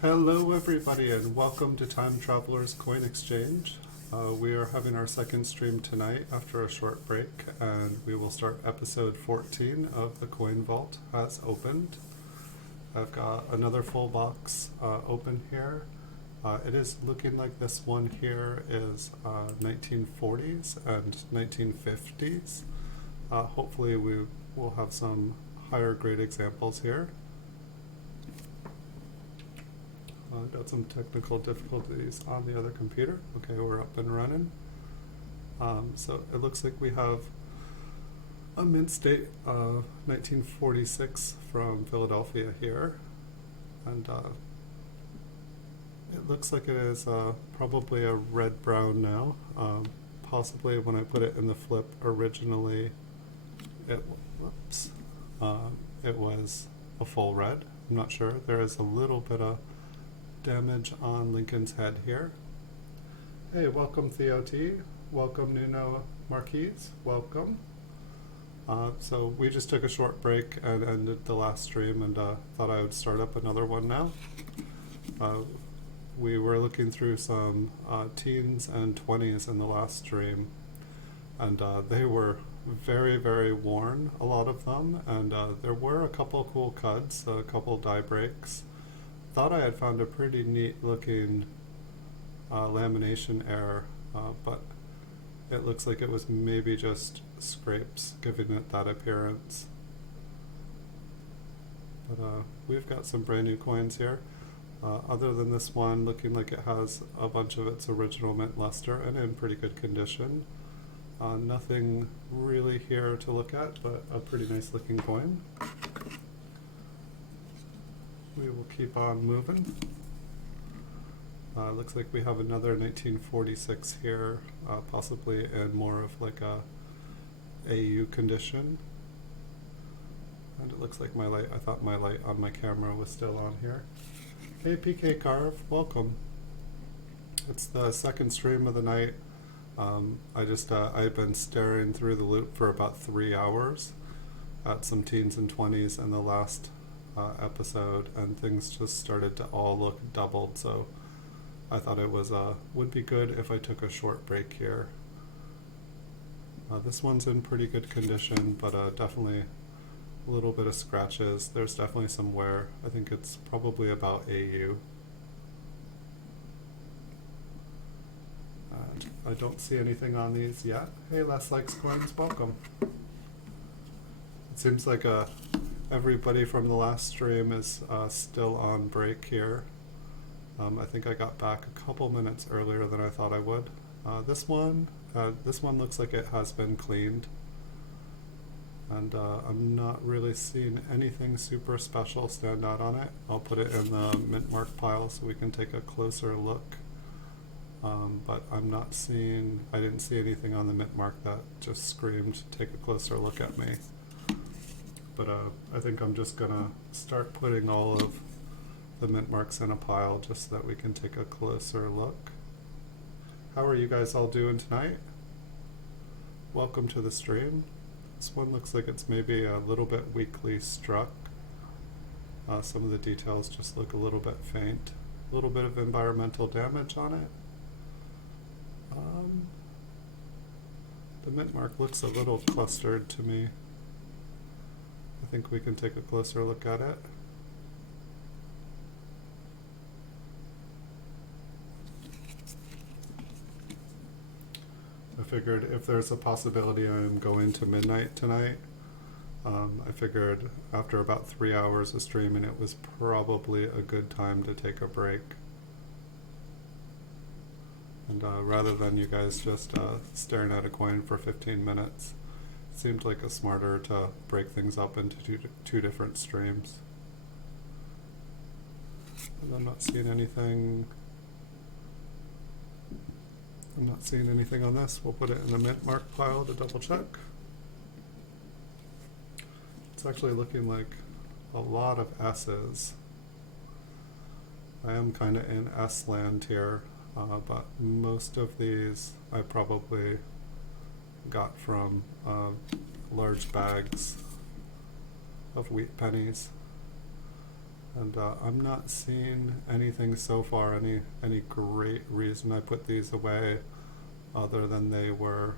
Hello everybody and welcome to Time Traveler's Coin Exchange. We are having our second stream tonight after a short break, and we will start episode 14 of the Coin Vault has opened. I've got another full box open here. It is looking like this one here is 1940s and 1950s. Hopefully we will have some higher grade examples here. Got some technical difficulties on the other computer. Okay, we're up and running. So it looks like we have a mint state 1946 from Philadelphia here, and it looks like it is probably a red-brown now. Possibly when I put it in the flip originally, it was a full red. I'm not sure. There is a little bit of damage on Lincoln's head here. Hey, welcome Theo T. Welcome Nuno Marquise. Welcome. So we just took a short break and ended the last stream, and thought I would start up another one now. We were looking through some teens and 20s in the last stream, and they were very, very worn, a lot of them, and there were a couple cool cuts, a couple die breaks. Thought I had found a pretty neat looking lamination error, but it looks like it was maybe just scrapes giving it that appearance. But we've got some brand new coins here. Other than this one, looking like it has a bunch of its original mint luster and in pretty good condition. Nothing really here to look at, but a pretty nice looking coin. We will keep on moving. Looks like we have another 1946 here, possibly in more of like a AU condition. And it looks like my light, I thought my light on my camera was still on here. Hey PK Carve, welcome. It's the second stream of the night. I've been staring through the loop for about 3 hours at some teens and 20s in the last episode, and things just started to all look doubled, so I thought it was would be good if I took a short break here. This one's in pretty good condition, but definitely a little bit of scratches. There's definitely some wear. I think it's probably about AU. And I don't see anything on these yet. Hey, Les Likes Coins, welcome. It seems like everybody from the last stream is still on break here. I think I got back a couple minutes earlier than I thought I would. This one looks like it has been cleaned, and I'm not really seeing anything super special stand out on it. I'll put it in the mint mark pile so we can take a closer look. But I didn't see anything on the mint mark that just screamed, take a closer look at me. But I think I'm just gonna start putting all of the mint marks in a pile just so that we can take a closer look. How are you guys all doing tonight? Welcome to the stream. This one looks like it's maybe a little bit weakly struck. Some of the details just look a little bit faint. A little bit of environmental damage on it. The mint mark looks a little clustered to me. I think we can take a closer look at it. I figured if there's a possibility I'm going to midnight tonight, I figured after about 3 hours of streaming it was probably a good time to take a break. And rather than you guys just staring at a coin for 15 minutes, seemed like a smarter to break things up into two different streams. And I'm not seeing anything. I'm not seeing anything on this. We'll put it in the mint mark pile to double check. It's actually looking like a lot of S's. I am kind of in S land here, but most of these I probably got from large bags of wheat pennies. And I'm not seeing anything so far, any great reason I put these away other than they were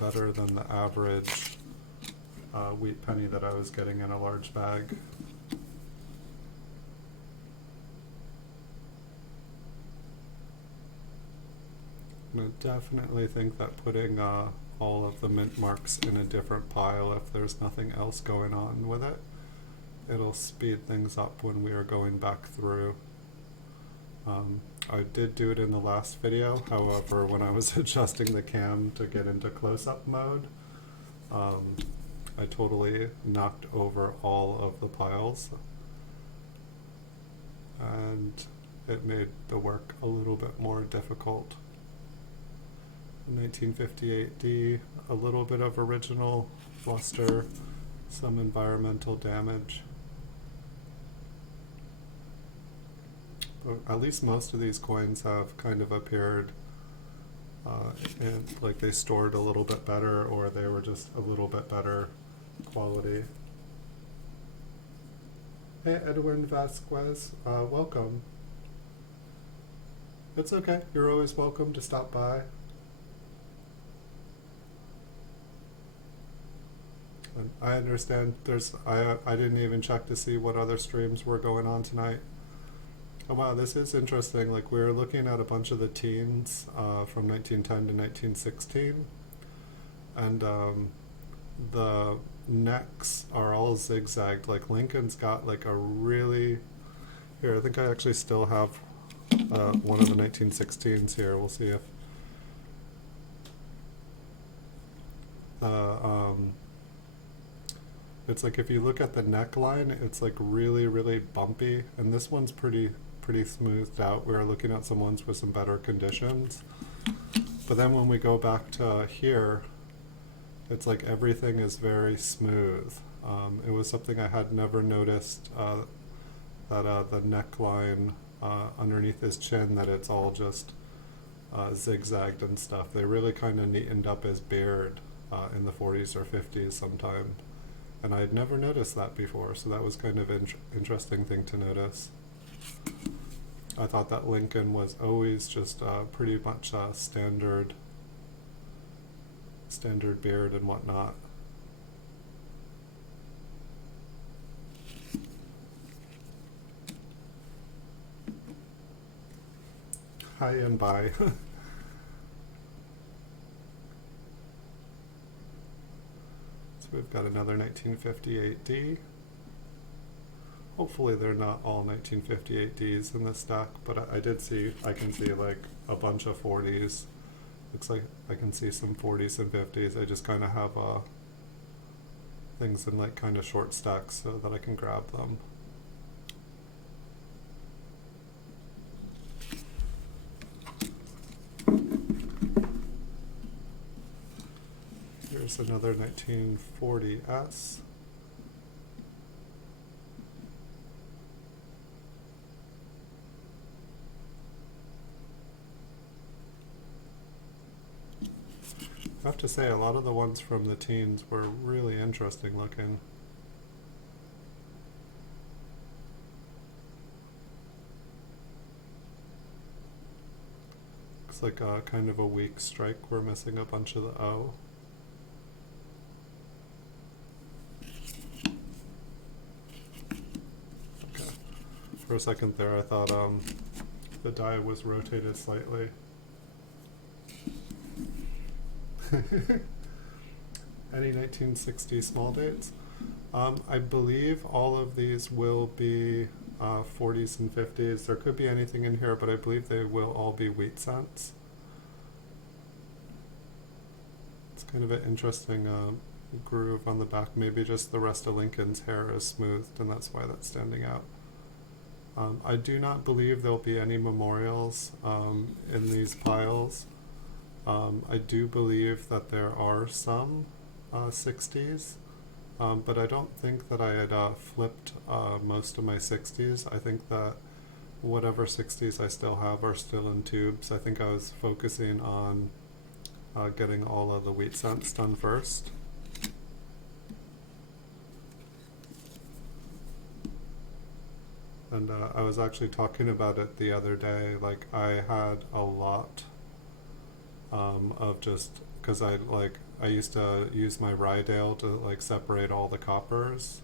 better than the average wheat penny that I was getting in a large bag. I definitely think that putting all of the mint marks in a different pile, if there's nothing else going on with it, it'll speed things up when we are going back through. I did do it in the last video, however, when I was adjusting the cam to get into close-up mode, I totally knocked over all of the piles, and it made the work a little bit more difficult. 1958D, a little bit of original fluster, some environmental damage. But at least most of these coins have kind of appeared and like they stored a little bit better, or they were just a little bit better quality. Hey Edwin Vasquez, welcome. It's okay, you're always welcome to stop by. And I understand I didn't even check to see what other streams were going on tonight. Oh wow, this is interesting. Like, we were looking at a bunch of the teens from 1910 to 1916, and the necks are all zigzagged. Like, Lincoln's got like a really, here, I think I actually still have one of the 1916s here. We'll see if it's like, if you look at the neckline, it's like really, really bumpy, and this one's pretty smoothed out. We were looking at some ones with some better conditions, but then when we go back to here, it's like everything is very smooth. It was something I had never noticed, that the neckline underneath his chin, that it's all just zigzagged and stuff. They really kind of neatened up his beard in the 40s or 50s sometime. And I had never noticed that before, so that was kind of an interesting thing to notice. I thought that Lincoln was always just pretty much standard beard and whatnot. Hi and bye. So we've got another 1958D. Hopefully they're not all 1958Ds in this stack, but I can see like a bunch of 40s. Looks like I can see some 40s and 50s. I just kind of have things in like kind of short stacks so that I can grab them. Here's another 1940S. I have to say, a lot of the ones from the teens were really interesting looking. Looks like a kind of a weak strike. We're missing a bunch of the O. Okay. For a second there, I thought the die was rotated slightly. Any 1960 small dates? I believe all of these will be 40s and 50s. There could be anything in here, but I believe they will all be wheat cents. It's kind of an interesting groove on the back. Maybe just the rest of Lincoln's hair is smoothed, and that's why that's standing out. I do not believe there'll be any memorials in these piles. I do believe that there are some 60s, but I don't think that I had flipped most of my 60s. I think that whatever 60s I still have are still in tubes. I think I was focusing on getting all of the wheat cents done first. And I was actually talking about it the other day. Like, I had a lot of just, because I used to use my Rydale to like separate all the coppers.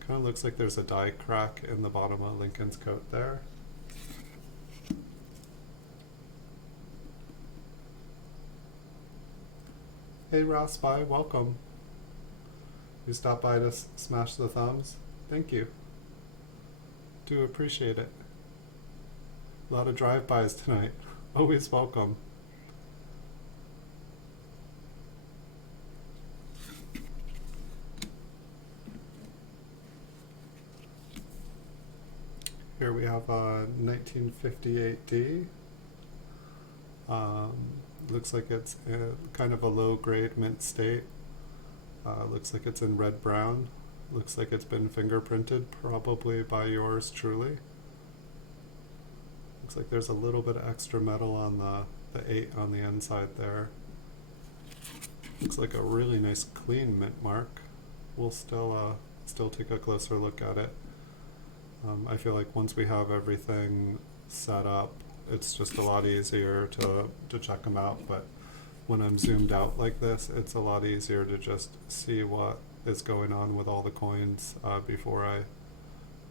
Kind of looks like there's a die crack in the bottom of Lincoln's coat there. Hey Ross, bye, welcome. You stopped by to smash the thumbs. Thank you. Do appreciate it. A lot of drive-bys tonight. Always welcome. Here we have 1958D. Looks like it's kind of a low-grade mint state. Looks like it's in red-brown. Looks like it's been fingerprinted, probably by yours truly. Looks like there's a little bit of extra metal on the 8 on the inside there. Looks like a really nice clean mint mark. We'll still take a closer look at it. I feel like once we have everything set up, it's just a lot easier to check them out. But when I'm zoomed out like this, it's a lot easier to just see what is going on with all the coins before I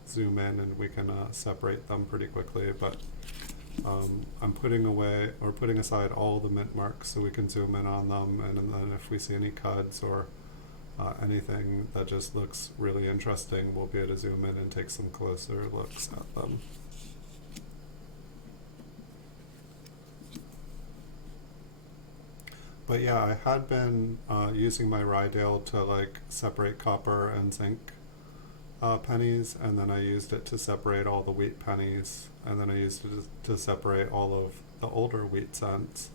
zoom in, and we can separate them pretty quickly. But I'm putting aside all the mint marks so we can zoom in on them, and then if we see any cuds or anything that just looks really interesting, we'll be able to zoom in and take some closer looks at them. But yeah, I had been using my Rydale to like separate copper and zinc pennies, and then I used it to separate all the wheat pennies, and then I used it to separate all of the older wheat cents.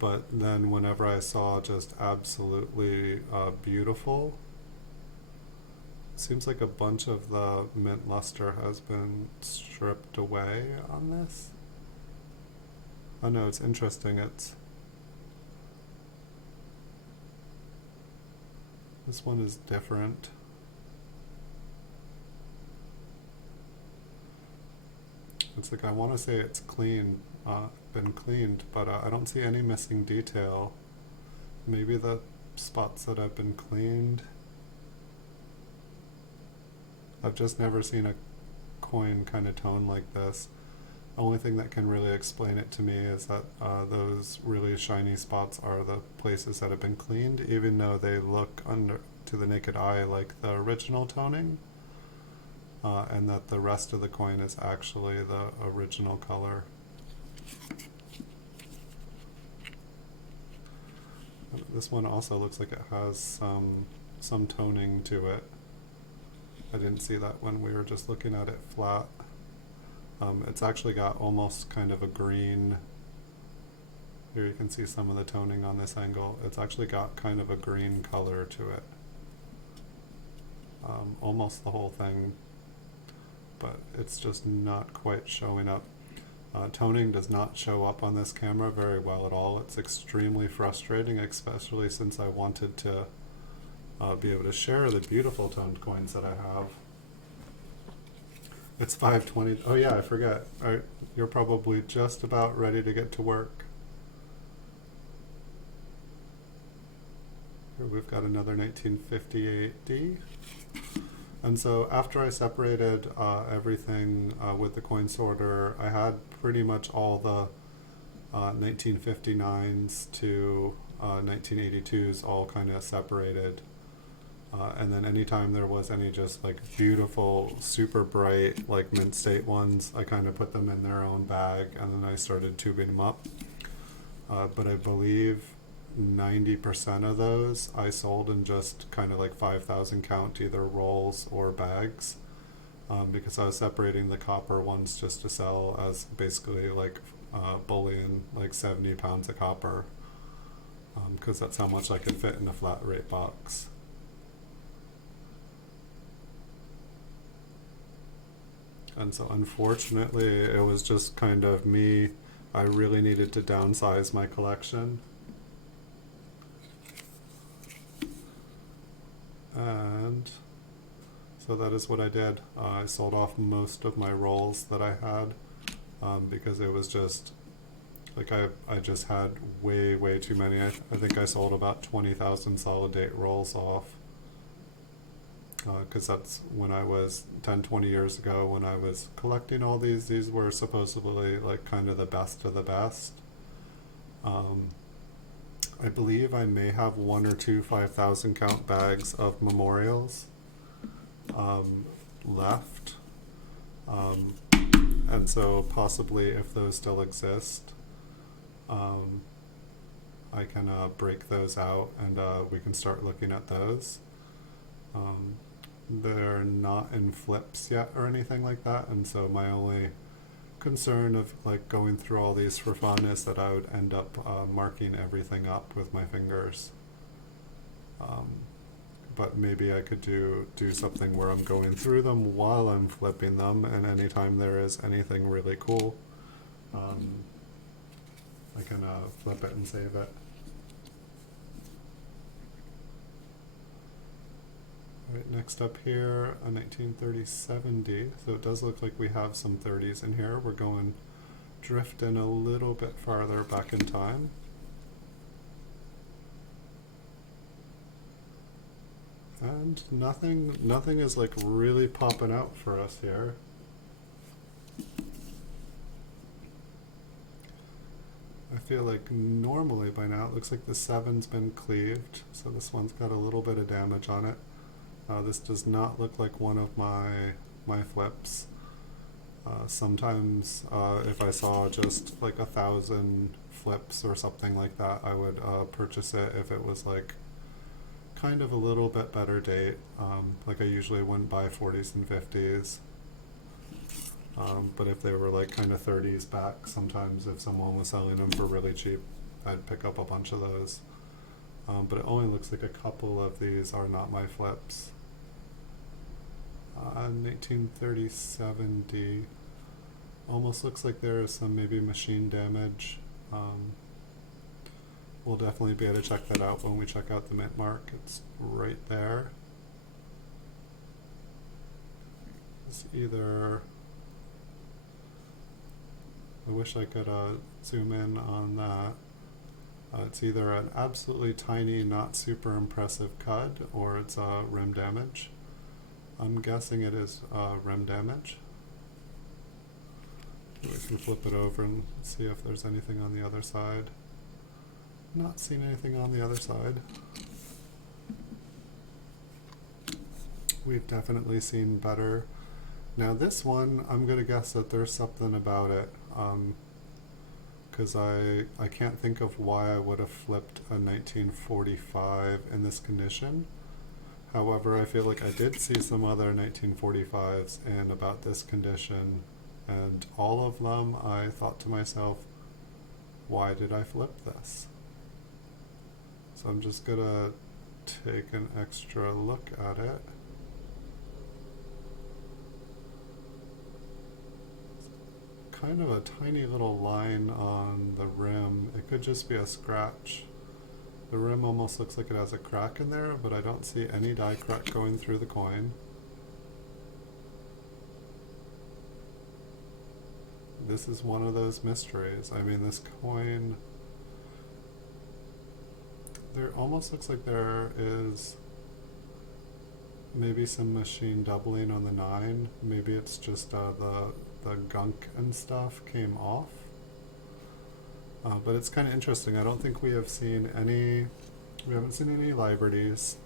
But then whenever I saw just absolutely beautiful, seems like a bunch of the mint luster has been stripped away on this. Oh no, it's interesting. This one is different. It's like, I want to say it's clean, been cleaned, but I don't see any missing detail. Maybe the spots that have been cleaned. I've just never seen a coin kind of tone like this. Only thing that can really explain it to me is that those really shiny spots are the places that have been cleaned, even though they look to the naked eye like the original toning, and that the rest of the coin is actually the original color. This one also looks like it has some toning to it. I didn't see that when we were just looking at it flat. It's actually got almost kind of a green, here you can see some of the toning on this angle. It's actually got kind of a green color to it. Almost the whole thing, but it's just not quite showing up. Toning does not show up on this camera very well at all. It's extremely frustrating, especially since I wanted to be able to share the beautiful toned coins that I have. It's 5:20. Oh yeah, I forget. You're probably just about ready to get to work. Here we've got another 1958D. And so after I separated everything with the coin sorter, I had pretty much all the 1959s to 1982s all kind of separated. And then anytime there was any just like beautiful, super bright, like mint state ones, I kind of put them in their own bag, and then I started tubing them up. But I believe 90% of those I sold in just kind of like 5,000 count, either rolls or bags, because I was separating the copper ones just to sell as basically like bullion, like 70 pounds of copper, because that's how much I could fit in a flat rate box. And so unfortunately it was just kind of me, I really needed to downsize my collection. And so So that is what I did. I sold off most of my rolls that I had because it was just like I just had way too many. I think I sold about 20,000 solid date rolls off because that's when I was 10-20 years ago when I was collecting all these. These were supposedly like kind of the best of the best. I believe I may have 1 or 2 5,000 count bags of memorials left. And so possibly if those still exist, I can break those out and we can start looking at those. They're not in flips yet or anything like that, and so my only concern of like going through all these for fun is that I would end up marking everything up with my fingers. But maybe I could do something where I'm going through them while I'm flipping them, and anytime there is anything really cool, I can flip it and save it. Right, next up here, a 1930 70. So it does look like we have some 30s in here. We're going drifting a little bit farther back in time. And nothing is like really popping out for us here. I feel like normally by now it looks like the 7's been cleaved, so this one's got a little bit of damage on it. This does not look like one of my flips. Sometimes if I saw just like 1,000 flips or something like that, I would purchase it if it was like kind of a little bit better date. Like I usually wouldn't buy 40s and 50s. But if they were like kind of 30s back, sometimes if someone was selling them for really cheap, I'd pick up a bunch of those. But it only looks like a couple of these are not my flips. 1930 70. Almost looks like there is some maybe machine damage. We'll definitely be able to check that out when we check out the mint mark. It's right there. It's either... I wish I could zoom in on that. It's either an absolutely tiny, not super impressive cud, or it's rim damage. I'm guessing it is rim damage. We can flip it over and see if there's anything on the other side. Not seeing anything on the other side. We've definitely seen better. Now this one, I'm going to guess that there's something about it. Because I can't think of why I would have flipped a 1945 in this condition. However, I feel like I did see some other 1945s in about this condition, and all of them I thought to myself, why did I flip this? So I'm just gonna take an extra look at it. Kind of a tiny little line on the rim. It could just be a scratch. The rim almost looks like it has a crack in there, but I don't see any die crack going through the coin. This is one of those mysteries. I mean, this coin, there almost looks like there is maybe some machine doubling on the 9. Maybe it's just the gunk and stuff came off. But it's kind of interesting. I don't think we have seen any, we haven't seen any liberties.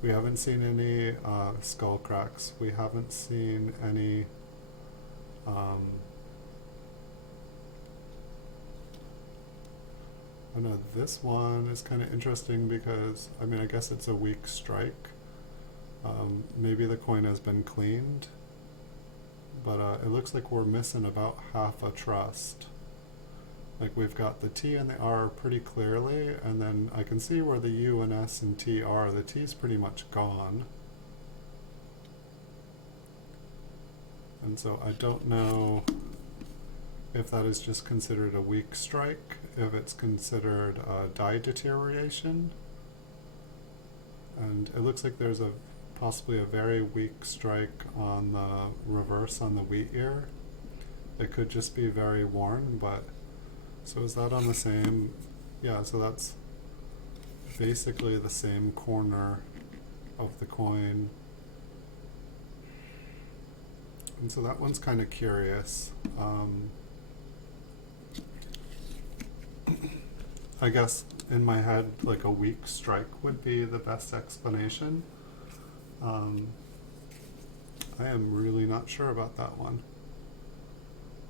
We haven't seen any skull cracks. We haven't seen any I know this one is kind of interesting because, I mean, I guess it's a weak strike. Maybe the coin has been cleaned, but it looks like we're missing about half a trust. Like we've got the T and the R pretty clearly, and then I can see where the U and S and T are. The T is pretty much gone. And so I don't know if that is just considered a weak strike, if it's considered die deterioration. And it looks like there's a possibly a very weak strike on the reverse on the wheat ear. It could just be very worn, but so is that on the same? Yeah, so that's basically the same corner of the coin. And so that one's kind of curious. I guess in my head, like a weak strike would be the best explanation. I am really not sure about that one.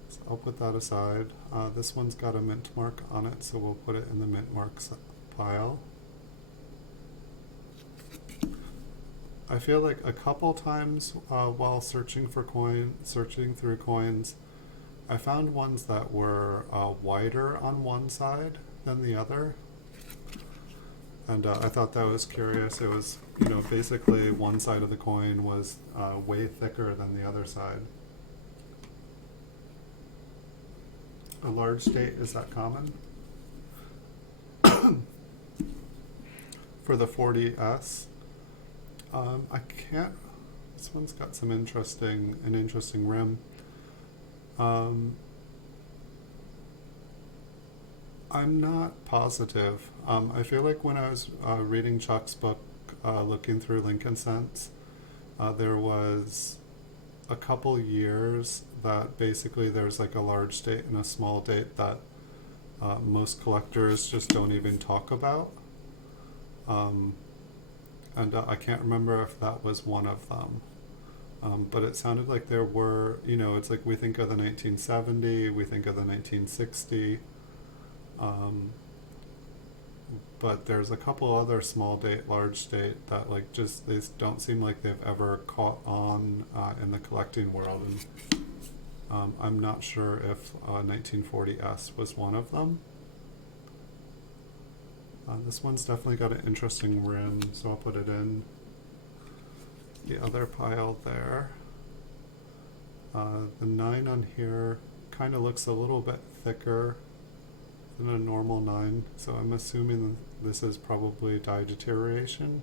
So I'll put that aside. This one's got a mint mark on it, so we'll put it in the mint marks pile. I feel like a couple times while searching through coins, I found ones that were wider on one side than the other, and I thought that was curious. It was, basically one side of the coin was way thicker than the other side. A large date, is that common? For the 40S, I can't. This one's got an interesting rim. I'm not positive. I feel like when I was reading Chuck's book, looking through Lincoln Cents, there was a couple years that basically there's like a large date and a small date that most collectors just don't even talk about. And I can't remember if that was one of them. But it sounded like there were, it's like we think of the 1970, we think of the 1960, but there's a couple other small date, large date that like just, they don't seem like they've ever caught on in the collecting world. And I'm not sure if 1940S was one of them. This one's definitely got an interesting rim, so I'll put it in the other pile there. The 9 on here kind of looks a little bit thicker than a normal 9, so I'm assuming this is probably die deterioration.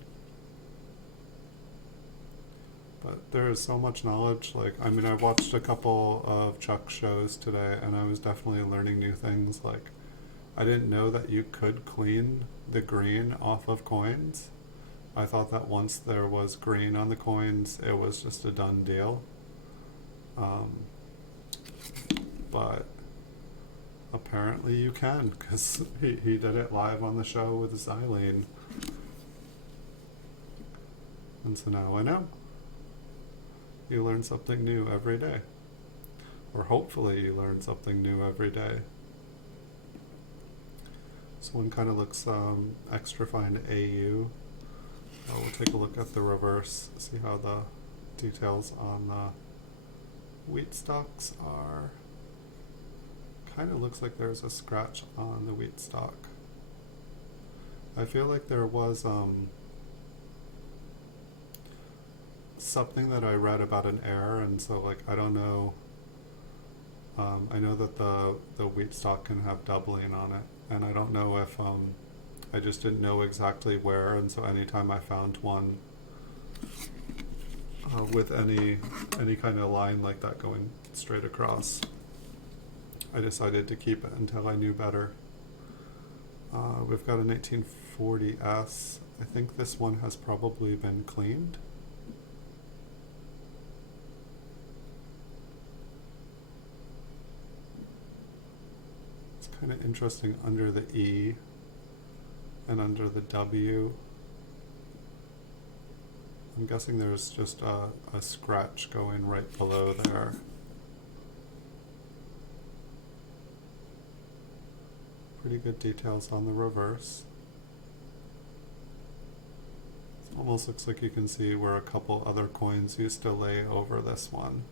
But there is so much knowledge. Like, I mean, I watched a couple of Chuck's shows today, and I was definitely learning new things. Like, I didn't know that you could clean the green off of coins. I thought that once there was green on the coins, it was just a done deal. But apparently you can, because he did it live on the show with Xylene. And so now I know. You learn something new every day. Or hopefully you learn something new every day. This one kind of looks extra fine AU. We'll take a look at the reverse, see how the details on the wheat stalks are. Kind of looks like there's a scratch on the wheat stalk. I feel like there was something that I read about an error, and so like I don't know. I know that the wheat stalk can have doubling on it, and I don't know if I just didn't know exactly where, and so anytime I found one with any kind of line like that going straight across, I decided to keep it until I knew better. We've got a 1940S. I think this one has probably been cleaned. It's kind of interesting under the E and under the W. I'm guessing there's just a scratch going right below there. Pretty good details on the reverse. It almost looks like you can see where a couple other coins used to lay over this one.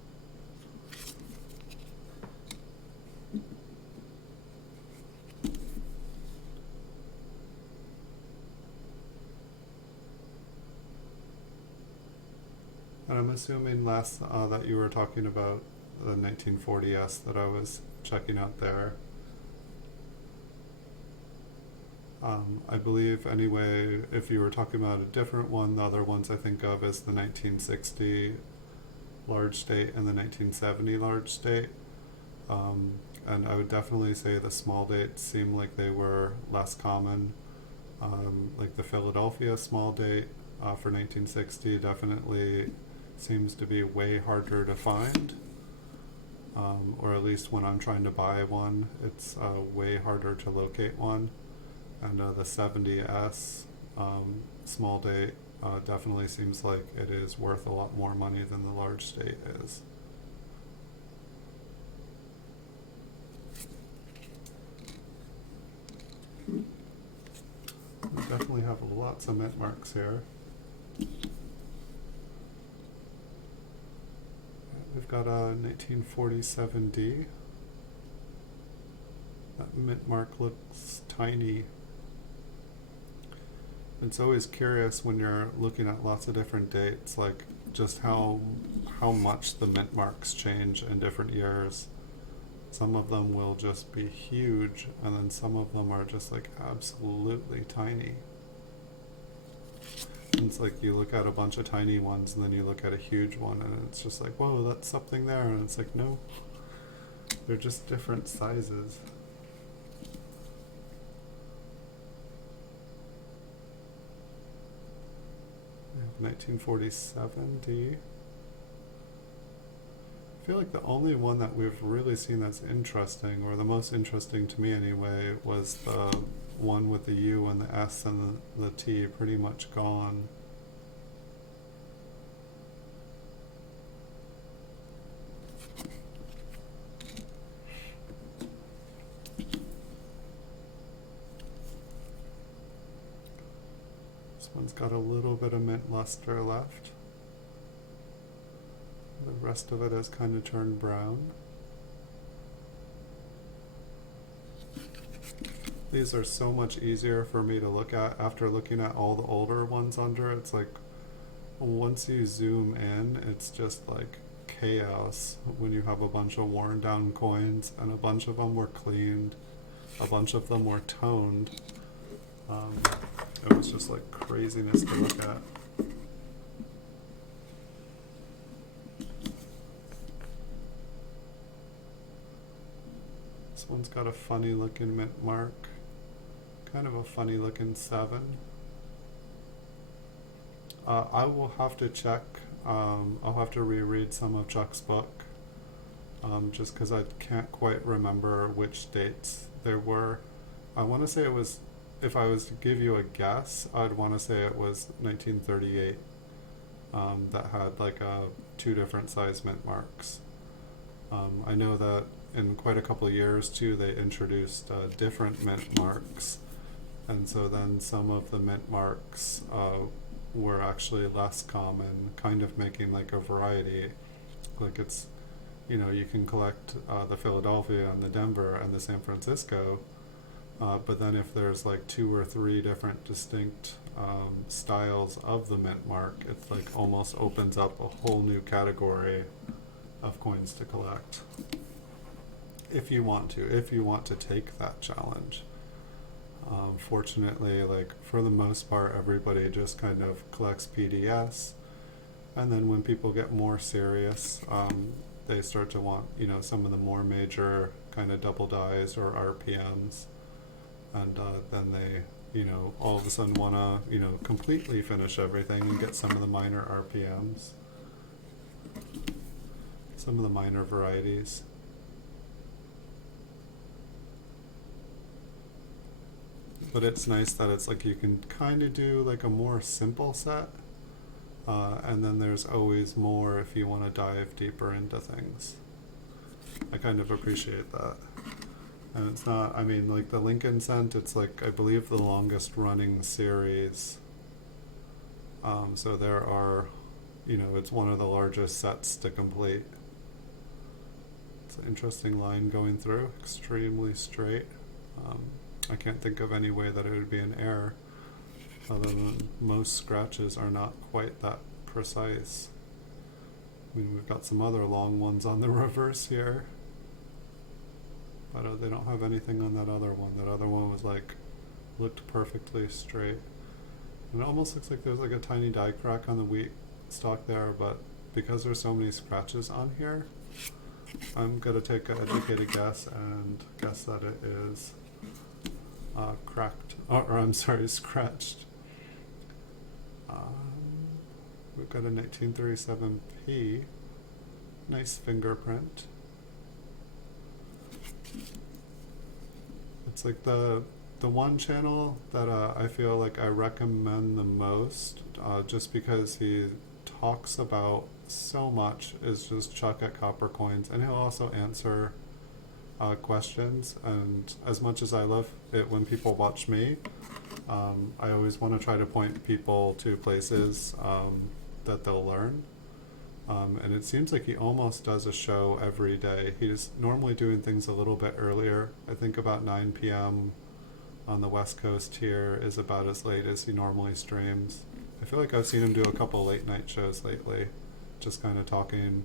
And I'm assuming last that you were talking about the 1940S that I was checking out there. I believe anyway, if you were talking about a different one, the other ones I think of is the 1960 large state and the 1970 large state. And I would definitely say the small dates seem like they were less common. Like the Philadelphia small date for 1960 definitely seems to be way harder to find. Or at least when I'm trying to buy one, it's way harder to locate one. And the 70S small date definitely seems like it is worth a lot more money than the large state is. We definitely have lots of mint marks here. We've got a 1947D. That mint mark looks tiny. It's always curious when you're looking at lots of different dates, like just how much the mint marks change in different years. Some of them will just be huge, and then some of them are just like absolutely tiny. And it's like you look at a bunch of tiny ones and then you look at a huge one and it's just like, whoa, that's something there. And it's like, no, they're just different sizes. We have 1947D. I feel like the only one that we've really seen that's interesting, or the most interesting to me anyway, was the one with the U and the S and the T pretty much gone. This one's got a little bit of mint luster left. The rest of it has kind of turned brown. These are so much easier for me to look at after looking at all the older ones under. It's like once you zoom in, it's just like chaos when you have a bunch of worn down coins, and a bunch of them were cleaned, a bunch of them were toned. It was just like craziness to look at. This one's got a funny looking mint mark, kind of a funny looking 7. I will have to check, I'll have to reread some of Chuck's book, just because I can't quite remember which dates there were. I want to say it was, if I was to give you a guess, I'd want to say it was 1938 that had like 2 different size mint marks. I know that in quite a couple of years too, they introduced different mint marks, and so then some of the mint marks were actually less common, kind of making like a variety. Like it's, you know, you can collect the Philadelphia and the Denver and the San Francisco, but then if there's like 2 or 3 different distinct styles of the mint mark, it's like almost opens up a whole new category of coins to collect. If you want to take that challenge. Fortunately, like for the most part, everybody just kind of collects PDS, and then when people get more serious, they start to want, you know, some of the more major kind of double dies or RPMs, and then they, you know, all of a sudden want to, you know, completely finish everything and get some of the minor RPMs, some of the minor varieties. But it's nice that it's like you can kind of do like a more simple set, and then there's always more if you want to dive deeper into things. I kind of appreciate that. And it's not, I mean, like the Lincoln Cent, it's like, I believe the longest running series. So there are, you know, it's one of the largest sets to complete. It's an interesting line going through, extremely straight. I can't think of any way that it would be an error, other than most scratches are not quite that precise. I mean, we've got some other long ones on the reverse here, but they don't have anything on that other one. That other one was like looked perfectly straight. And it almost looks like there's like a tiny die crack on the wheat stalk there, but because there's so many scratches on here, I'm gonna take an educated guess and guess that it is cracked, or I'm sorry, scratched. We've got a 1937P, nice fingerprint. It's like the one channel that I feel like I recommend the most, just because he talks about so much, is just Chuck at Copper Coins, and he'll also answer questions. And as much as I love it when people watch me, I always want to try to point people to places that they'll learn. And it seems like he almost does a show every day. He's normally doing things a little bit earlier. I think about 9 p.m. on the West Coast here is about as late as he normally streams. I feel like I've seen him do a couple late night shows lately, just kind of talking.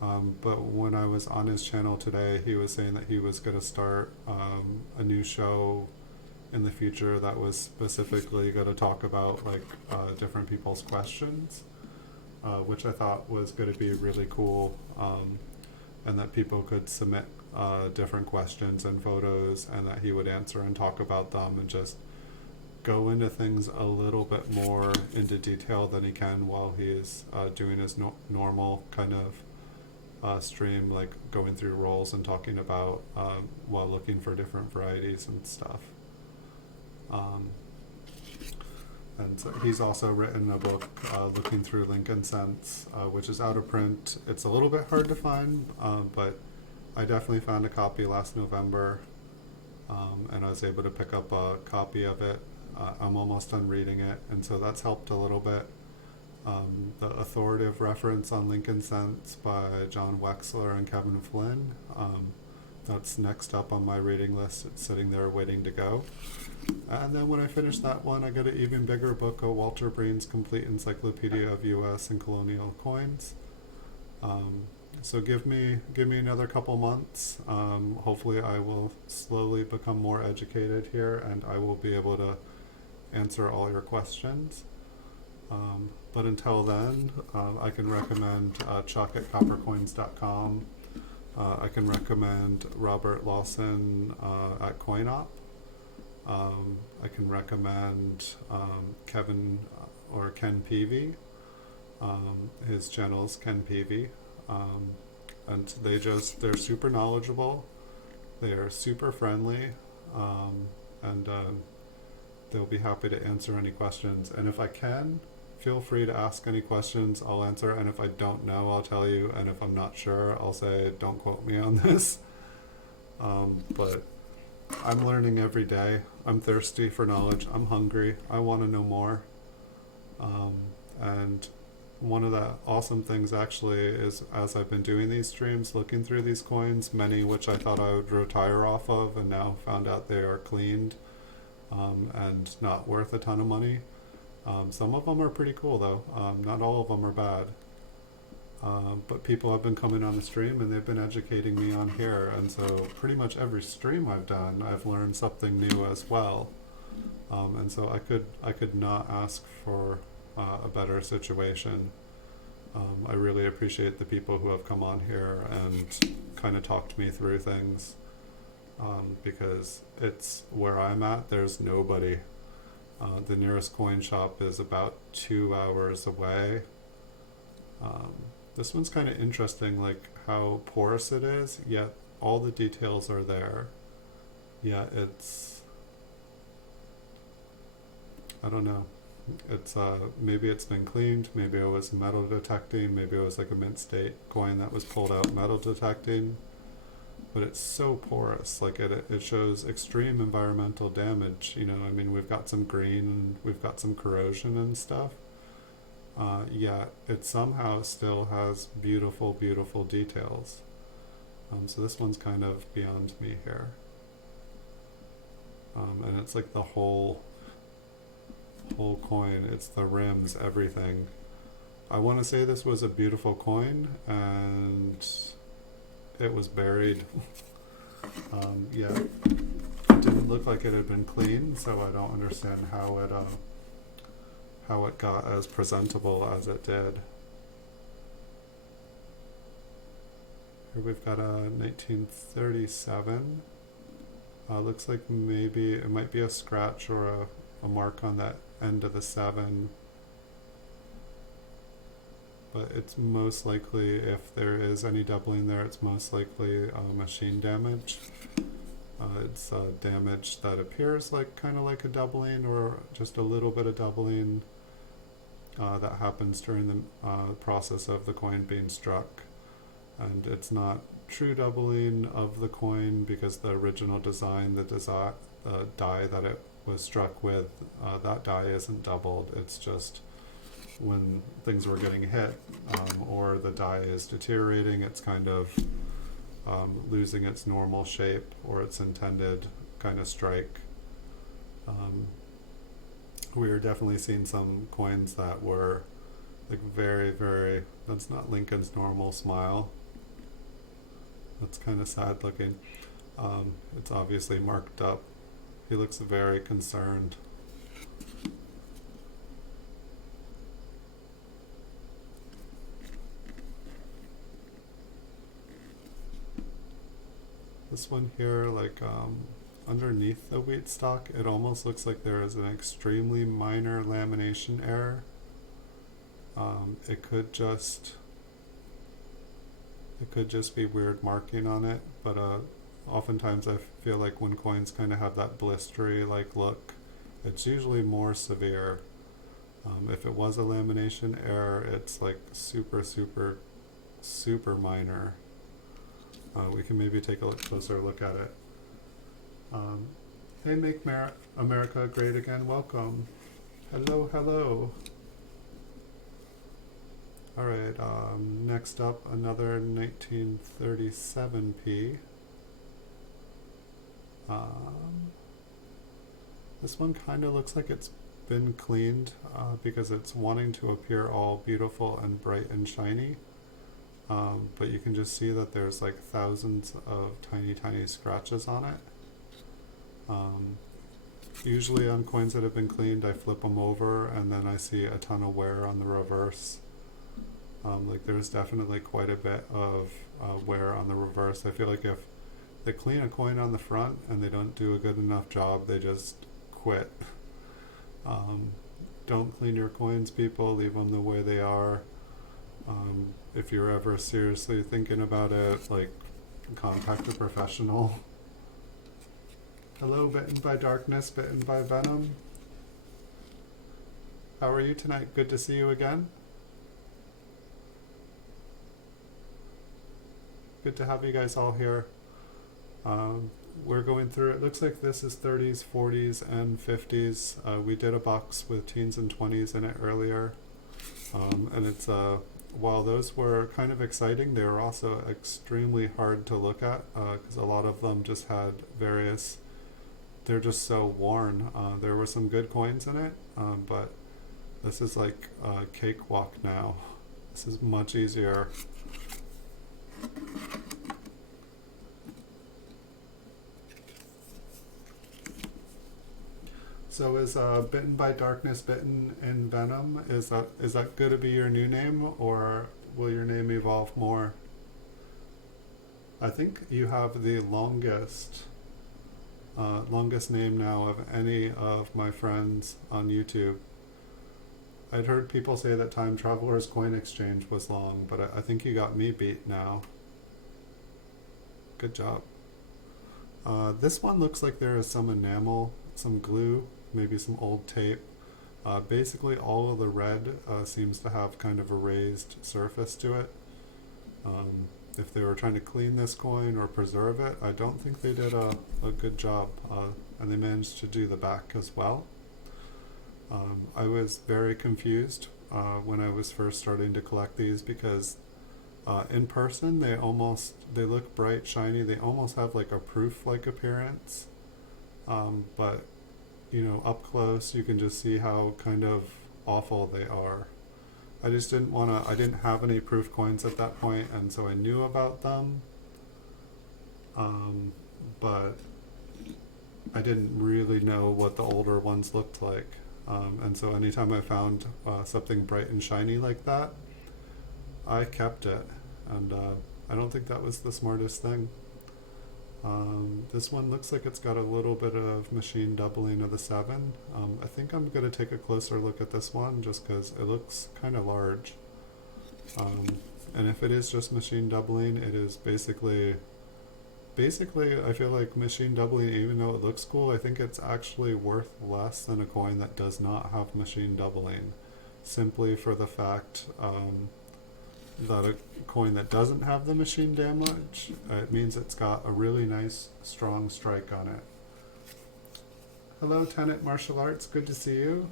But when I was on his channel today, he was saying that he was going to start a new show in the future that was specifically going to talk about like different people's questions, which I thought was going to be really cool, and that people could submit different questions and photos, and that he would answer and talk about them and just go into things a little bit more into detail than he can while he's doing his normal kind of stream, like going through roles and talking about while looking for different varieties and stuff. And so he's also written a book, Looking Through Lincoln Cents, which is out of print. It's a little bit hard to find, but I definitely found a copy last November, and I was able to pick up a copy of it. I'm almost done reading it, and so that's helped a little bit. The authoritative reference on Lincoln Cents by John Wexler and Kevin Flynn, that's next up on my reading list. It's sitting there waiting to go. And then when I finish that one, I get an even bigger book of Walter Breen's Complete Encyclopedia of U.S. and Colonial Coins. So give me another couple months. Hopefully I will slowly become more educated here, and I will be able to answer all your questions. But until then, I can recommend Chuck at coppercoins.com. I can recommend Robert Lawson at CoinOp. I can recommend Kevin or Ken Peavy. His channel is Ken Peavy. And they're super knowledgeable. They are super friendly. And they'll be happy to answer any questions. And if I can, feel free to ask any questions. I'll answer. And if I don't know, I'll tell you. And if I'm not sure, I'll say, don't quote me on this. But I'm learning every day. I'm thirsty for knowledge. I'm hungry. I want to know more. And one of the awesome things actually is, as I've been doing these streams, looking through these coins, many which I thought I would retire off of, and now found out they are cleaned and not worth a ton of money. Some of them are pretty cool though. Not all of them are bad. But people have been coming on the stream and they've been educating me on here, and so pretty much every stream I've done, I've learned something new as well. And so I could not ask for a better situation. I really appreciate the people who have come on here and kind of talked me through things, because it's where I'm at, there's nobody. The nearest coin shop is about 2 hours away. This one's kind of interesting, like how porous it is, yet all the details are there. Yeah, it's, I don't know. It's maybe it's been cleaned, maybe it was metal detecting, maybe it was like a mint state coin that was pulled out metal detecting, but it's so porous, like it shows extreme environmental damage. You know, I mean, we've got some green and we've got some corrosion and stuff, yet it somehow still has beautiful, beautiful details. So this one's kind of beyond me here. And it's like the whole coin, it's the rims, everything. I want to say this was a beautiful coin and it was buried. Yeah, didn't look like it had been cleaned, so I don't understand how it got as presentable as it did. Here we've got a 1937. Looks like maybe it might be a scratch or a mark on that end of the 7. But it's most likely, if there is any doubling there, it's most likely machine damage. It's damage that appears like kind of like a doubling or just a little bit of doubling that happens during the process of the coin being struck. And it's not true doubling of the coin because the original design, the die that it was struck with, that die isn't doubled. It's just when things were getting hit or the die is deteriorating, it's kind of losing its normal shape or its intended kind of strike. We are definitely seeing some coins that were like very, that's not Lincoln's normal smile. That's kind of sad looking. It's obviously marked up. He looks very concerned. This one here, like underneath the wheat stock, it almost looks like there is an extremely minor lamination error. It could just be weird marking on it, but oftentimes I feel like when coins kind of have that blistery like look, it's usually more severe. If it was a lamination error, it's like super minor. We can maybe take a closer look at it. Hey, Make America Great Again, welcome. Hello. Alright, next up, another 1937p. This one kind of looks like it's been cleaned because it's wanting to appear all beautiful and bright and shiny. But you can just see that there's like thousands of tiny scratches on it. Usually on coins that have been cleaned, I flip them over and then I see a ton of wear on the reverse. Like there's definitely quite a bit of wear on the reverse. I feel like if they clean a coin on the front and they don't do a good enough job, they just quit. Don't clean your coins, people. Leave them the way they are. If you're ever seriously thinking about it, like, contact a professional. Hello, bitten by darkness, bitten by venom. How are you tonight? Good to see you again. Good to have you guys all here. We're going through, it looks like this is 30s, 40s, and 50s. We did a box with teens and 20s in it earlier. And it's, while those were kind of exciting, they were also extremely hard to look at because a lot of them just had various, they're just so worn. There were some good coins in it, but this is like a cakewalk now. This is much easier. So is Bitten by Darkness, Bitten in Venom, is that going to be your new name, or will your name evolve more? I think you have the longest name now of any of my friends on YouTube. I'd heard people say that Time Traveler's Coin Exchange was long, but I think you got me beat now. Good job. This one looks like there is some enamel, some glue, maybe some old tape. Basically all of the red seems to have kind of a raised surface to it. If they were trying to clean this coin or preserve it, I don't think they did a good job, and they managed to do the back as well. I was very confused when I was first starting to collect these because in person they look bright, shiny, they almost have like a proof-like appearance, but you know, up close you can just see how kind of awful they are. I just I didn't have any proof coins at that point, and so I knew about them, but I didn't really know what the older ones looked like. And so anytime I found something bright and shiny like that, I kept it. And I don't think that was the smartest thing. This one looks like it's got a little bit of machine doubling of the 7. I think I'm going to take a closer look at this one just because it looks kind of large. And if it is just machine doubling, it is basically I feel like machine doubling, even though it looks cool, I think it's actually worth less than a coin that does not have machine doubling, simply for the fact that a coin that doesn't have the machine damage, it means it's got a really nice strong strike on it. Hello Tenet Martial Arts, good to see you.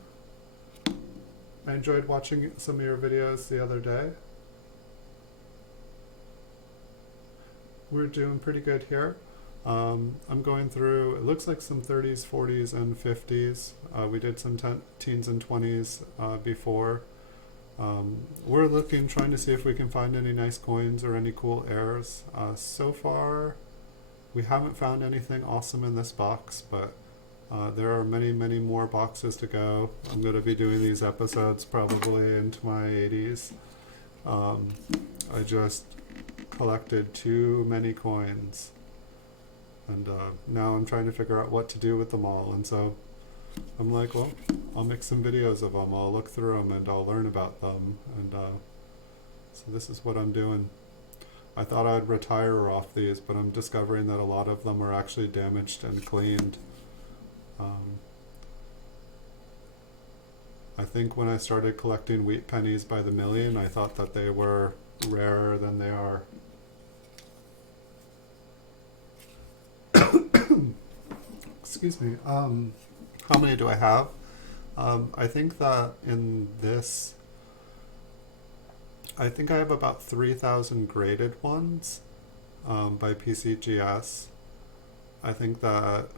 I enjoyed watching some of your videos the other day. We're doing pretty good here. I'm going through, it looks like some 30s, 40s, and 50s. We did some teens and 20s before. We're trying to see if we can find any nice coins or any cool airs. So far, we haven't found anything awesome in this box, but there are many, many more boxes to go. I'm going to be doing these episodes probably into my 80s. I just collected too many coins, and now I'm trying to figure out what to do with them all, and so I'm like, well, I'll make some videos of them, I'll look through them, and I'll learn about them, and so this is what I'm doing. I thought I'd retire off these, but I'm discovering that a lot of them are actually damaged and cleaned. I think when I started collecting wheat pennies by the million, I thought that they were rarer than they are. Excuse me. How many do I have? I think that in this, I think I have about 3,000 graded ones by PCGS. I think that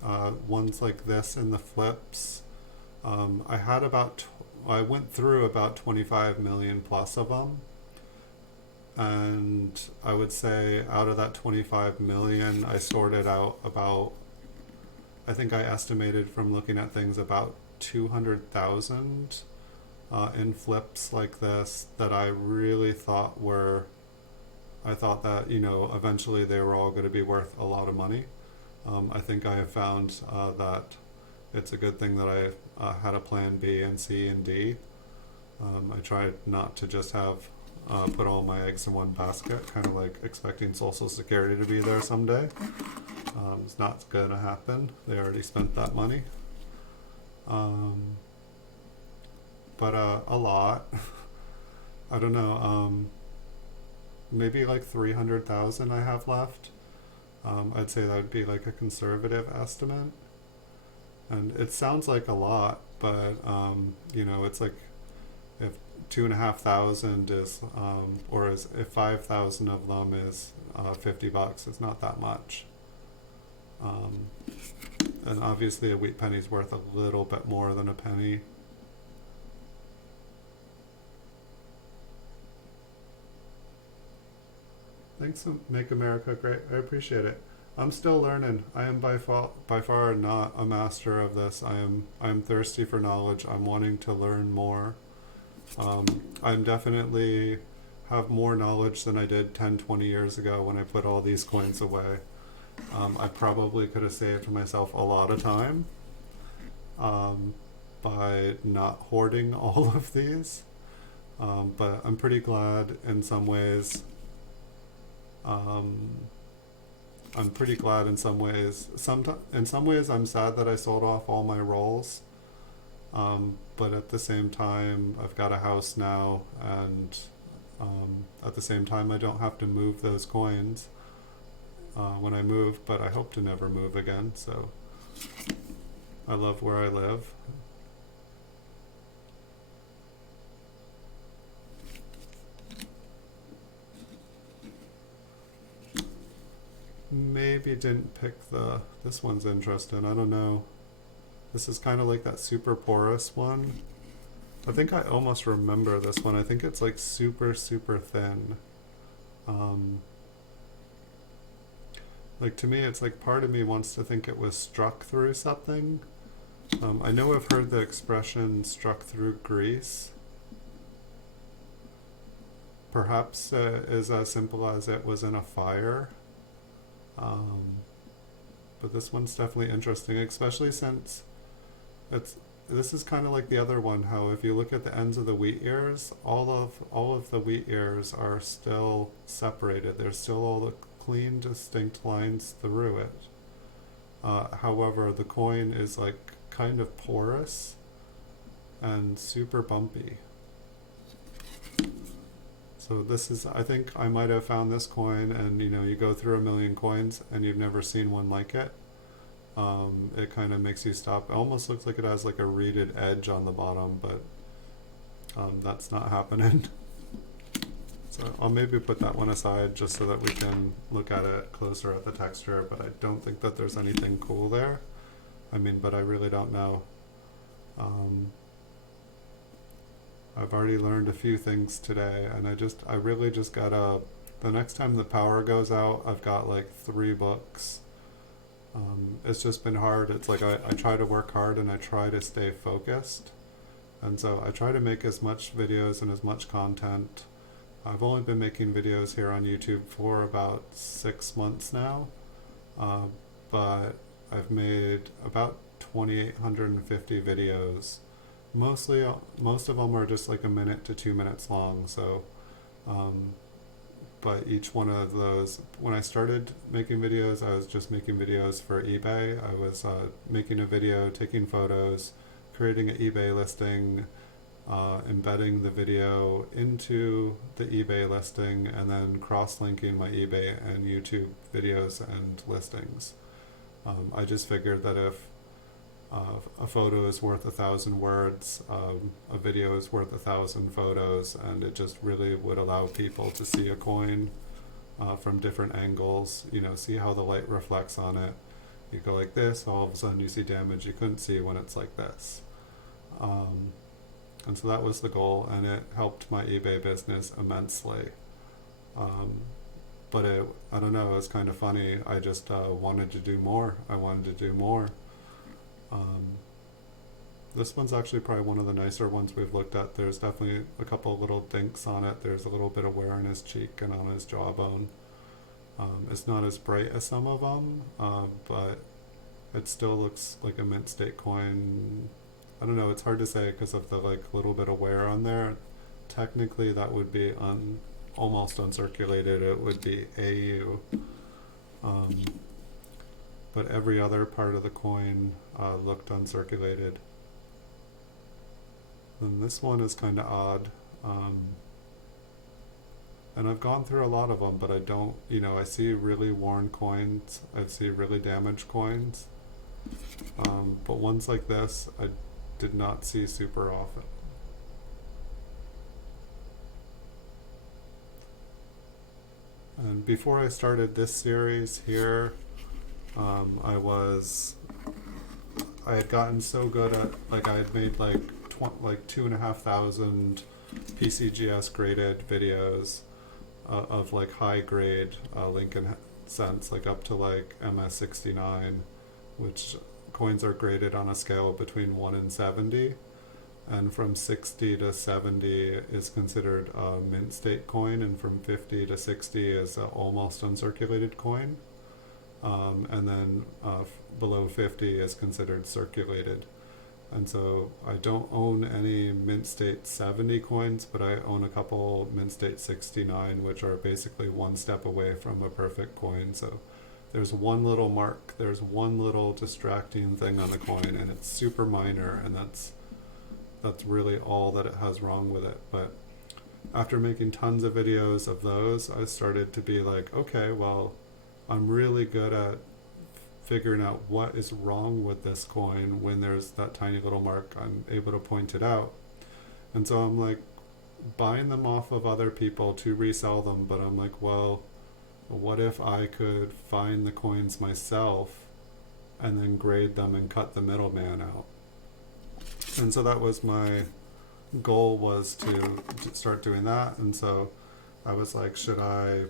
ones like this in the flips, I went through about 25 million plus of them. And I would say out of that 25 million, I sorted out about, I think I estimated from looking at things about 200,000 in flips like this that I really thought I thought that, eventually they were all going to be worth a lot of money. I think I have found that it's a good thing that I had a plan B and C and D. I tried not to just have put all my eggs in one basket, kind of like expecting Social Security to be there someday. It's not going to happen. They already spent that money. But a lot. I don't know. Maybe like 300,000 I have left. I'd say that would be like a conservative estimate. And it sounds like a lot, but it's like if 2,500 is, if 5,000 of them is $50, it's not that much. And obviously a wheat penny is worth a little bit more than a penny. Thanks, Make America Great. I appreciate it. I'm still learning. I am by far not a master of this. I'm thirsty for knowledge. I'm wanting to learn more. I'm definitely have more knowledge than I did 10, 20 years ago when I put all these coins away. I probably could have saved myself a lot of time by not hoarding all of these. But I'm pretty glad in some ways. I'm pretty glad in some ways. In some ways, I'm sad that I sold off all my rolls. But at the same time, I've got a house now, and at the same time, I don't have to move those coins when I move, but I hope to never move again, so I love where I live. Maybe didn't pick this one's interesting, I don't know. This is kind of like that super porous one. I think I almost remember this one. I think it's like super, super thin. like to me, it's like part of me wants to think it was struck through something. I know I've heard the expression struck through grease. Perhaps is as simple as it was in a fire. But this one's definitely interesting, especially since this is kind of like the other one, how if you look at the ends of the wheat ears, all of the wheat ears are still separated. There's still all the clean, distinct lines through it. However, the coin is like kind of porous and super bumpy. So this is, I think I might have found this coin, and you go through a million coins and you've never seen one like it. It kind of makes you stop. It almost looks like it has like a reeded edge on the bottom, but that's not happening. So I'll maybe put that one aside just so that we can look at it closer at the texture, but I don't think that there's anything cool there. I mean, but I really don't know. I've already learned a few things today, and I really just gotta, the next time the power goes out, I've got like 3 books. It's just been hard. It's like I try to work hard and I try to stay focused. And so I try to make as much videos and as much content. I've only been making videos here on YouTube for about 6 months now, but I've made about 2,850 videos. Most of them are just like 1 minute to 2 minutes long. So, but each one of those, when I started making videos, I was just making videos for eBay. I was making a video, taking photos, creating an eBay listing, embedding the video into the eBay listing, and then cross-linking my eBay and YouTube videos and listings. I just figured that if a photo is worth 1,000 words, a video is worth 1,000 photos, and it just really would allow people to see a coin from different angles, see how the light reflects on it. You go like this, all of a sudden you see damage you couldn't see when it's like this. And so that was the goal, and it helped my eBay business immensely. But I don't know, it was kind of funny. I just wanted to do more. I wanted to do more. This one's actually probably one of the nicer ones we've looked at. There's definitely a couple little dinks on it. There's a little bit of wear on his cheek and on his jawbone. It's not as bright as some of them, but it still looks like a mint state coin. I don't know, it's hard to say because of the little bit of wear on there. Technically that would be almost uncirculated. It would be AU. But every other part of the coin looked uncirculated. And this one is kind of odd. And I've gone through a lot of them, but I don't, I see really worn coins. I see really damaged coins. But ones like this, I did not see super often. And before I started this series here, I had gotten so good at, I had made 2,500 PCGS graded videos of high grade Lincoln cents, up to MS69, which coins are graded on a scale between 1 and 70, and from 60 to 70 is considered a mint state coin, and from 50 to 60 is an almost uncirculated coin. And then below 50 is considered circulated. And so I don't own any mint state 70 coins, but I own a couple mint state 69, which are basically one step away from a perfect coin. So there's one little mark, there's one little distracting thing on the coin, and it's super minor, and that's really all that it has wrong with it. But after making tons of videos of those, I started to be like, okay, well, I'm really good at figuring out what is wrong with this coin. When there's that tiny little mark, I'm able to point it out. And so I'm buying them off of other people to resell them, but I'm well, what if I could find the coins myself and then grade them and cut the middleman out? And so that was my goal, was to start doing that. And so I was should I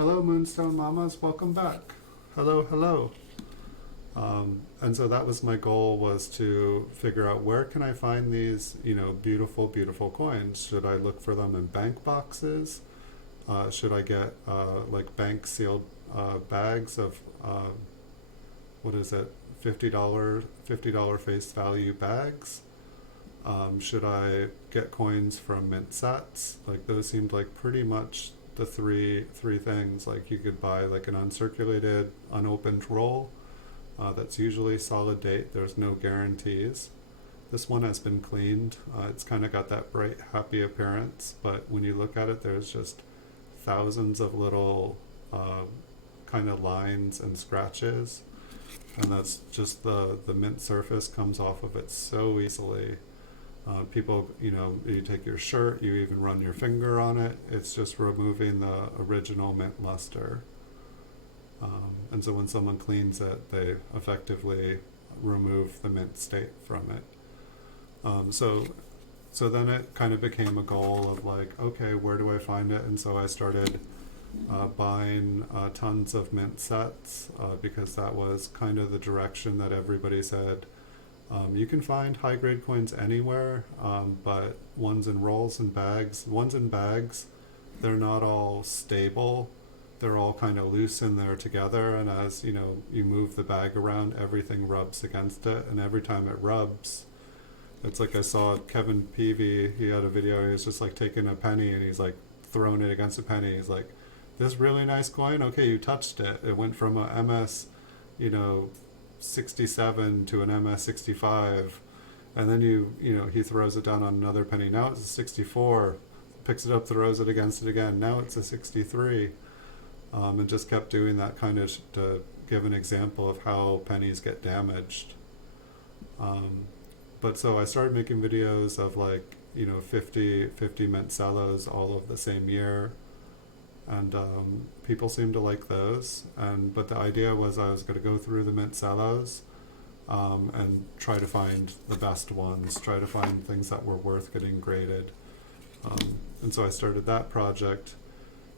Hello, Moonstone Mamas. Welcome back. Hello, hello. And so that was my goal, was to figure out where can I find these, beautiful, beautiful coins. Should I look for them in bank boxes? Should I get like bank sealed bags of what is it, $50 face value bags? Should I get coins from mint sets? Like those seemed like pretty much the three things. Like you could buy like an uncirculated, unopened roll. That's usually solid date. There's no guarantees. This one has been cleaned. It's kind of got that bright, happy appearance, but when you look at it, there's just thousands of little kind of lines and scratches, and that's just the mint surface comes off of it so easily. People, you take your shirt, you even run your finger on it. It's just removing the original mint luster. And so when someone cleans it, they effectively remove the mint state from it. So then it kind of became a goal of like, okay, where do I find it? And so I started buying tons of mint sets because that was kind of the direction that everybody said. You can find high-grade coins anywhere, but ones in rolls and bags. Ones in bags, they're not all stable. They're all kind of loose in there together, and as you move the bag around, everything rubs against it, and every time it rubs, it's like I saw Kevin Peavy, he had a video, he was just like taking a penny and he's like throwing it against a penny. He's like, this really nice coin, okay, you touched it. It went from a MS, 67 to an MS 65, and then he throws it down on another penny. Now it's a 64, picks it up, throws it against it again. Now it's a 63. And just kept doing that kind of to give an example of how pennies get damaged. But so I started making videos of like, 50 mint cellos all of the same year. And people seemed to like those. But the idea was I was going to go through the mint cellos and try to find the best ones, try to find things that were worth getting graded. And so I started that project.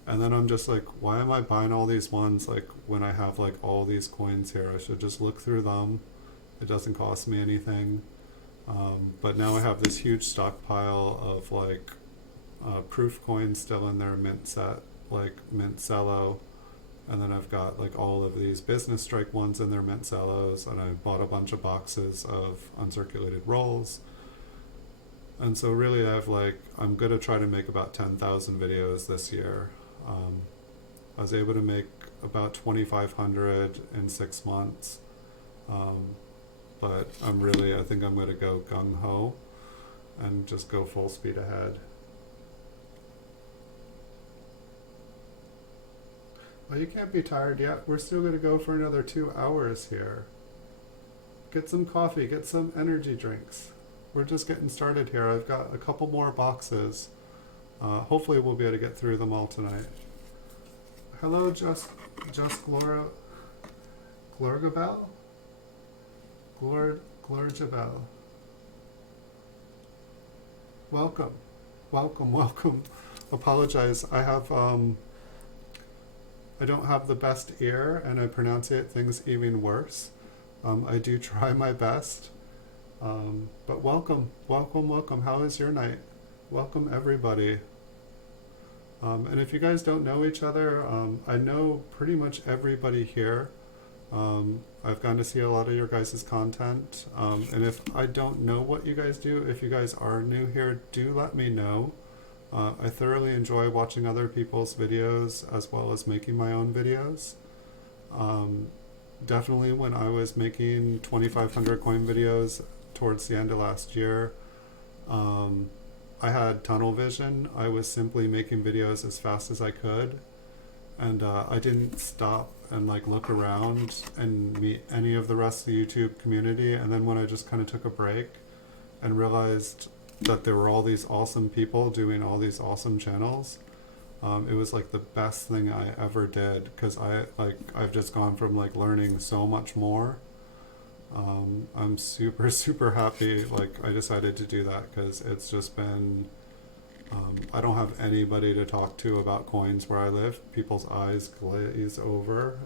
And then I'm just like, why am I buying all these ones like when I have like all these coins here? I should just look through them. It doesn't cost me anything. But now I have this huge stockpile of like proof coins still in their mint set, like mint cello. And then I've got like all of these business strike ones in their mint cellos. And I bought a bunch of boxes of uncirculated rolls. And so really I'm going to try to make about 10,000 videos this year. I was able to make about 2,500 in 6 months, but I think I'm going to go gung-ho and just go full speed ahead. Well, you can't be tired yet. We're still going to go for another 2 hours here. Get some coffee, get some energy drinks. We're just getting started here. I've got a couple more boxes. Hopefully we'll be able to get through them all tonight. Hello, just Glorgabel? Glorgabel. Welcome. Apologize. I don't have the best ear and I pronunciate things even worse. I do try my best. But welcome. How is your night? Welcome everybody. And if you guys don't know each other, I know pretty much everybody here. I've gotten to see a lot of your guys' content. And if I don't know what you guys do, if you guys are new here, do let me know. I thoroughly enjoy watching other people's videos as well as making my own videos. Definitely when I was making 2,500 coin videos towards the end of last year, I had tunnel vision. I was simply making videos as fast as I could, and I didn't stop and look around and meet any of the rest of the YouTube community. And then when I just kind of took a break and realized that there were all these awesome people doing all these awesome channels, it was like the best thing I ever did, because I've just gone from learning so much more. I'm super happy I decided to do that, because it's just been I don't have anybody to talk to about coins where I live. People's eyes glaze over.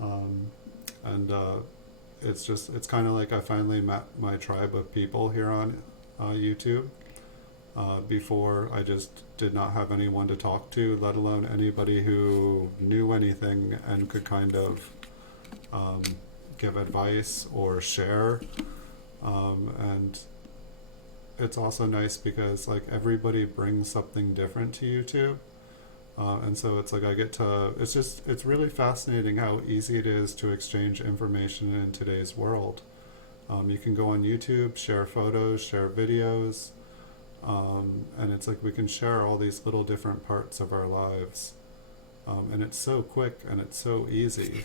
And it's kind of like I finally met my tribe of people here on YouTube. Before, I just did not have anyone to talk to, let alone anybody who knew anything and could kind of give advice or share. And it's also nice because like everybody brings something different to YouTube. And so it's like it's really fascinating how easy it is to exchange information in today's world. You can go on YouTube, share photos, share videos, and it's like we can share all these little different parts of our lives. And it's so quick and it's so easy.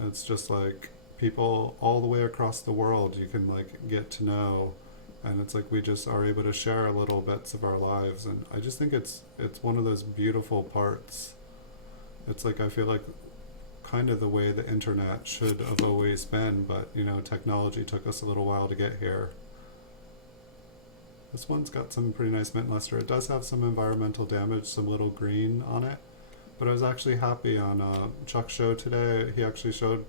It's just like people all the way across the world you can like get to know, and it's like we just are able to share little bits of our lives, and I just think it's one of those beautiful parts. It's like I feel like kind of the way the internet should have always been, but you know, technology took us a little while to get here. This one's got some pretty nice mint luster. It does have some environmental damage, some little green on it, but I was actually happy on Chuck's show today. He actually showed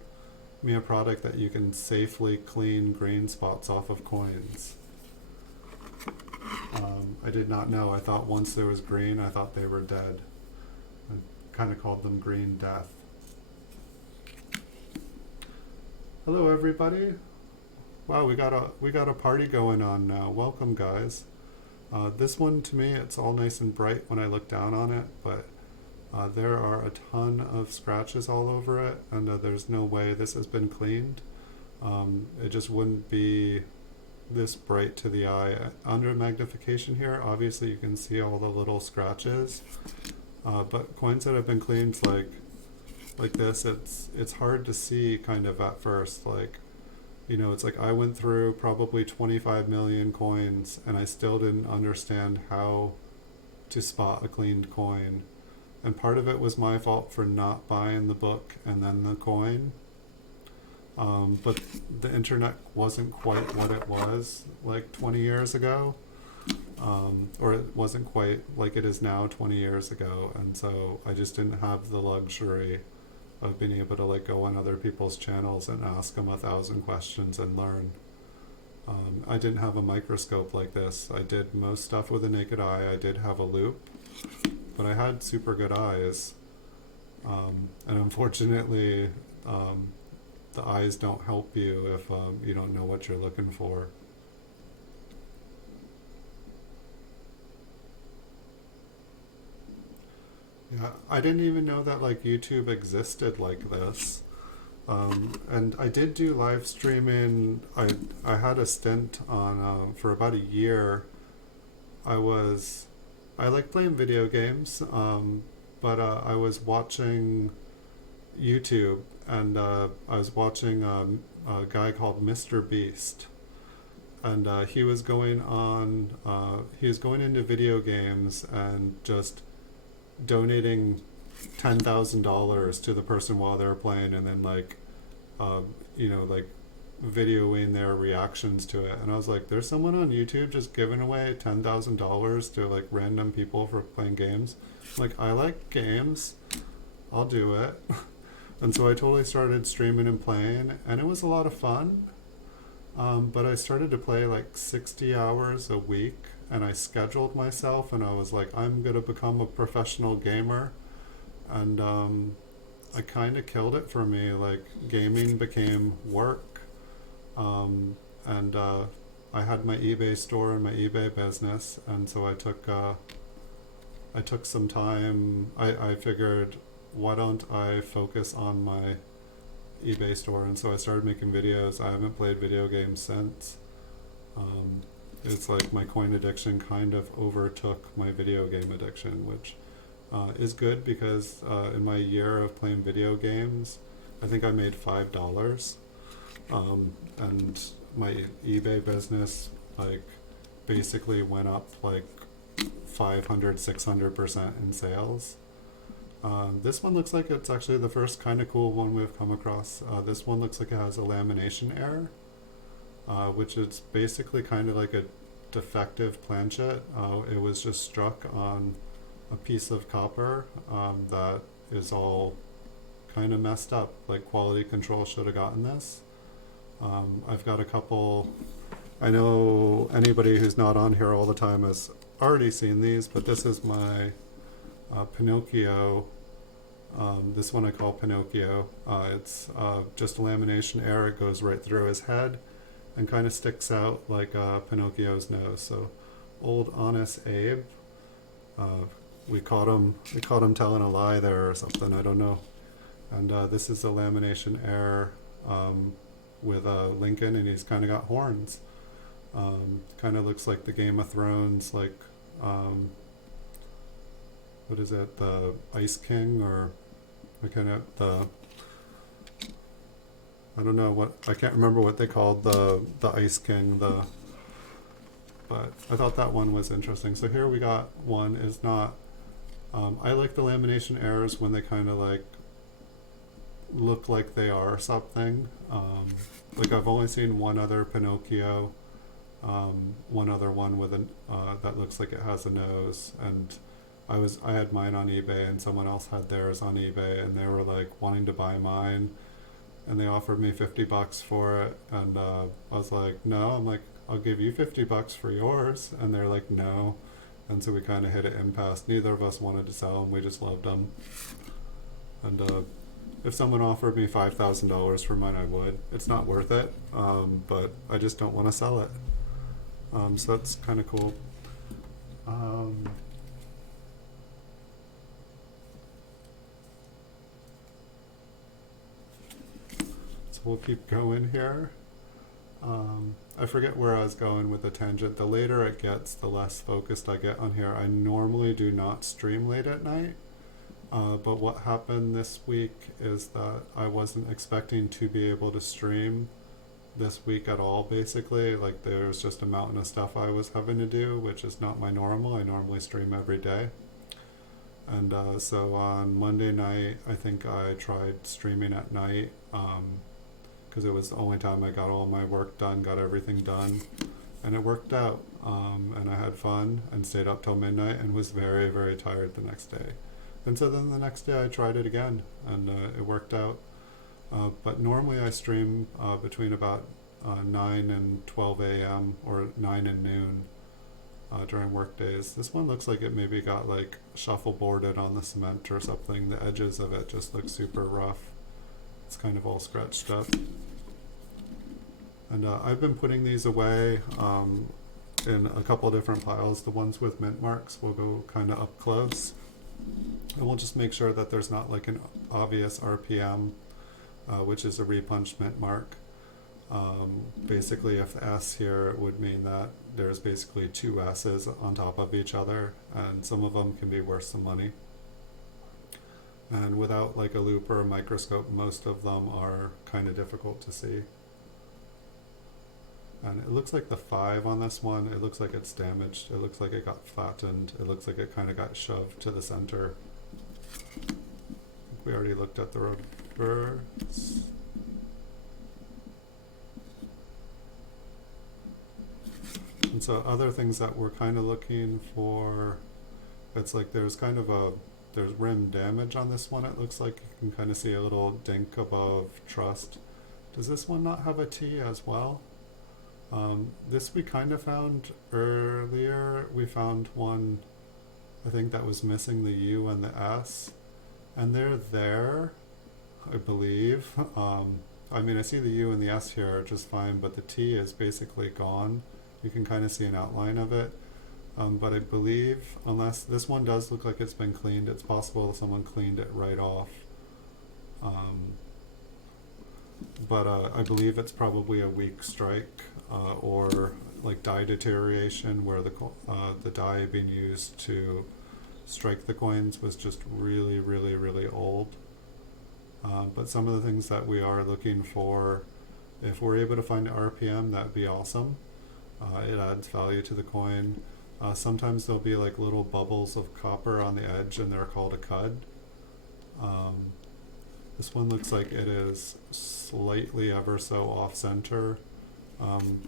me a product that you can safely clean green spots off of coins. I did not know. I thought once there was green, I thought they were dead. I kind of called them green death. Hello everybody. Wow, we got a party going on now. Welcome guys. This one to me, it's all nice and bright when I look down on it, but there are a ton of scratches all over it, and there's no way this has been cleaned. It just wouldn't be this bright to the eye. Under magnification here, obviously you can see all the little scratches, but coins that have been cleaned like this, it's hard to see kind of at first. Like, you know, it's like I went through probably 25 million coins and I still didn't understand how to spot a cleaned coin. And part of it was my fault for not buying the book and then the coin. But the internet wasn't quite what it was like 20 years ago. Or it wasn't quite like it is now 20 years ago. And so I just didn't have the luxury of being able to like go on other people's channels and ask them 1,000 questions and learn. I didn't have a microscope like this. I did most stuff with a naked eye. I did have a loop, but I had super good eyes. And unfortunately, the eyes don't help you if you don't know what you're looking for. Yeah, I didn't even know that like YouTube existed like this. And I did do live streaming. I had a stint on for about a year. I like playing video games, but I was watching YouTube, and I was watching a guy called Mr. Beast, and he was going into video games and just donating $10,000 to the person while they were playing, and then like videoing their reactions to it. And I was like, there's someone on YouTube just giving away $10,000 to like random people for playing games. Like, I like games, I'll do it. And so I totally started streaming and playing, and it was a lot of fun. But I started to play like 60 hours a week, and I scheduled myself, and I was like, I'm gonna become a professional gamer. And I kind of killed it for me. Like, gaming became work. And I had my eBay store and my eBay business, and so I took some time. I figured, why don't I focus on my eBay store? And so I started making videos. I haven't played video games since. It's like my coin addiction kind of overtook my video game addiction, which is good because in my year of playing video games, I think I made $5. And my eBay business like basically went up like 500-600% in sales. This one looks like it's actually the first kind of cool one we've come across. This one looks like it has a lamination error, which is basically kind of like defective planchet. It was just struck on a piece of copper that is all kind of messed up. Like quality control should have gotten this. I've got a couple. I know anybody who's not on here all the time has already seen these, but this is my Pinocchio. This one I call Pinocchio. It's just a lamination error. It goes right through his head and kind of sticks out like Pinocchio's nose. So old honest Abe. We caught him telling a lie there or something. I don't know. And this is a lamination error with Lincoln, and he's kind of got horns. Kind of looks like the Game of Thrones, like what is it, the Ice King, or I don't know what, I can't remember what they called the Ice King, but I thought that one was interesting. So here we got one is not, I like the lamination errors when they kind of like look like they are something. Like I've only seen one other Pinocchio, one other one with that looks like it has a nose, and I had mine on eBay and someone else had theirs on eBay, and they were like wanting to buy mine, and they offered me $50 for it, and I was like, no. I'm like, I'll give you $50 for yours, and they're like, no. And so we kind of hit an impasse. Neither of us wanted to sell them. We just loved them. And if someone offered me $5,000 for mine, I would. It's not worth it, but I just don't want to sell it. So that's kind of cool. So we'll keep going here. I forget where I was going with the tangent. The later it gets, the less focused I get on here. I normally do not stream late at night, but what happened this week is that I wasn't expecting to be able to stream this week at all, basically. Like there's just a mountain of stuff I was having to do, which is not my normal. I normally stream every day. And so on Monday night, I think I tried streaming at night, because it was the only time I got all my work done, got everything done, and it worked out. And I had fun and stayed up till midnight and was very, very tired the next day. And so then the next day I tried it again, and it worked out. But normally I stream between about 9 and 12 a.m. or 9 and noon during work days. This one looks like it maybe got like shuffleboarded on the cement or something. The edges of it just look super rough. It's kind of all scratched up. And I've been putting these away in a couple different piles. The ones with mint marks will go kind of up close. And we'll just make sure that there's not like an obvious RPM, which is a repunched mint mark. Basically, if S here, it would mean that there's basically two S's on top of each other, and some of them can be worth some money. And without like a loupe or a microscope, most of them are kind of difficult to see. And it looks like the 5 on this one, it looks like it's damaged. It looks like it got flattened. It looks like it kind of got shoved to the center. I think we already looked at the reverse. And so other things that we're kind of looking for, it's like there's kind of there's rim damage on this one. It looks like you can kind of see a little dink above trust. Does this one not have a T as well? This we kind of found earlier. We found one, I think, that was missing the U and the S, and they're there, I believe. I mean, I see the U and the S here just fine, but the T is basically gone. You can kind of see an outline of it. But I believe, unless this one does look like it's been cleaned, it's possible that someone cleaned it right off. But I believe it's probably a weak strike, or like die deterioration, where the die being used to strike the coins was just really, really, really old. But some of the things that we are looking for, if we're able to find an RPM, that'd be awesome. It adds value to the coin. Sometimes there'll be like little bubbles of copper on the edge, and they're called a cud. This one looks like it is slightly ever so off center.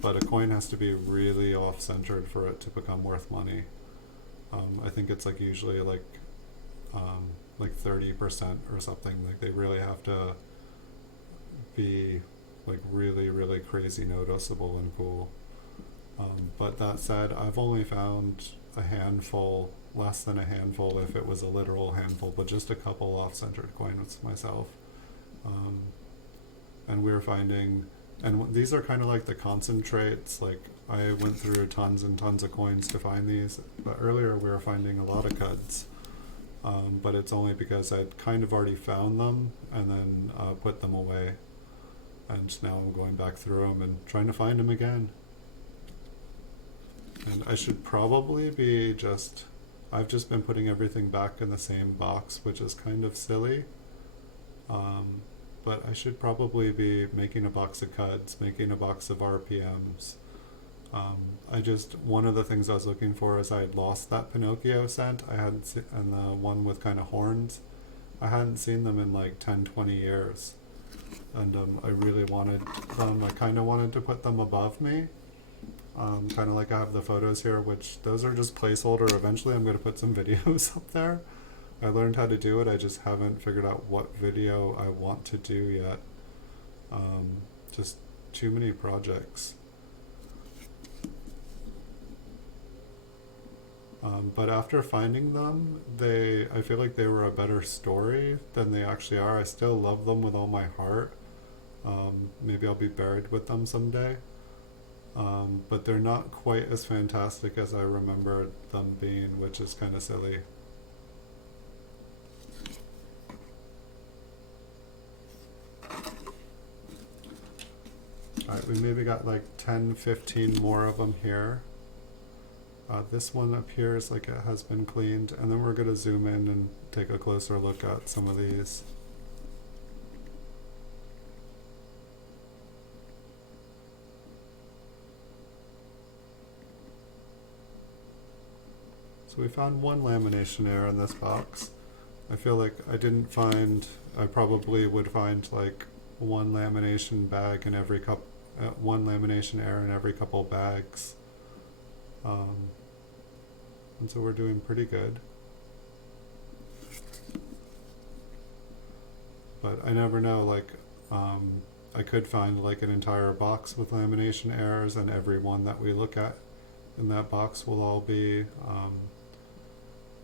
But a coin has to be really off-centered for it to become worth money. I think it's like usually like 30% or something. Like they really have to be like really, really crazy noticeable and cool. But that said, I've only found a handful, less than a handful if it was a literal handful, but just a couple off-centered coins myself. And we were finding, and these are kind of like the concentrates. Like I went through tons and tons of coins to find these, but earlier we were finding a lot of cuds. But it's only because I'd kind of already found them and then put them away. And now I'm going back through them and trying to find them again. And I should probably be I've just been putting everything back in the same box, which is kind of silly. But I should probably be making a box of cuds, making a box of RPMs. One of the things I was looking for is I had lost that Pinocchio scent. I hadn't seen, and the one with kind of horns. I hadn't seen them in like 10, 20 years. And I really wanted them. I kind of wanted to put them above me. Kind of like I have the photos here, which those are just placeholder. Eventually I'm going to put some videos up there. I learned how to do it. I just haven't figured out what video I want to do yet. Just too many projects. But after finding them, I feel like they were a better story than they actually are. I still love them with all my heart. Maybe I'll be buried with them someday. But they're not quite as fantastic as I remember them being, which is kind of silly. Alright, we maybe got like 10, 15 more of them here. This one appears like it has been cleaned, and then we're going to zoom in and take a closer look at some of these. So we found one lamination error in this box. I feel like I probably would find like one lamination bag in every one lamination error in every couple bags. And so we're doing pretty good. But I never know, like, I could find like an entire box with lamination errors, and every one that we look at in that box will all be,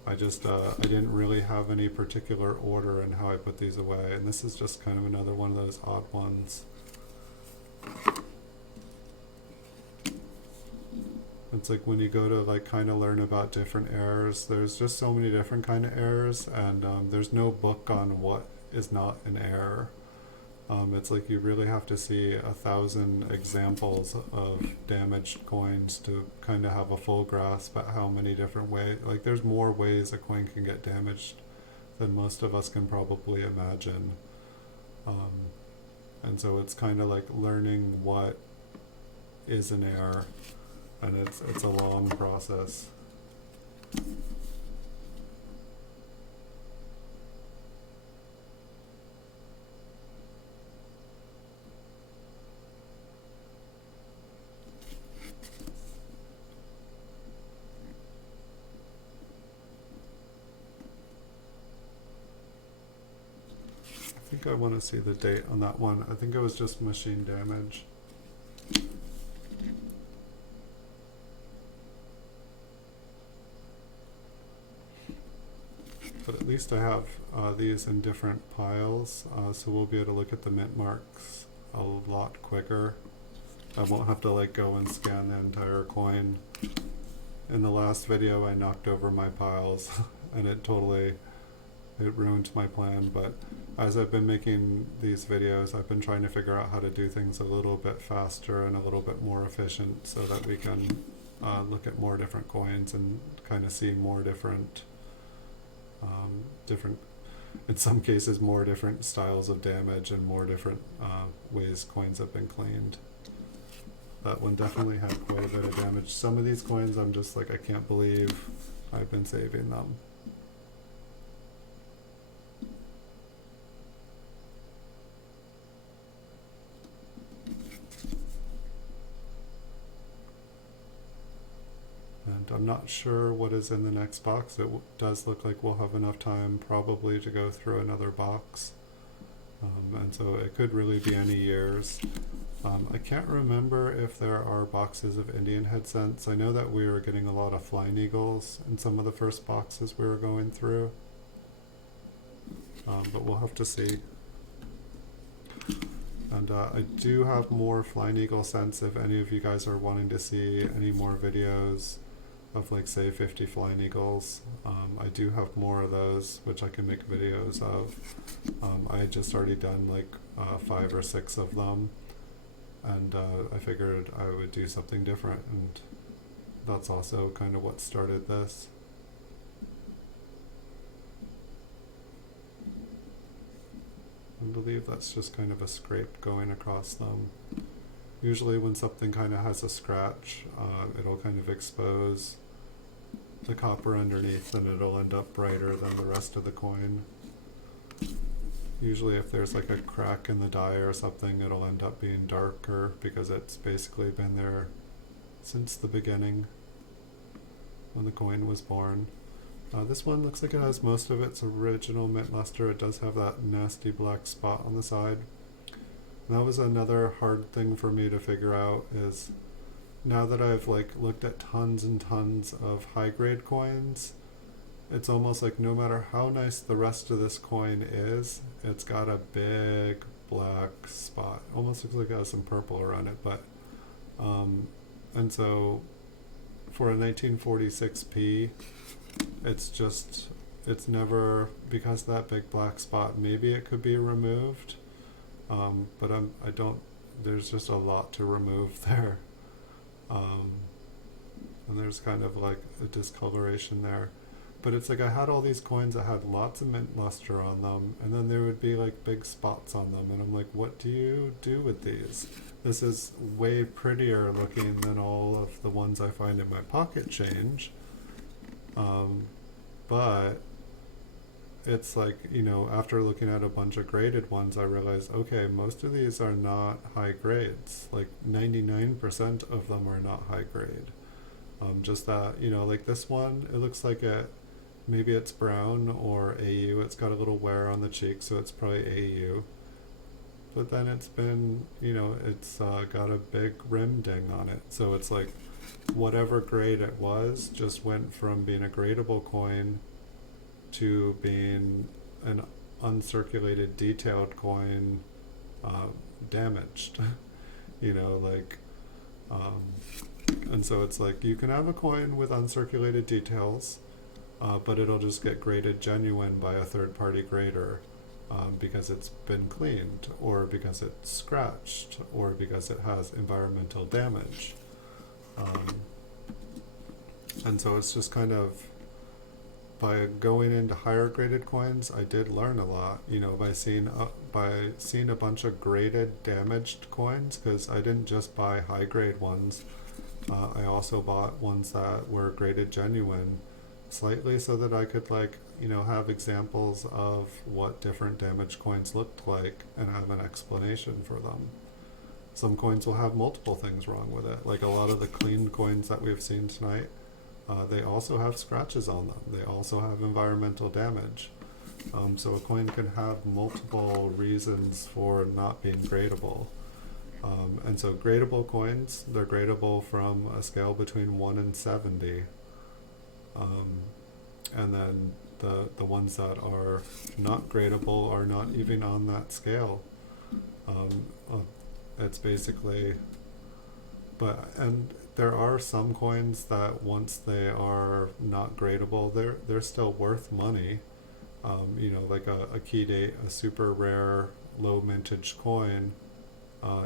I didn't really have any particular order in how I put these away, and this is just kind of another one of those odd ones. It's like when you go to like kind of learn about different errors, there's just so many different kind of errors, and there's no book on what is not an error. It's like you really have to see 1,000 examples of damaged coins to kind of have a full grasp at how many different ways, like there's more ways a coin can get damaged than most of us can probably imagine. And so it's kind of like learning what is an error, and it's a long process. I think I want to see the date on that one. I think it was just machine damage. But at least I have these in different piles, so we'll be able to look at the mint marks a lot quicker. I won't have to like go and scan the entire coin. In the last video I knocked over my piles and it ruined my plan, but as I've been making these videos, I've been trying to figure out how to do things a little bit faster and a little bit more efficient so that we can look at more different coins and kind of see more different, in some cases, more different styles of damage and more different ways coins have been cleaned. That one definitely had quite a bit of damage. Some of these coins I'm just like, I can't believe I've been saving them. I'm not sure what is in the next box. It does look like we'll have enough time probably to go through another box. And so it could really be any years. I can't remember if there are boxes of Indian head cents. I know that we were getting a lot of flying eagles in some of the first boxes we were going through. But we'll have to see. And I do have more flying eagle cents if any of you guys are wanting to see any more videos of like say 50 flying eagles. I do have more of those which I can make videos of. I had just already done like 5 or 6 of them, and I figured I would do something different, and that's also kind of what started this. I believe that's just kind of a scrape going across them. Usually when something kind of has a scratch, it'll kind of expose the copper underneath, and it'll end up brighter than the rest of the coin. Usually if there's like a crack in the die or something, it'll end up being darker because it's basically been there since the beginning when the coin was born. This one looks like it has most of its original mint luster. It does have that nasty black spot on the side. And that was another hard thing for me to figure out, is now that I've like looked at tons and tons of high grade coins, it's almost like no matter how nice the rest of this coin is, it's got a big black spot. Almost looks like it has some purple around it, but and so for a 1946p, it's never, because of that big black spot, maybe it could be removed, but there's just a lot to remove there. And there's kind of like a discoloration there. But it's like I had all these coins that had lots of mint luster on them, and then there would be like big spots on them, and I'm like, what do you do with these? This is way prettier looking than all of the ones I find in my pocket change. But it's like, you know, after looking at a bunch of graded ones, I realized, okay, most of these are not high grades. Like 99% of them are not high grade. Just that, you know, like this one, it looks like maybe it's brown or AU. It's got a little wear on the cheek, so it's probably AU. But then it's been, you know, it's got a big rim ding on it. So it's like whatever grade it was just went from being a gradable coin to being an uncirculated detailed coin, damaged. You know, like, and so it's like you can have a coin with uncirculated details, but it'll just get graded genuine by a third-party grader, because it's been cleaned, or because it's scratched, or because it has environmental damage. And so it's just kind of, by going into higher graded coins, I did learn a lot, you know, by seeing a bunch of graded damaged coins, because I didn't just buy high grade ones. I also bought ones that were graded genuine slightly, so that I could, like, you know, have examples of what different damaged coins looked like and have an explanation for them. Some coins will have multiple things wrong with it, like a lot of the clean coins that we've seen tonight. They also have scratches on them. They also have environmental damage. So a coin can have multiple reasons for not being gradable. And so gradable coins, they're gradable from a scale between 1 and 70. And then the ones that are not gradable are not even on that scale. It's basically, and there are some coins that once they are not gradable, they're still worth money. You know, like a key date, a super rare low mintage coin,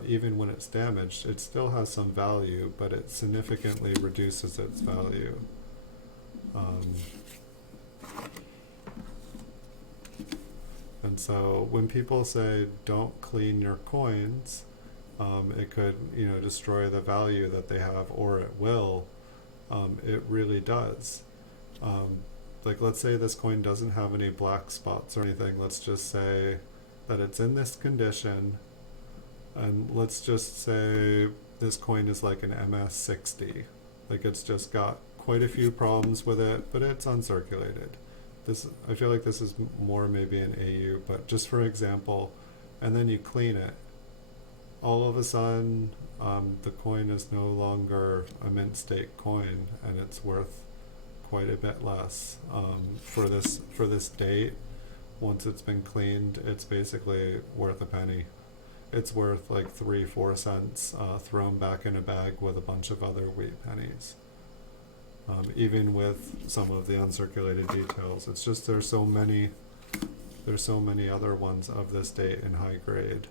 even when it's damaged, it still has some value, but it significantly reduces its value. And so when people say don't clean your coins, it could, you know, destroy the value that they have, or it will. It really does. Like, let's say this coin doesn't have any black spots or anything. Let's just say that it's in this condition, and let's just say this coin is like an MS60. Like, it's just got quite a few problems with it, but it's uncirculated. I feel like this is more maybe an AU, but just for example, and then you clean it, all of a sudden the coin is no longer a mint state coin, and it's worth quite a bit less. For this date, once it's been cleaned, it's basically worth a penny. It's worth like 3-4 cents thrown back in a bag with a bunch of other wheat pennies. Even with some of the uncirculated details, it's just there's so many other ones of this date in high grade.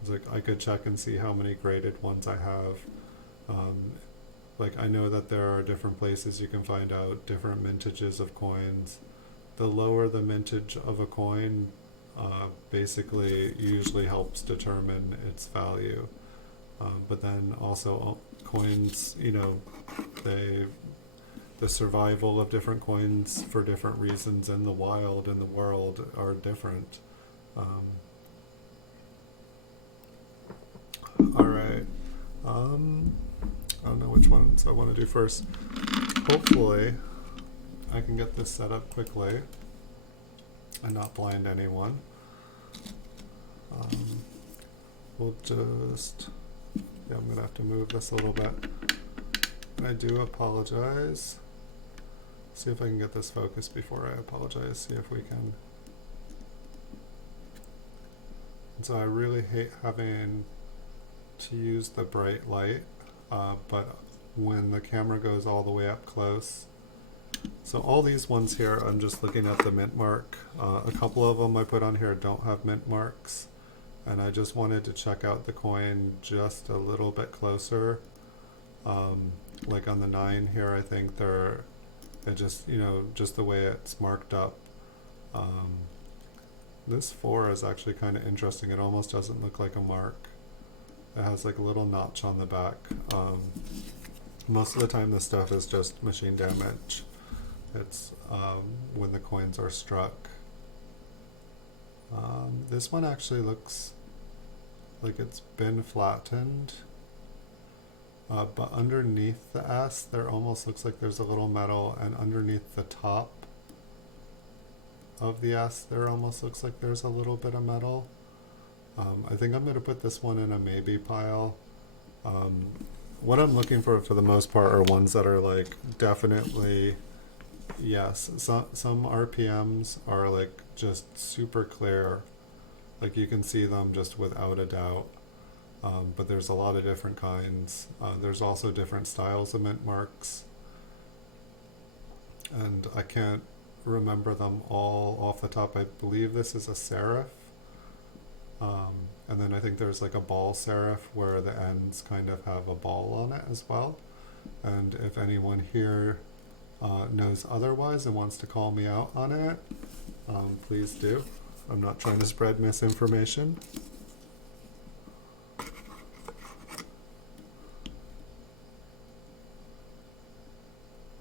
It's like I could check and see how many graded ones I have. Like I know that there are different places you can find out different mintages of coins. The lower the mintage of a coin, basically usually helps determine its value. But then also coins, the survival of different coins for different reasons in the wild, in the world, are different. Alright, I don't know which ones I want to do first. Hopefully I can get this set up quickly and not blind anyone. We'll just, I'm going to have to move this a little bit. And I do apologize. See if I can get this focused before I apologize, see if we can. And so I really hate having to use the bright light, but when the camera goes all the way up close. So all these ones here, I'm just looking at the mint mark. A couple of them I put on here don't have mint marks, and I just wanted to check out the coin just a little bit closer. Like on the 9 here, I think it just, just the way it's marked up. This 4 is actually kind of interesting. It almost doesn't look like a mark. It has like a little notch on the back. Most of the time this stuff is just machine damage. It's when the coins are struck. This one actually looks like it's been flattened. But underneath the S, there almost looks like there's a little metal, and underneath the top of the S, there almost looks like there's a little bit of metal. I think I'm going to put this one in a maybe pile. What I'm looking for the most part are ones that are like definitely yes. Some RPMs are like just super clear, like you can see them just without a doubt. But there's a lot of different kinds. There's also different styles of mint marks, and I can't remember them all off the top. I believe this is a serif. And then I think there's like a ball serif where the ends kind of have a ball on it as well. And if anyone here knows otherwise and wants to call me out on it, please do. I'm not trying to spread misinformation.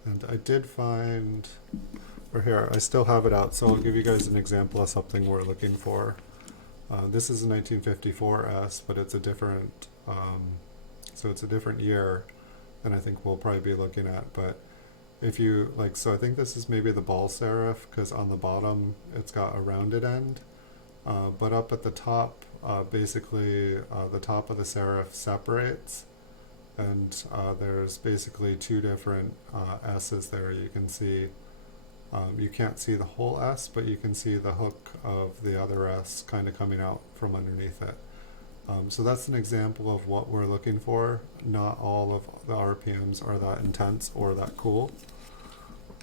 And I did find, or here, I still have it out, so I'll give you guys an example of something we're looking for. This is a 1954 S, but it's a different, so it's a different year than I think we'll probably be looking at. But if you, so I think this is maybe the ball serif, because on the bottom it's got a rounded end. But up at the top, basically the top of the serif separates, and there's basically two different S's there. You can see, you can't see the whole S, but you can see the hook of the other S kind of coming out from underneath it. So that's an example of what we're looking for. Not all of the RPMs are that intense or that cool,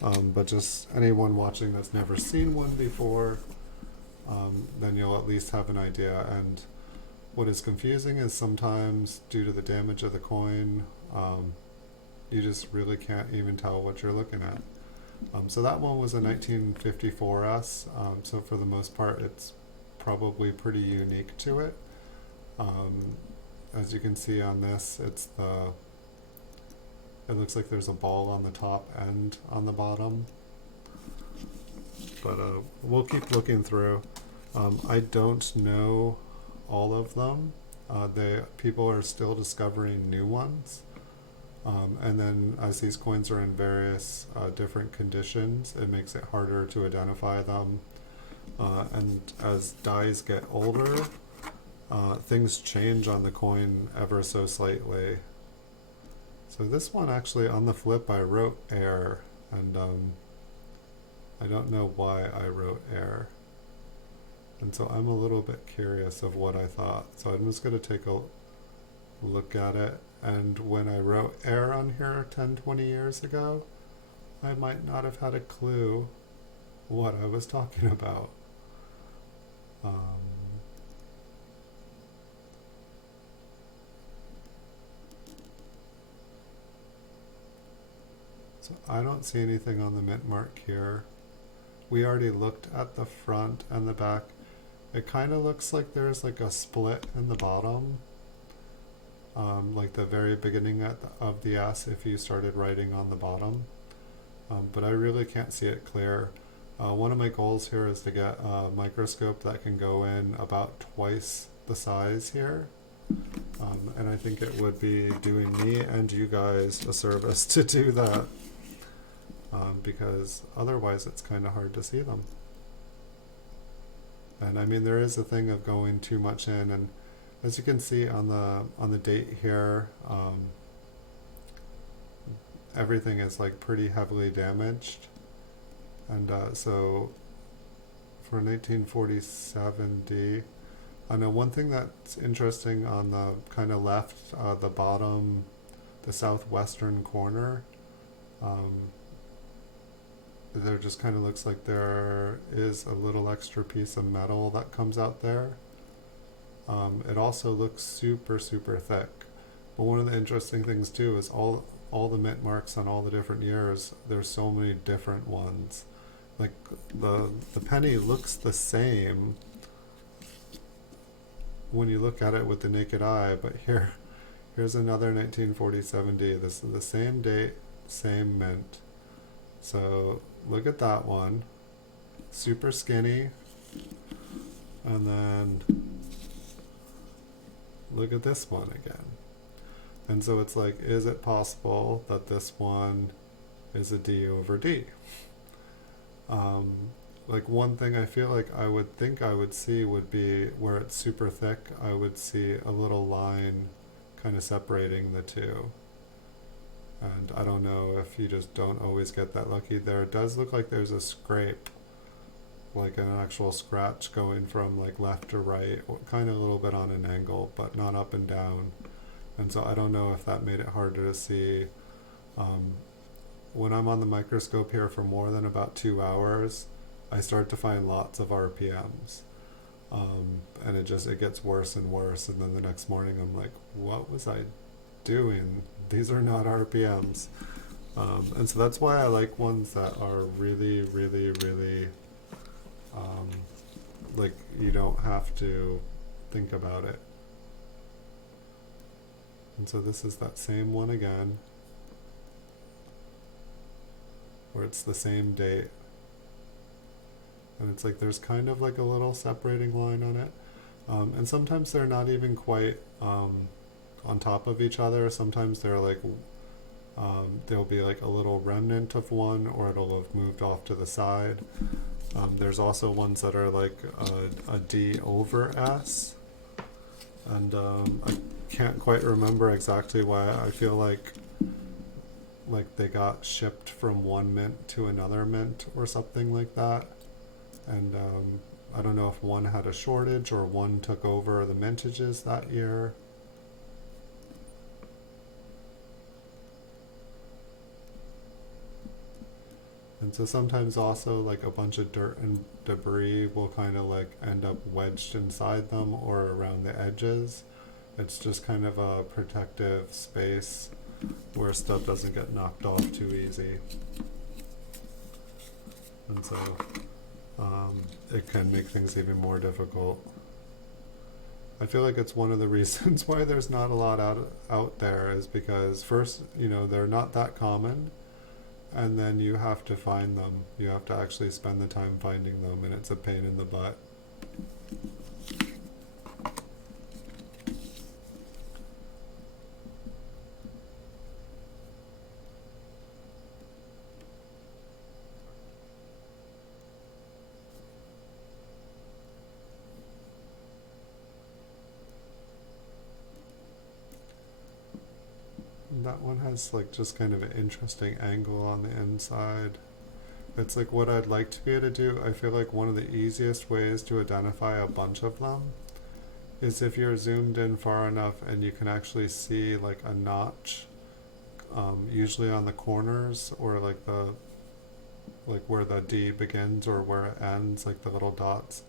but just anyone watching that's never seen one before, then you'll at least have an idea. And what is confusing is sometimes due to the damage of the coin, you just really can't even tell what you're looking at. So that one was a 1954 S, so for the most part it's probably pretty unique to it. As you can see on this, it looks like there's a ball on the top and on the bottom. But we'll keep looking through. I don't know all of them. People are still discovering new ones. And then as these coins are in various different conditions, it makes it harder to identify them. And as dies get older, things change on the coin ever so slightly. So this one actually, on the flip, I wrote air, and I don't know why I wrote air. And so I'm a little bit curious of what I thought. So I'm just going to take a look at it. And when I wrote air on here 10, 20 years ago, I might not have had a clue what I was talking about. So I don't see anything on the mint mark here. We already looked at the front and the back. It kind of looks like there's like a split in the bottom, like the very beginning of the S if you started writing on the bottom. But I really can't see it clear. One of my goals here is to get a microscope that can go in about twice the size here. And I think it would be doing me and you guys a service to do that, because otherwise it's kind of hard to see them. And I mean, there is a thing of going too much in, and as you can see on the date here, everything is like pretty heavily damaged. And so for 1947D, I know one thing that's interesting on the kind of left, the bottom, the southwestern corner, there just kind of looks like there is a little extra piece of metal that comes out there. It also looks super, super thick. But one of the interesting things too is all the mint marks on all the different years, there's so many different ones. Like the penny looks the same when you look at it with the naked eye, but here's another 1947D. This is the same date, same mint. So look at that one, super skinny, and then look at this one again. And so it's like, is it possible that this one is a D over D? Like one thing I feel like I would think I would see would be where it's super thick, I would see a little line kind of separating the two. And I don't know if you just don't always get that lucky. There does look like there's a scrape, like an actual scratch going from like left to right, kind of a little bit on an angle, but not up and down. And so I don't know if that made it harder to see. When I'm on the microscope here for more than about 2 hours, I start to find lots of RPMs. And it gets worse and worse. And then the next morning I'm like, what was I doing? These are not RPMs. And so that's why I like ones that are really, really, really, like you don't have to think about it. And so this is that same one again, where it's the same date. And it's like there's kind of like a little separating line on it. And sometimes they're not even quite on top of each other. Sometimes they're like, there'll be like a little remnant of one, or it'll have moved off to the side. There's also ones that are like a D over S. And I can't quite remember exactly why. I feel like they got shipped from one mint to another mint or something like that. And I don't know if one had a shortage or one took over the mintages that year. And so sometimes also like a bunch of dirt and debris will kind of like end up wedged inside them or around the edges. It's just kind of a protective space where stuff doesn't get knocked off too easy. And so it can make things even more difficult. I feel like it's one of the reasons why there's not a lot out there is because first, they're not that common, and then you have to find them. You have to actually spend the time finding them, and it's a pain in the butt. That one has like just kind of an interesting angle on the inside. It's like what I'd like to be able to do. I feel like one of the easiest ways to identify a bunch of them is if you're zoomed in far enough and you can actually see like a notch, usually on the corners or like the like where the D begins or where it ends, like the little dots.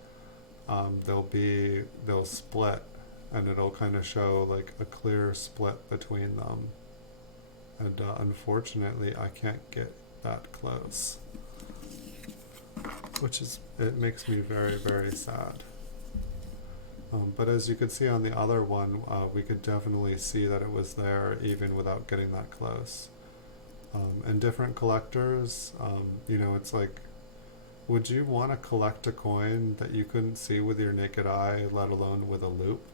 They'll split, and it'll kind of show like a clear split between them. And unfortunately, I can't get that close, it makes me very, very sad. But as you could see on the other one, we could definitely see that it was there even without getting that close. And different collectors, it's like, would you want to collect a coin that you couldn't see with your naked eye, let alone with a loupe?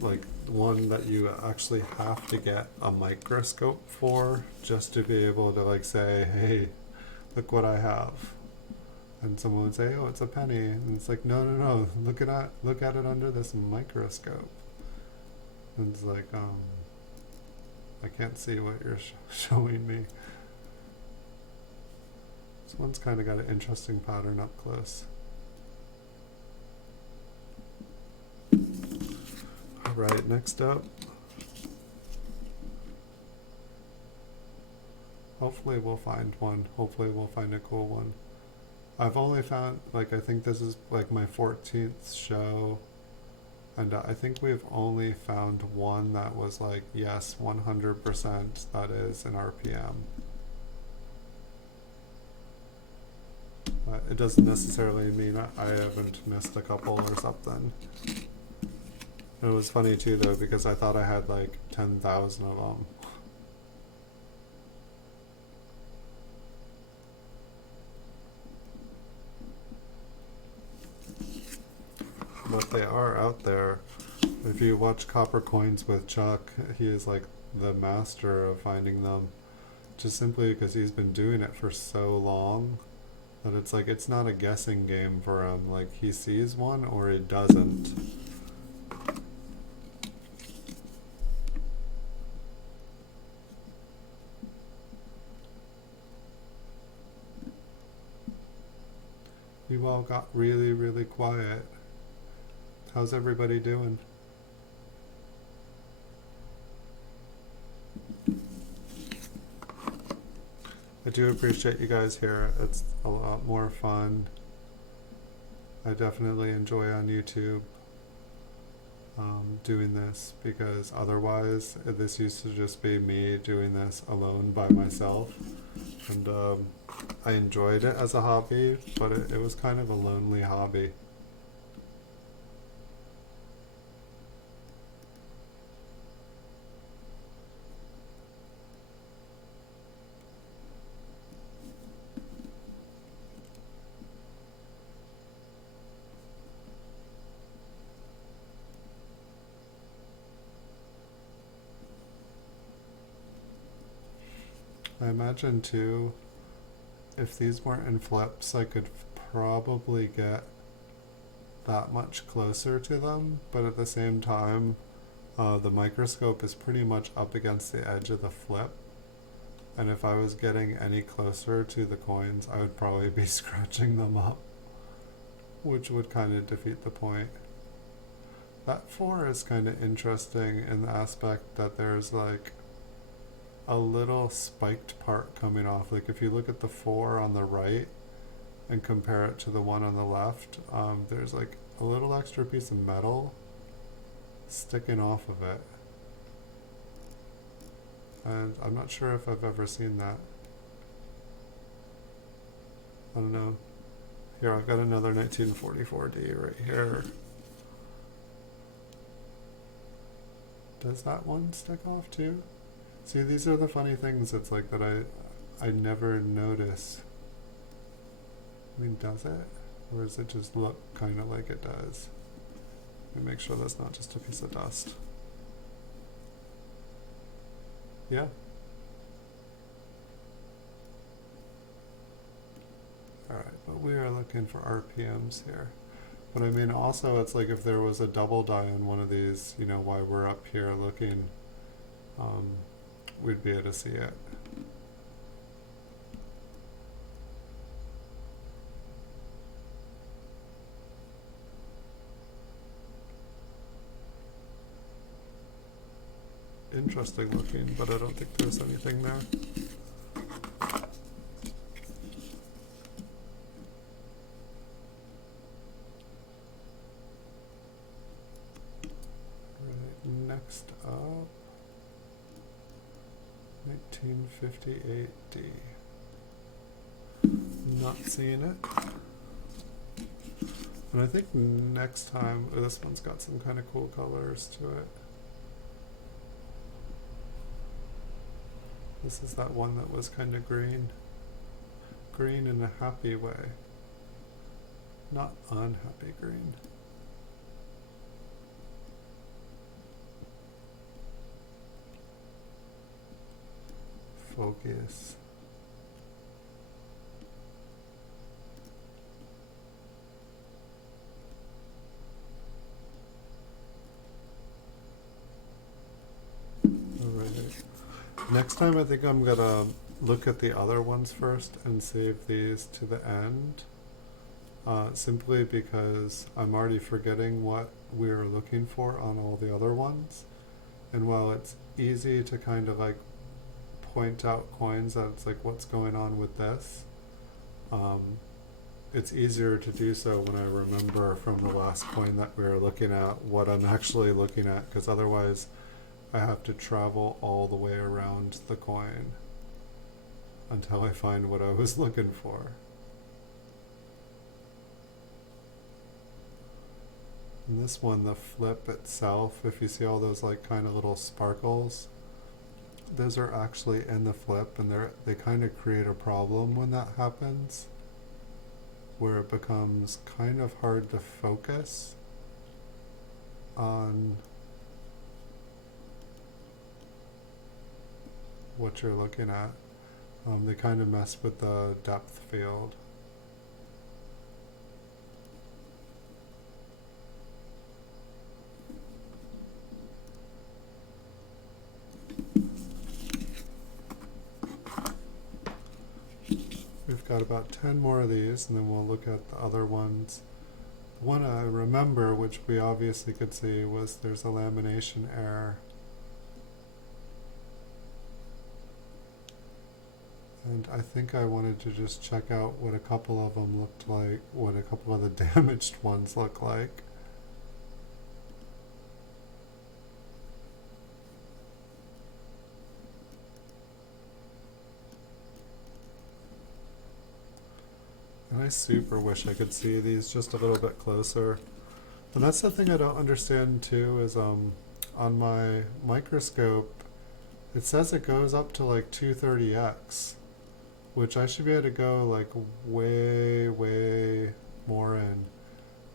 Like one that you actually have to get a microscope for just to be able to like say, hey, look what I have. And someone would say, oh, it's a penny. And it's like, no, look at it under this microscope. And it's like, I can't see what you're showing me. This one's kind of got an interesting pattern up close. Alright, next up. Hopefully we'll find one. Hopefully we'll find a cool one. I've only found, like, I think this is like my 14th show, and I think we've only found one that was like, yes, 100% that is an RPM. It doesn't necessarily mean I haven't missed a couple or something. It was funny too though, because I thought I had like 10,000 of them. But they are out there. If you watch Copper Coins with Chuck, he is like the master of finding them. Just simply because he's been doing it for so long that it's like, it's not a guessing game for him. Like, he sees one or he doesn't. You all got really, really quiet. How's everybody doing? I do appreciate you guys here. It's a lot more fun. I definitely enjoy on YouTube doing this, because otherwise this used to just be me doing this alone by myself. And I enjoyed it as a hobby, but it was kind of a lonely hobby. I imagine too, if these weren't in flips, I could probably get that much closer to them, but at the same time, the microscope is pretty much up against the edge of the flip, and if I was getting any closer to the coins, I would probably be scratching them up, which would kind of defeat the point. That 4 is kind of interesting in the aspect that there's like a little spiked part coming off. Like if you look at the 4 on the right and compare it to the one on the left, there's like a little extra piece of metal sticking off of it. And I'm not sure if I've ever seen that. I don't know. Here, I've got another 1944D right here. Does that one stick off too? See, these are the funny things, it's like that I never notice. I mean, does it? Or does it just look kind of like it does? Let me make sure that's not just a piece of dust. Yeah. Alright, but we are looking for RPMs here. But I mean, also, it's like if there was a double die on one of these, you know, while we're up here looking, we'd be able to see it. Interesting looking, but I don't think there's anything there. Right, next up, 1958D. Not seeing it. And I think next time, this one's got some kind of cool colors to it. This is that one that was kind of green. Green in a happy way. Not unhappy green. Focus. Alright. Next time I think I'm gonna look at the other ones first and save these to the end. Simply because I'm already forgetting what we're looking for on all the other ones. And while it's easy to kind of like point out coins that it's like what's going on with this, it's easier to do so when I remember from the last coin that we were looking at what I'm actually looking at, because otherwise I have to travel all the way around the coin until I find what I was looking for. And this one, the flip itself, if you see all those like kind of little sparkles, those are actually in the flip, and they kind of create a problem when that happens, where it becomes kind of hard to focus on what you're looking at. They kind of mess with the depth field. We've got about 10 more of these, and then we'll look at the other ones. The one I remember, which we obviously could see, was there's a lamination error. And I think I wanted to just check out what a couple of them looked like, what a couple of the damaged ones look like. And I super wish I could see these just a little bit closer. And that's the thing I don't understand too, is on my microscope, it says it goes up to like 230x. Which I should be able to go like way, way more in.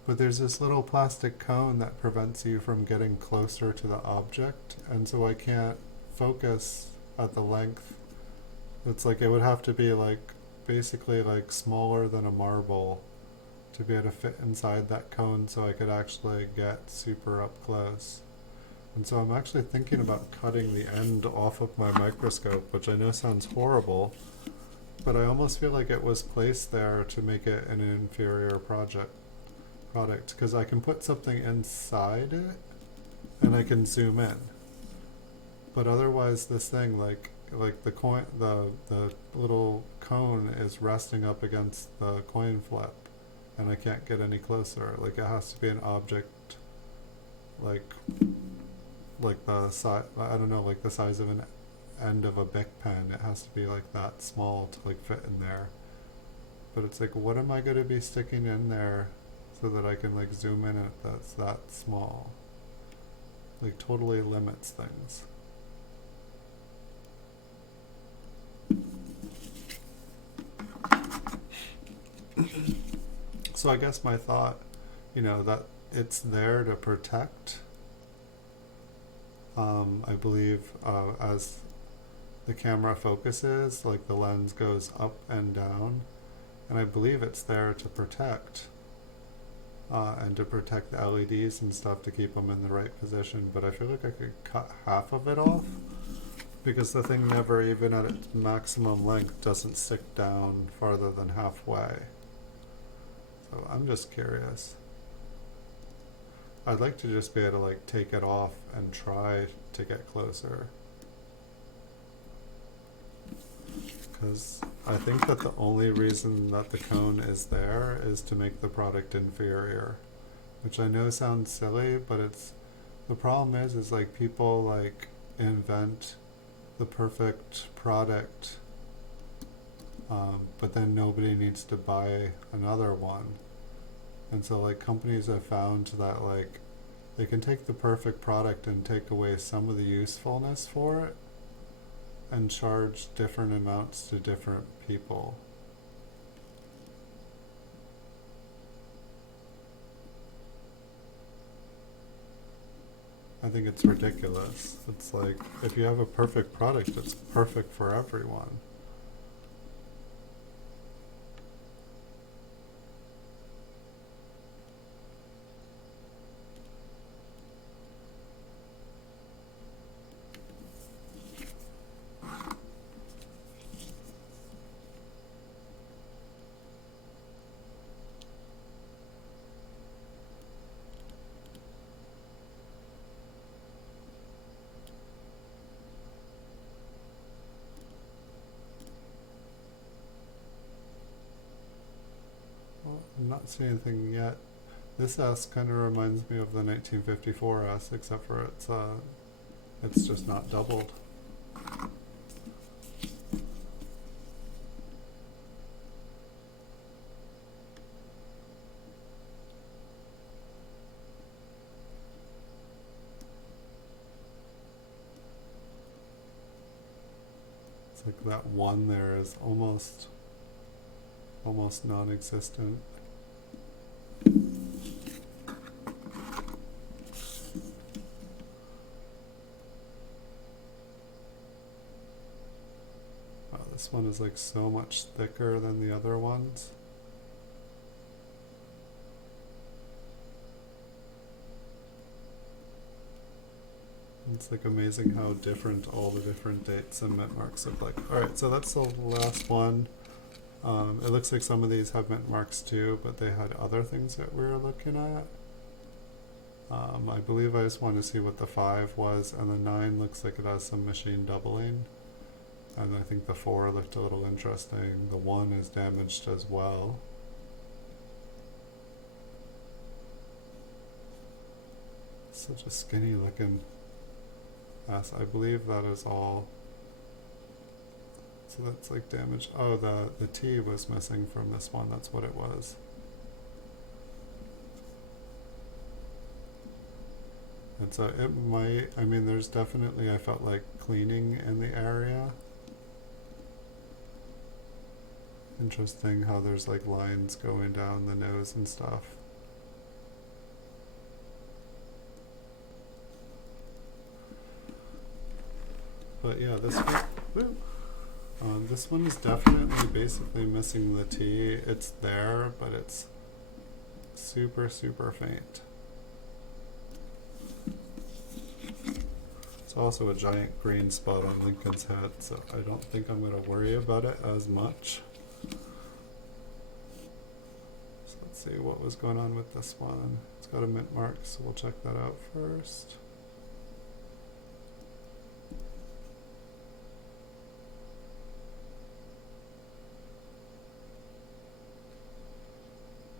But there's this little plastic cone that prevents you from getting closer to the object, and so I can't focus at the length. It's like it would have to be like basically like smaller than a marble to be able to fit inside that cone so I could actually get super up close. And so I'm actually thinking about cutting the end off of my microscope, which I know sounds horrible, but I almost feel like it was placed there to make it an inferior product, because I can put something inside it and I can zoom in. But otherwise this thing, like the coin, the little cone is resting up against the coin flip, and I can't get any closer. Like it has to be an object like the size, I don't know, like the size of an end of a Bic pen. It has to be like that small to like fit in there. But it's like, what am I going to be sticking in there so that I can like zoom in at that's that small? Like totally limits things. So I guess my thought, that it's there to protect. I believe as the camera focuses, like the lens goes up and down, and I believe it's there to protect and to protect the LEDs and stuff, to keep them in the right position. But I feel like I could cut half of it off, because the thing never, even at its maximum length, doesn't stick down farther than halfway. So I'm just curious. I'd like to just be able to like take it off and try to get closer. Because I think that the only reason that the cone is there is to make the product inferior. Which I know sounds silly, but it's, the problem is like people like invent the perfect product, but then nobody needs to buy another one. And so like companies have found that like they can take the perfect product and take away some of the usefulness for it and charge different amounts to different people. I think it's ridiculous. It's like, if you have a perfect product, it's perfect for everyone. Well, I'm not seeing anything yet. This S kind of reminds me of the 1954 S, except for it's just not doubled. It's like that one there is almost non-existent. Wow, this one is like so much thicker than the other ones. It's like amazing how different all the different dates and mint marks look like. Alright, so that's the last one. It looks like some of these have mint marks too, but they had other things that we were looking at. I believe I just want to see what the 5 was, and the 9 looks like it has some machine doubling. And I think the 4 looked a little interesting. The 1 is damaged as well. Such a skinny looking S. I believe that is all. So that's like damage. Oh, the T was missing from this one. That's what it was. And so it might, I mean, there's definitely, I felt like cleaning in the area. Interesting how there's like lines going down the nose and stuff. But yeah, this one is definitely basically missing the T. It's there, but it's super, super faint. It's also a giant green spot on Lincoln's head, so I don't think I'm going to worry about it as much. So let's see what was going on with this one. It's got a mint mark, so we'll check that out first.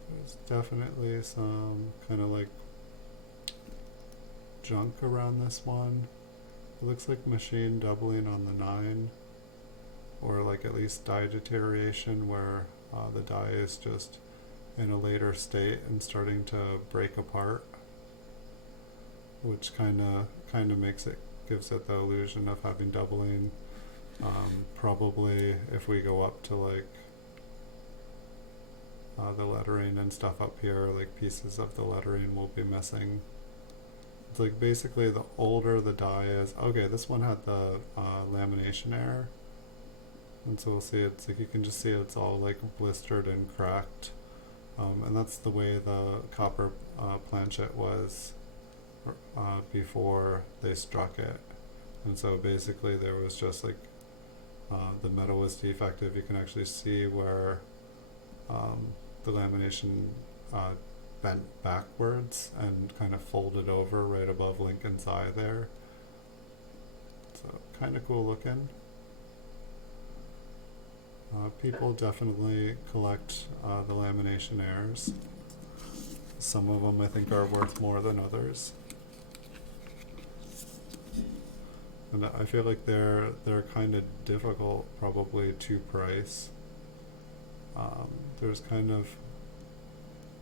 There's definitely some kind of like junk around this one. It looks like machine doubling on the 9, or like at least die deterioration where the die is just in a later state and starting to break apart, which kind of gives it the illusion of having doubling. Probably if we go up to like the lettering and stuff up here, like pieces of the lettering will be missing. It's like basically the older the die is. Okay, this one had the lamination error, and so we'll see it's like you can just see it's all like blistered and cracked, and that's the way the copper planchet was before they struck it. And so basically there was just like the metal was defective. You can actually see where the lamination bent backwards and kind of folded over right above Lincoln's eye there. So kind of cool looking. People definitely collect the lamination errors. Some of them I think are worth more than others. And I feel like they're kind of difficult probably to price. There's kind of,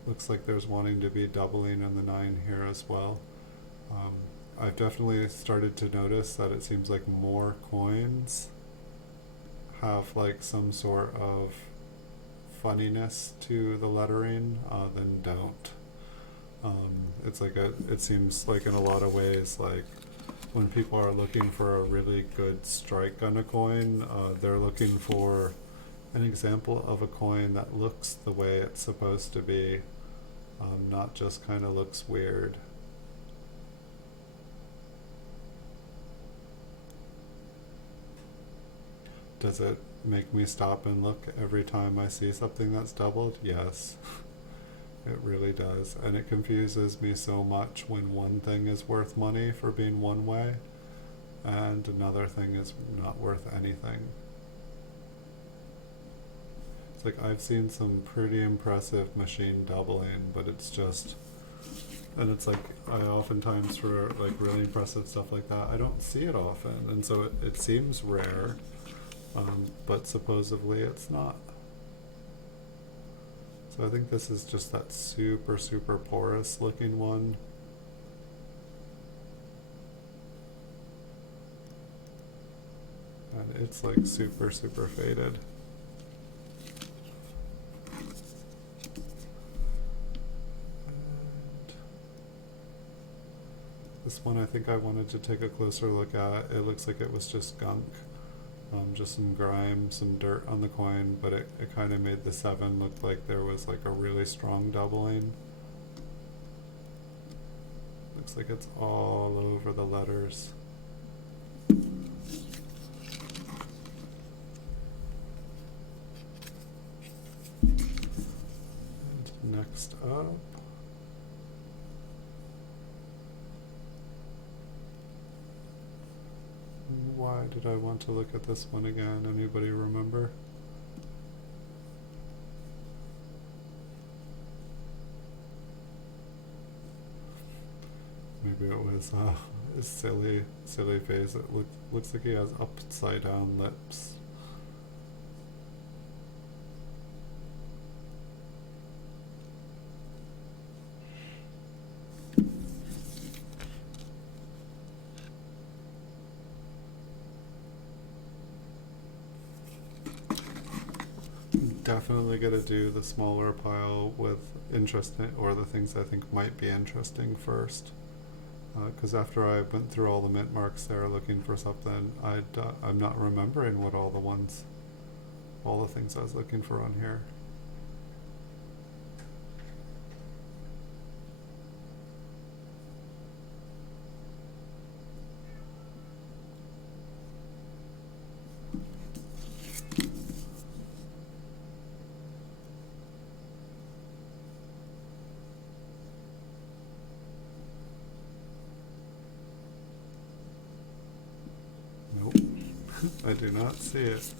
looks like there's wanting to be doubling in the 9 here as well. I've definitely started to notice that it seems like more coins have like some sort of funniness to the lettering than don't. It's like it seems like in a lot of ways, like when people are looking for a really good strike on a coin, they're looking for an example of a coin that looks the way it's supposed to be, not just kind of looks weird. Does it make me stop and look every time I see something that's doubled? Yes. It really does. And it confuses me so much when one thing is worth money for being one way and another thing is not worth anything. It's like I've seen some pretty impressive machine doubling, but it's just, and it's like I oftentimes for like really impressive stuff like that, I don't see it often, and so it seems rare, but supposedly it's not. So I think this is just that super, super porous looking one. And it's like super, super faded. And this one I think I wanted to take a closer look at. It looks like it was just gunk. Just some grime, some dirt on the coin, but it kind of made the 7 look like there was like a really strong doubling. Looks like it's all over the letters. And next up, why did I want to look at this one again? Anybody remember? Maybe it was a silly face. It looks like he has upside down lips. Definitely gonna do the smaller pile with interesting, or the things I think might be interesting first. Because after I went through all the mint marks there looking for something, I'm not remembering what all the things I was looking for on here. I do not see it.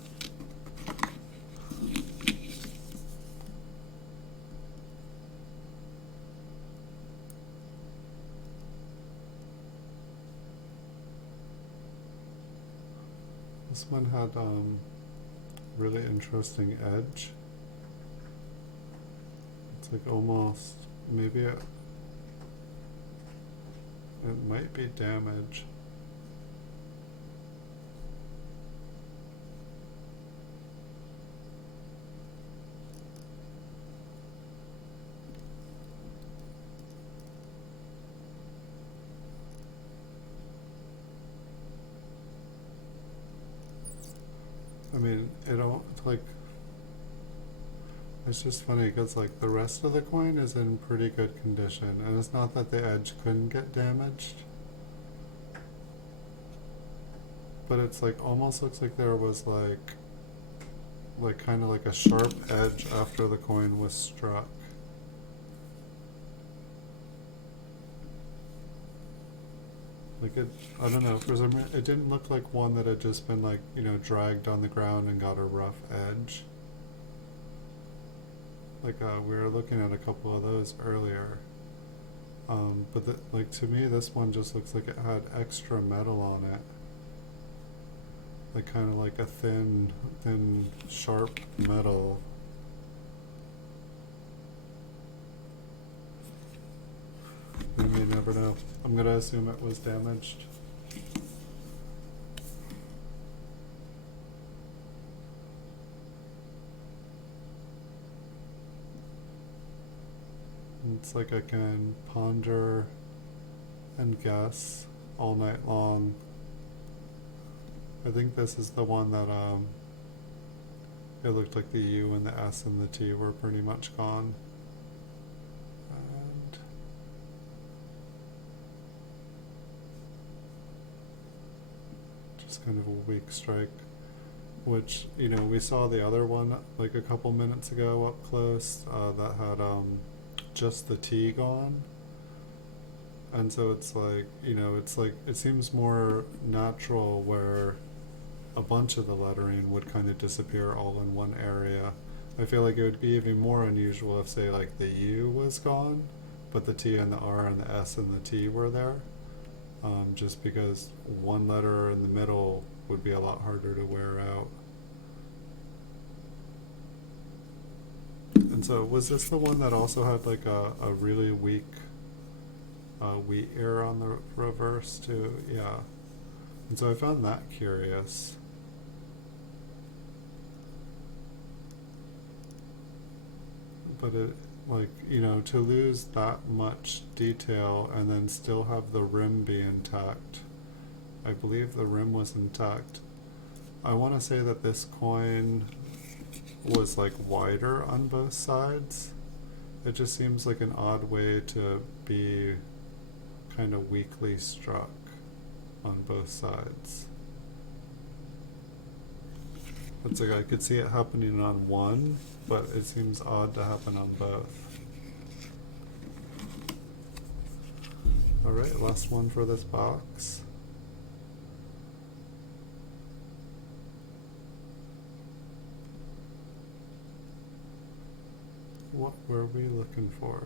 This one had really interesting edge. It's like almost, maybe it might be damage. I mean, it all, like, it's just funny because, like, the rest of the coin is in pretty good condition, and it's not that the edge couldn't get damaged. but it's like almost looks like there was like kind of like a sharp edge after the coin was struck. Like it, I don't know, for some reason, it didn't look like one that had just been like, you know, dragged on the ground and got a rough edge. Like we were looking at a couple of those earlier. But like to me, this one just looks like it had extra metal on it. Like kind of like a thin, sharp metal. You may never know. I'm gonna assume it was damaged. It's like I can ponder and guess all night long. I think this is the one that it looked like the U and the S and the T were pretty much gone. And just kind of a weak strike, which, you know, we saw the other one like a couple minutes ago up close that had just the T gone. And so it's like, you know, it's like, it seems more natural where a bunch of the lettering would kind of disappear all in one area. I feel like it would be even more unusual if, say, like the U was gone, but the T and the R and the S and the T were there. Just because one letter in the middle would be a lot harder to wear out. And so was this the one that also had like a really weak wheat ear on the reverse too? Yeah. And so I found that curious. But it, like, you know, to lose that much detail and then still have the rim be intact. I believe the rim was intact. I want to say that this coin was like wider on both sides. It just seems like an odd way to be kind of weakly struck on both sides. It's like I could see it happening on one, but it seems odd to happen on both. Alright, last one for this box. What were we looking for?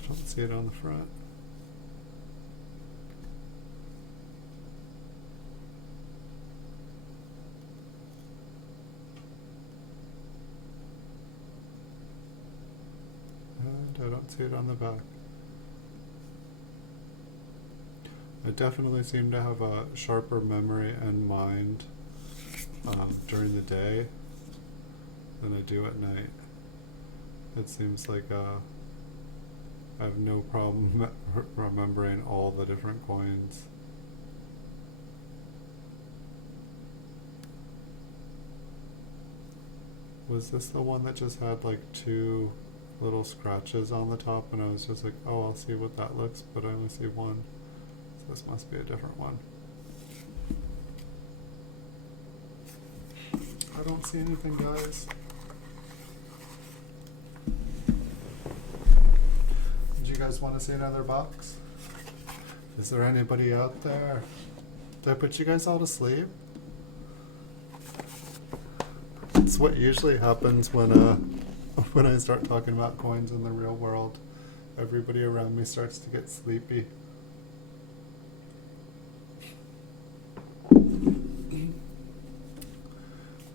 I don't see it on the front. And I don't see it on the back. I definitely seem to have a sharper memory and mind during the day than I do at night. It seems like I have no problem remembering all the different coins. Was this the one that just had like two little scratches on the top and I was just like, oh, I'll see what that looks, but I only see one. So this must be a different one. I don't see anything, guys. Did you guys want to see another box? Is there anybody out there? Did I put you guys all to sleep? It's what usually happens when I start talking about coins in the real world. Everybody around me starts to get sleepy.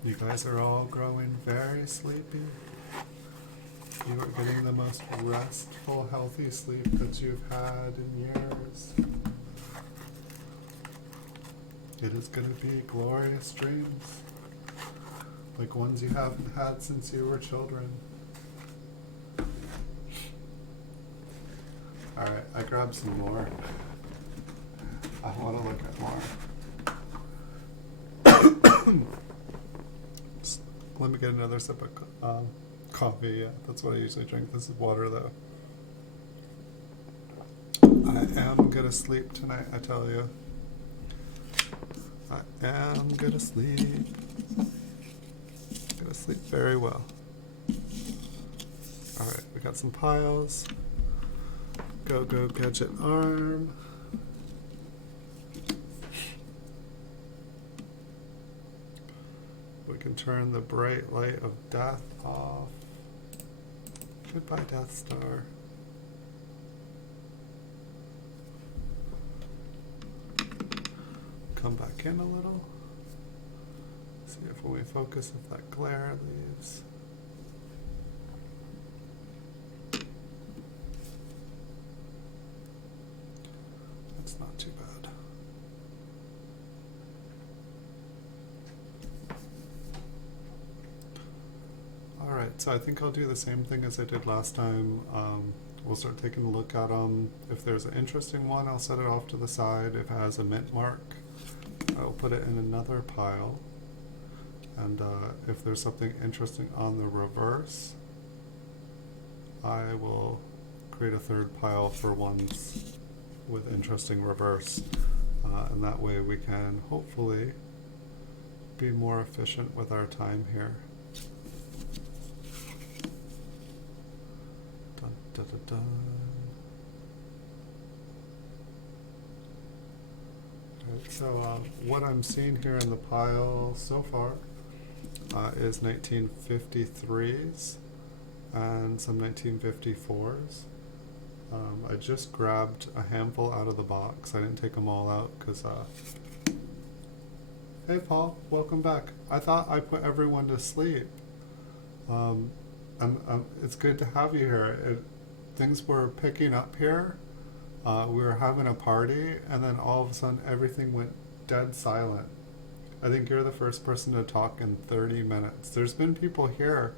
You guys are all growing very sleepy. You are getting the most restful, healthy sleep that you've had in years. It is going to be glorious dreams, like ones you haven't had since you were children. Alright, I grabbed some more. I want to look at more. Let me get another sip of coffee. Yeah, that's what I usually drink. This is water, though. I am gonna sleep tonight, I tell you. I am gonna sleep. Gonna sleep very well. Alright, we got some piles. Go, go, gadget arm. We can turn the bright light of death off. Goodbye, Death Star. Come back in a little. See if when we focus, if that glare leaves. That's not too bad. Alright, so I think I'll do the same thing as I did last time. We'll start taking a look at them. If there's an interesting one, I'll set it off to the side. If it has a mint mark, I'll put it in another pile. And if there's something interesting on the reverse, I will create a third pile for ones with interesting reverse. And that way we can hopefully be more efficient with our time here. Dun, dun, dun, dun. Right, so what I'm seeing here in the pile so far is 1953s and some 1954s. I just grabbed a handful out of the box. I didn't take them all out because hey Paul, welcome back. I thought I put everyone to sleep. It's good to have you here. Things were picking up here. We were having a party, and then all of a sudden everything went dead silent. I think you're the first person to talk in 30 minutes. There's been people here,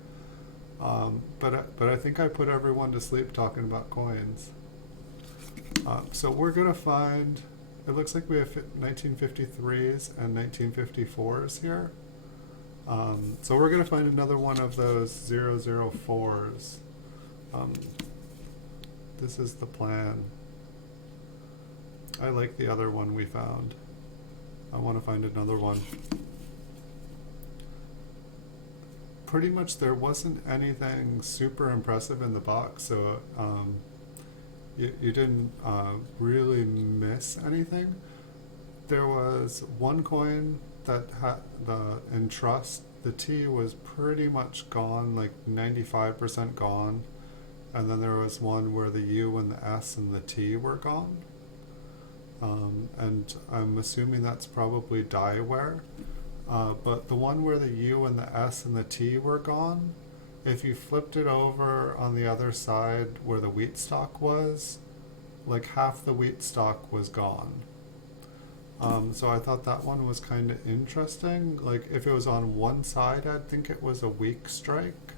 but I think I put everyone to sleep talking about coins. So we're going to find, it looks like we have 1953s and 1954s here. So we're going to find another one of those 004s. This is the plan. I like the other one we found. I want to find another one. Pretty much there wasn't anything super impressive in the box, so you didn't really miss anything. There was one coin that had in trust, the T was pretty much gone, like 95% gone. And then there was one where the U and the S and the T were gone. And I'm assuming that's probably dieware. But the one where the U and the S and the T were gone, if you flipped it over on the other side where the wheat stock was, like half the wheat stock was gone. So I thought that one was kind of interesting. Like if it was on one side, I'd think it was a weak strike.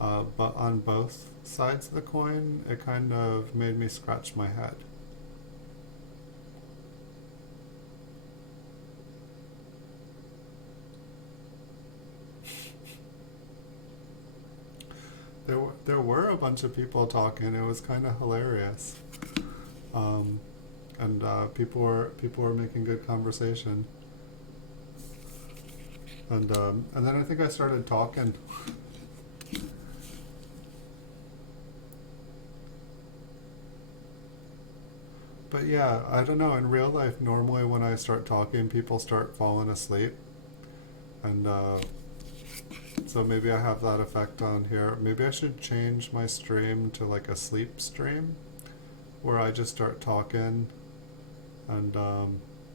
But on both sides of the coin, it kind of made me scratch my head. There were a bunch of people talking. It was kind of hilarious, and people were making good conversation. And then I think I started talking. But yeah, I don't know. In real life, normally when I start talking, people start falling asleep, and so maybe I have that effect on here. Maybe I should change my stream to like a sleep stream, where I just start talking, and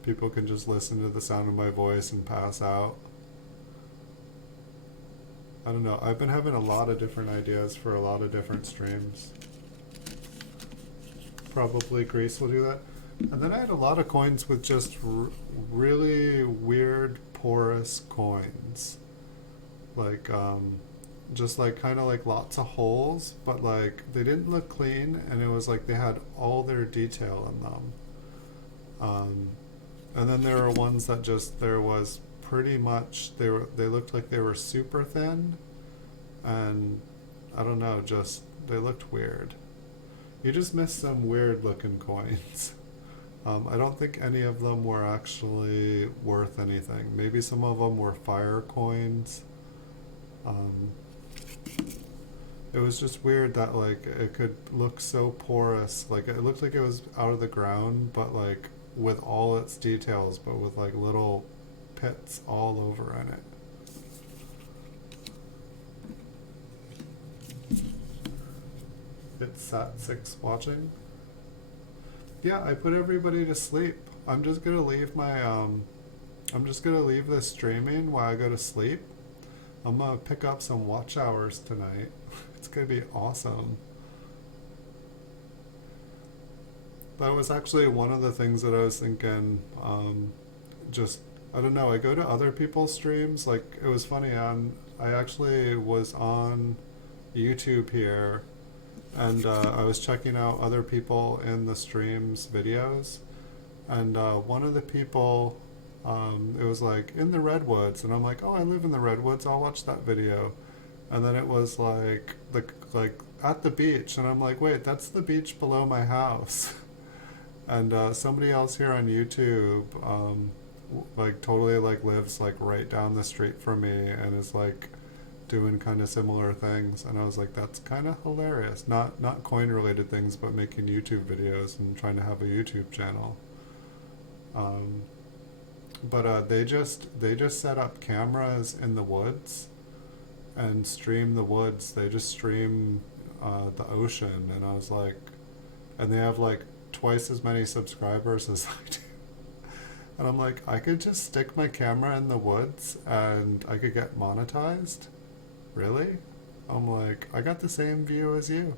people can just listen to the sound of my voice and pass out. I don't know. I've been having a lot of different ideas for a lot of different streams. Probably Greece will do that. And then I had a lot of coins with just really weird porous coins. Like just like kind of like lots of holes, but like they didn't look clean, and it was like they had all their detail in them. Um, and then there were ones that just there was pretty much they looked like they were super thin, and I don't know, just they looked weird. You just missed some weird looking coins. I don't think any of them were actually worth anything. Maybe some of them were fire coins. Um, it was just weird that like it could look so porous. Like it looked like it was out of the ground, but like with all its details, but with like little pits all over in it. It's Sat6 watching. Yeah, I put everybody to sleep. I'm just gonna leave I'm just gonna leave this streaming while I go to sleep. I'm gonna pick up some watch hours tonight. It's gonna be awesome. That was actually one of the things that I was thinking. Just I don't know. I go to other people's streams. Like it was funny. I actually was on YouTube here, and I was checking out other people in the stream's videos, and one of the people, it was like in the redwoods, and I'm like, oh, I live in the redwoods. I'll watch that video, and then it was like like at the beach, and I'm like, wait, that's the beach below my house. And somebody else here on YouTube, like totally like lives like right down the street from me, and is like doing kind of similar things, and I was like, that's kind of hilarious. Not coin related things, but making YouTube videos and trying to have a YouTube channel. But they just set up cameras in the woods and stream the woods. They just stream the ocean, and I was like, and they have like twice as many subscribers as I do. And I'm like, I could just stick my camera in the woods and I could get monetized? Really? I'm like, I got the same view as you.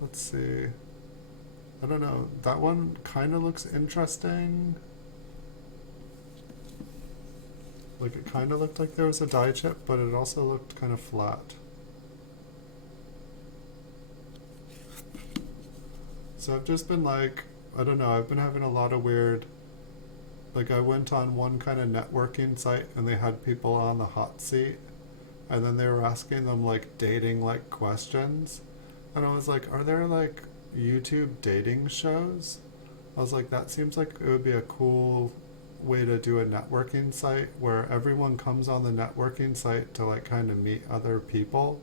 Let's see. I don't know. That one kind of looks interesting. Like it kind of looked like there was a die chip, but it also looked kind of flat. So I've just been like, I don't know, I've been having a lot of weird, like I went on one kind of networking site and they had people on the hot seat, and then they were asking them like dating like questions, and I was like, are there like YouTube dating shows? I was like, that seems like it would be a cool way to do a networking site where everyone comes on the networking site to like kind of meet other people,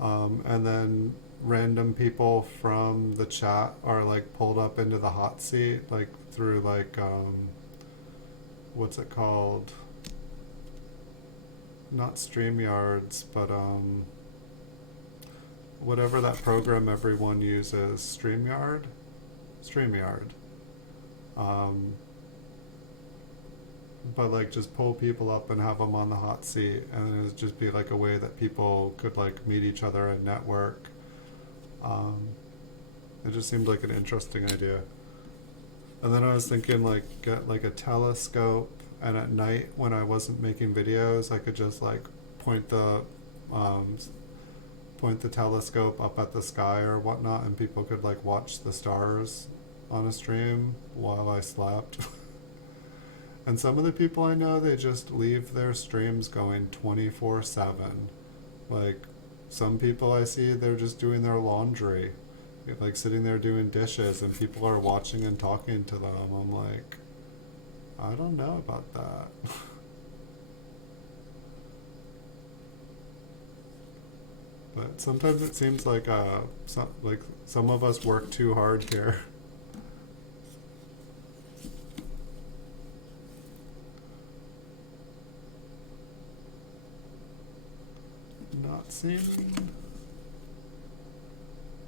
and then random people from the chat are like pulled up into the hot seat like through like what's it called, not StreamYards, but whatever that program everyone uses, StreamYard, but like just pull people up and have them on the hot seat, and it would just be like a way that people could like meet each other and network. It just seemed like an interesting idea. And then I was thinking like get like a telescope, and at night when I wasn't making videos, I could just like point the telescope up at the sky or whatnot, and people could like watch the stars on a stream while I slept. And some of the people I know, they just leave their streams going 24/7. Like some people I see, they're just doing their laundry, like sitting there doing dishes, and people are watching and talking to them. I'm like, I don't know about that. But sometimes it seems like some of us work too hard here. Not seeing.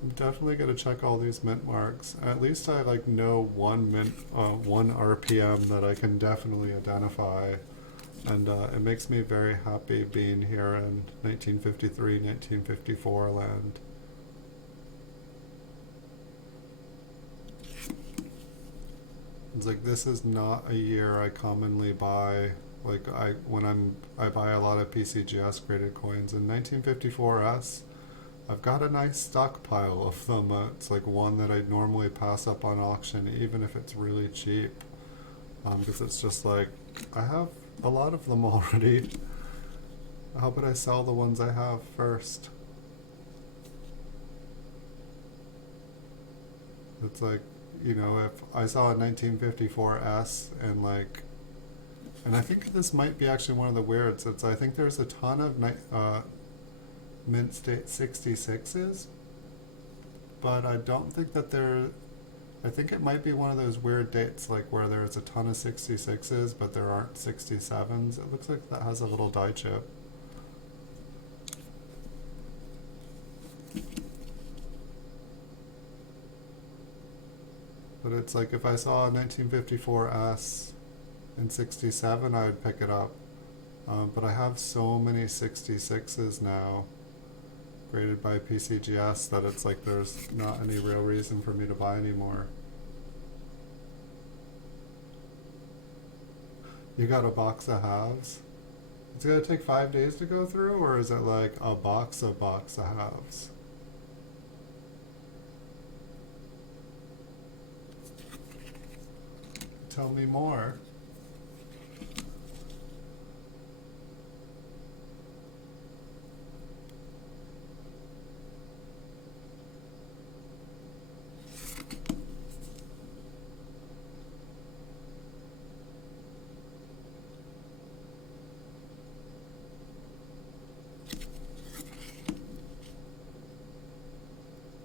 I'm definitely gonna check all these mint marks. At least I like know one one RPM that I can definitely identify, and it makes me very happy being here in 1953, 1954 land. It's like this is not a year I commonly buy. Like I buy a lot of PCGS graded coins. In 1954S, I've got a nice stockpile of them. It's like one that I'd normally pass up on auction, even if it's really cheap, because it's just like I have a lot of them already. How about I sell the ones I have first? It's like, you know, if I saw a 1954S and like, and I think this might be actually one of the weirds. It's I think there's a ton of mint state 66s, but I don't think that I think it might be one of those weird dates like where there's a ton of 66s but there aren't 67s. It looks like that has a little die chip. But it's like if I saw a 1954S in 67, I would pick it up. But I have so many 66s now, graded by PCGS, that it's like there's not any real reason for me to buy anymore. You got a box of halves? It's gonna take 5 days to go through, or is it like a box of halves? Tell me more.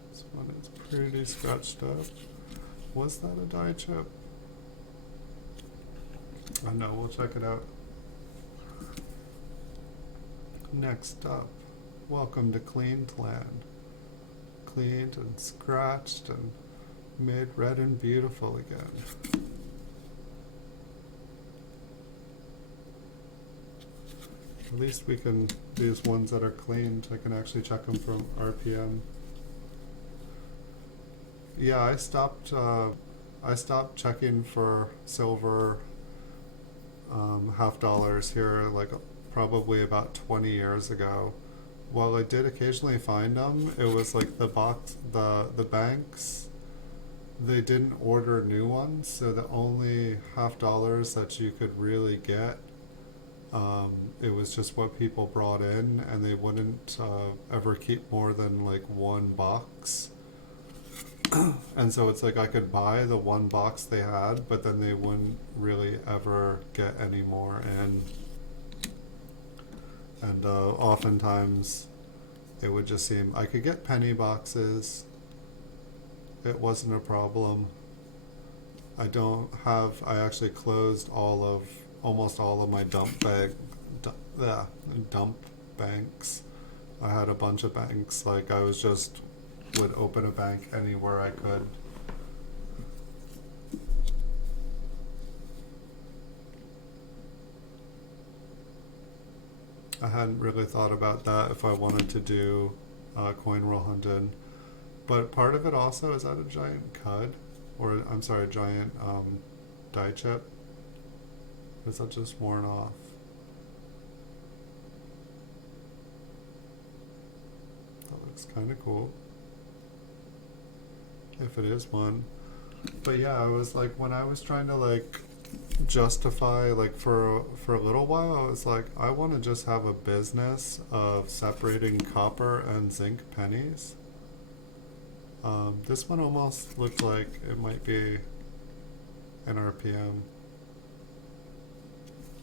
This one is pretty scratched up. Was that a die chip? I know, we'll check it out. Next up, welcome to Cleaned Land. Cleaned and scratched and made red and beautiful again. At least we can, these ones that are cleaned, I can actually check them from RPM. Yeah, I stopped checking for silver half dollars here like probably about 20 years ago. While I did occasionally find them, it was like the banks, they didn't order new ones, so the only half dollars that you could really get, it was just what people brought in, and they wouldn't ever keep more than like one box. And so it's like I could buy the one box they had, but then they wouldn't really ever get any more in. And oftentimes it would just seem I could get penny boxes. It wasn't a problem. I actually closed almost all of my dump banks. I had a bunch of banks. Like I would open a bank anywhere I could. I hadn't really thought about that if I wanted to do coin roll hunting. But part of it also, is that a giant cud? Or, I'm sorry, a giant die chip? Or is that just worn off? That looks kind of cool. If it is one. But yeah, I was like, when I was trying to like justify, like for a little while, I was like, I want to just have a business of separating copper and zinc pennies. This one almost looked like it might be an RPM.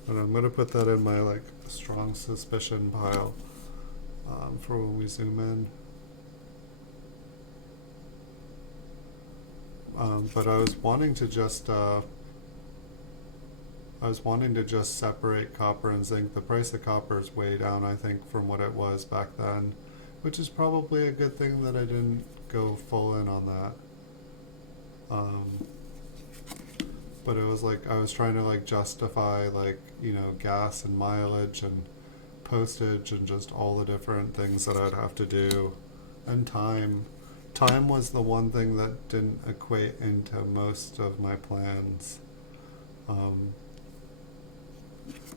But I'm going to put that in my like strong suspicion pile for when we zoom in. But I was wanting to just separate copper and zinc. The price of copper is way down, I think, from what it was back then, which is probably a good thing that I didn't go full in on that. But it was like I was trying to like justify like, you know, gas and mileage and postage and just all the different things that I'd have to do, and time. time was the one thing that didn't equate into most of my plans.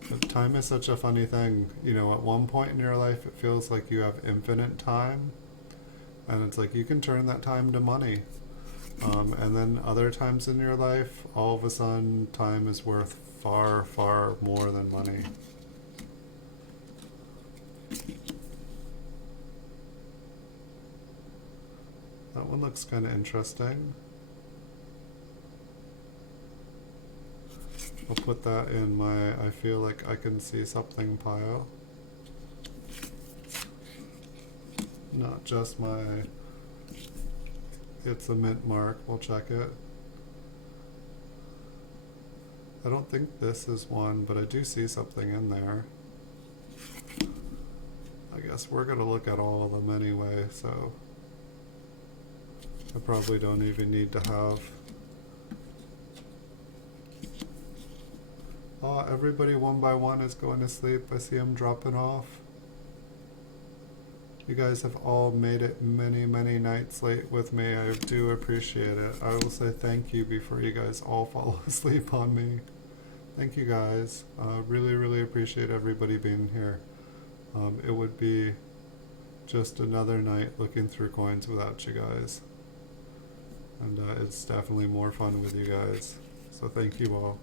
But time is such a funny thing. You know, at one point in your life, it feels like you have infinite time, and it's like you can turn that time to money. And then other times in your life, all of a sudden, time is worth far, far more than money. That one looks kind of interesting. I'll put that in my I feel like I can see something pile. Not just my it's a mint mark, we'll check it. I don't think this is one, but I do see something in there. I guess we're gonna look at all of them anyway, so I probably don't even need to have. Oh, everybody one by one is going to sleep. I see them dropping off. You guys have all made it many, many nights late with me. I do appreciate it. I will say thank you before you guys all fall asleep on me. Thank you guys. Really, really appreciate everybody being here. It would be just another night looking through coins without you guys. And it's definitely more fun with you guys. So thank you all.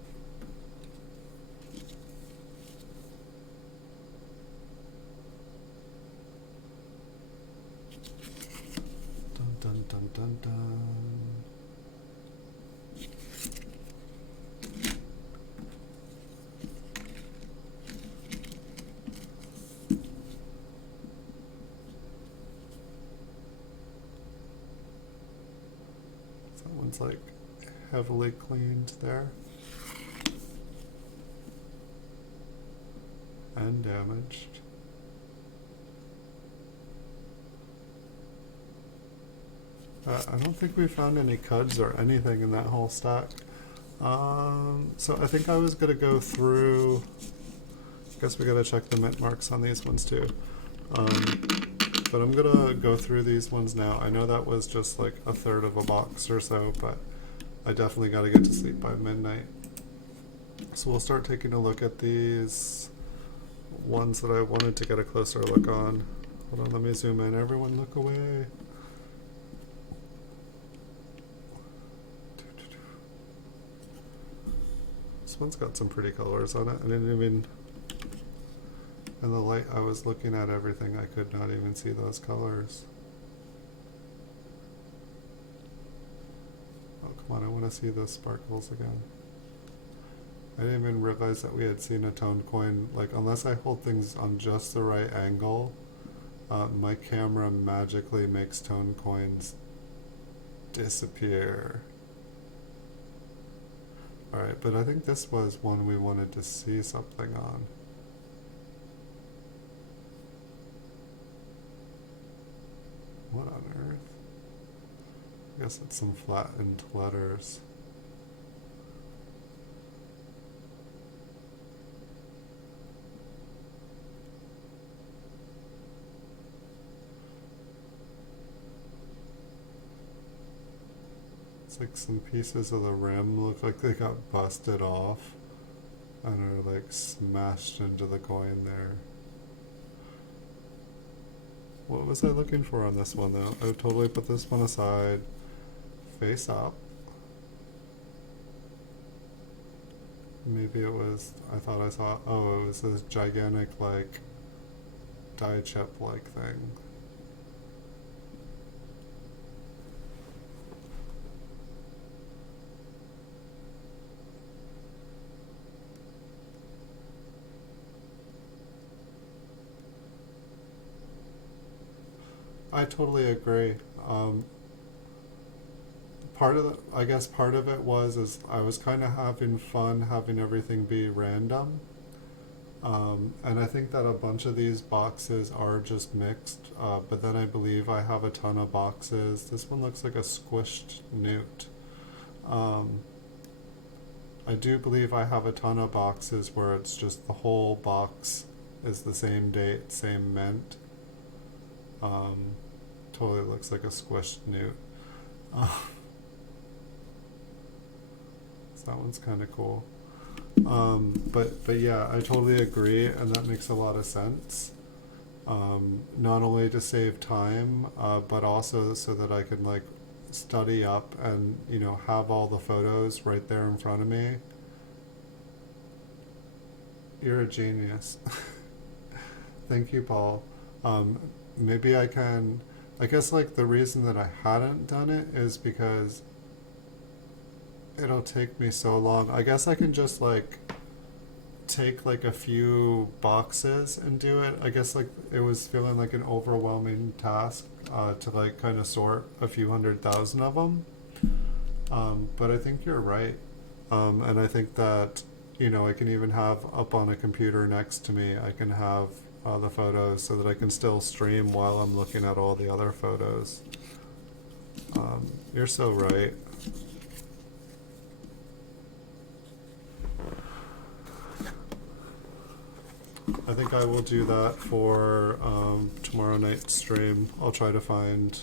Dun dun dun dun. Someone's like heavily cleaned there. And damaged. I don't think we found any cuds or anything in that whole stack. So I think I was going to go through. I guess we got to check the mint marks on these ones too. But I'm going to go through these ones now. I know that was just like a third of a box or so, but I definitely got to get to sleep by midnight. So we'll start taking a look at these ones that I wanted to get a closer look on. Hold on, let me zoom in. Everyone look away. This one's got some pretty colors on it. I didn't even, in the light I was looking at everything, I could not even see those colors. Oh, come on, I want to see those sparkles again. I didn't even realize that we had seen a toned coin. Like, unless I hold things on just the right angle, my camera magically makes toned coins disappear. Alright, but I think this was one we wanted to see something on. What on earth? I guess it's some flattened letters. It's like some pieces of the rim look like they got busted off and are like smashed into the coin there. What was I looking for on this one though? I would totally put this one aside. Face up. Maybe it was, I thought I saw, oh, it was this gigantic like die chip like thing. I totally agree. Part of I guess part of it is I was kind of having fun having everything be random. And I think that a bunch of these boxes are just mixed, but then I believe I have a ton of boxes. This one looks like a squished newt. I do believe I have a ton of boxes where it's just the whole box is the same date, same mint. totally looks like a squished newt. So that one's kind of cool. But yeah, I totally agree, and that makes a lot of sense. Not only to save time, but also so that I can like study up and have all the photos right there in front of me. You're a genius. Thank you, Paul. Maybe I can. I guess like the reason that I hadn't done it is because it'll take me so long. I guess I can just like take like a few boxes and do it. I guess like it was feeling like an overwhelming task to like kind of sort a few 100,000 of them. But I think you're right. And I think that, I can even have up on a computer next to me, I can have the photos so that I can still stream while I'm looking at all the other photos. You're so right. I think I will do that for tomorrow night's stream. I'll try to find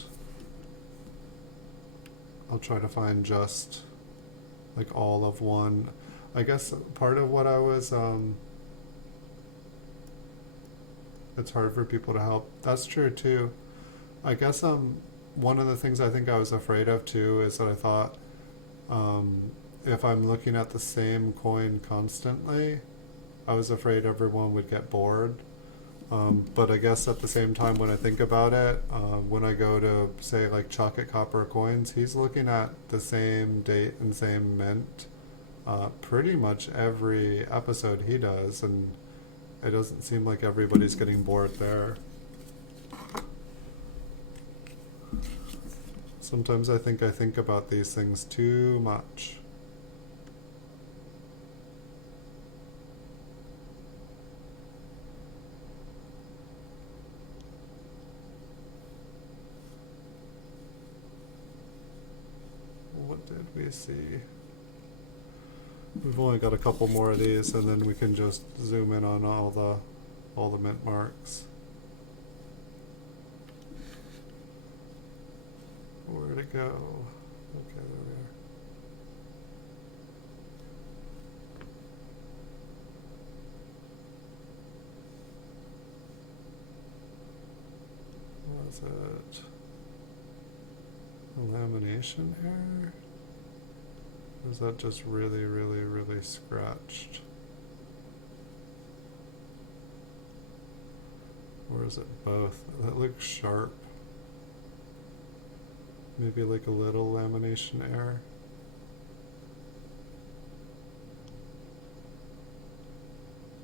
just like all of one. I guess part of what I was it's hard for people to help. That's true too. I guess one of the things I think I was afraid of too is that I thought if I'm looking at the same coin constantly, I was afraid everyone would get bored. But I guess at the same time, when I think about it, when I go to, say, like Chocolate Copper Coins, he's looking at the same date and same mint pretty much every episode he does, and it doesn't seem like everybody's getting bored there. Sometimes I think about these things too much. What did we see? We've only got a couple more of these, and then we can just zoom in on all the mint marks. Where'd it go? Okay, there we are. Was it a lamination error? Or is that just really, really, really scratched? Or is it both? That looks sharp. Maybe like a little lamination error.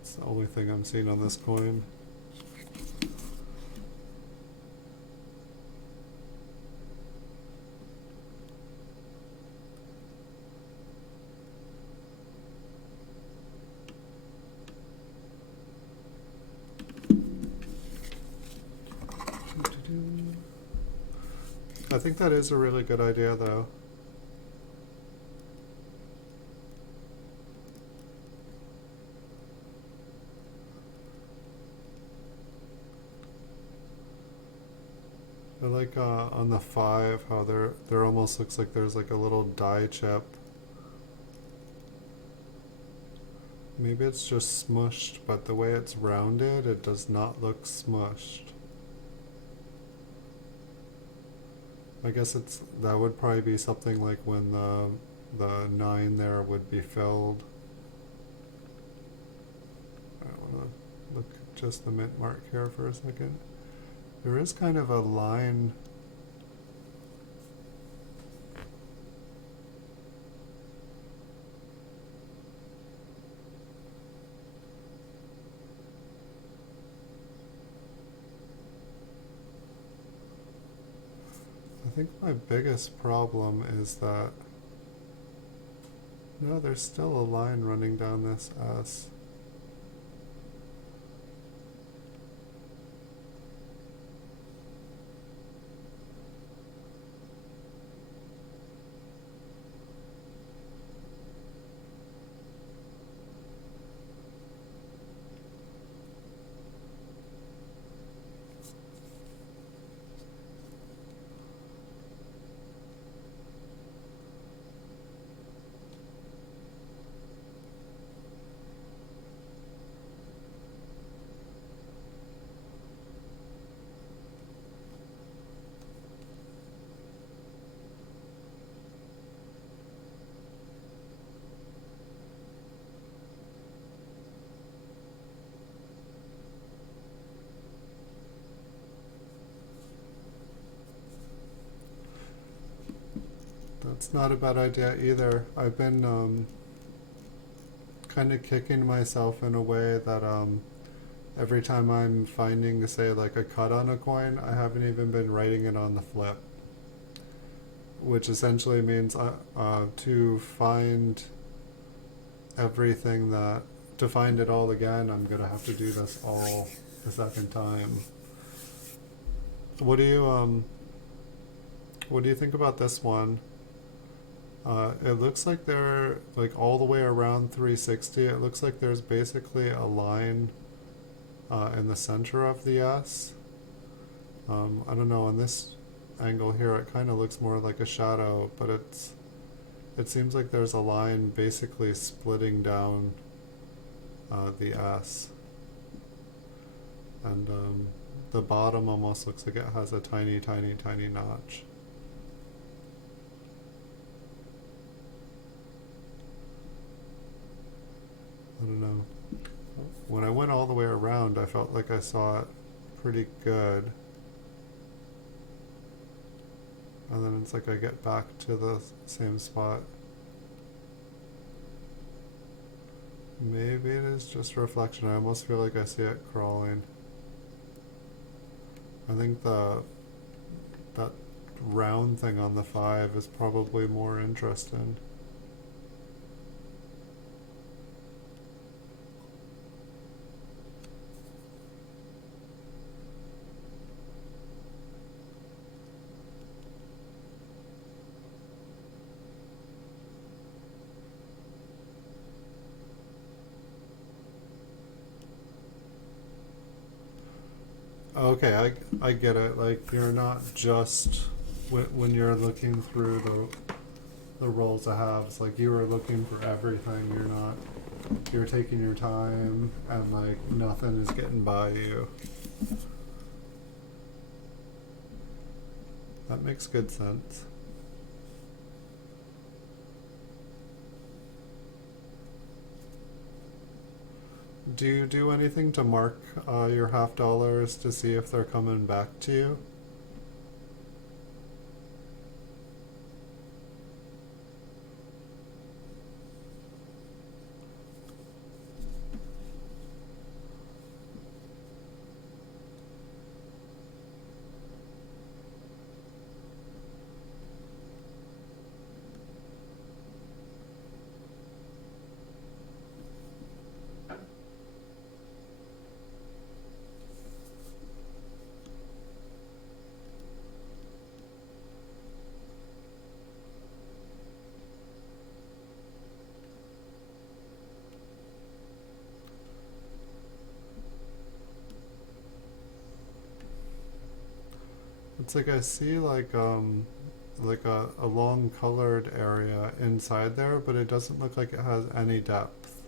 It's the only thing I'm seeing on this coin. I think that is a really good idea, though. I like on the 5 how there almost looks like there's like a little die chip. Maybe it's just smushed, but the way it's rounded, it does not look smushed. I guess that would probably be something like when the 9 there would be filled. I want to look at just the mint mark here for a second. There is kind of a line. I think my biggest problem is that no, there's still a line running down this S. It's not a bad idea either. I've been kind of kicking myself in a way that every time I'm finding, say, like a cut on a coin, I haven't even been writing it on the flip, which essentially means to find everything that to find it all again, I'm gonna have to do this all the second time. What do you think about this one? It looks like they're like all the way around 360. It looks like there's basically a line in the center of the S. I don't know, on this angle here it kind of looks more like a shadow, but it seems like there's a line basically splitting down the S. And the bottom almost looks like it has a tiny, tiny, tiny notch. I don't know. When I went all the way around, I felt like I saw it pretty good. And then it's like I get back to the same spot. Maybe it is just reflection. I almost feel like I see it crawling. I think that round thing on the 5 is probably more interesting. Okay, I get it. Like, you're not just when you're looking through the rolls of halves, like you were looking for everything. You're taking your time, and like nothing is getting by you. That makes good sense. Do you do anything to mark your $50 to see if they're coming back to you? It's like I see like a long colored area inside there, but it doesn't look like it has any depth.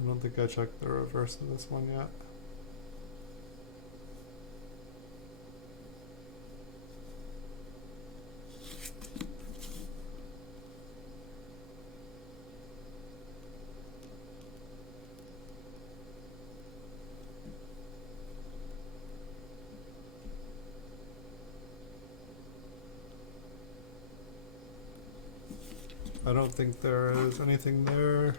I don't think I checked the reverse of this one yet. I don't think there is anything there.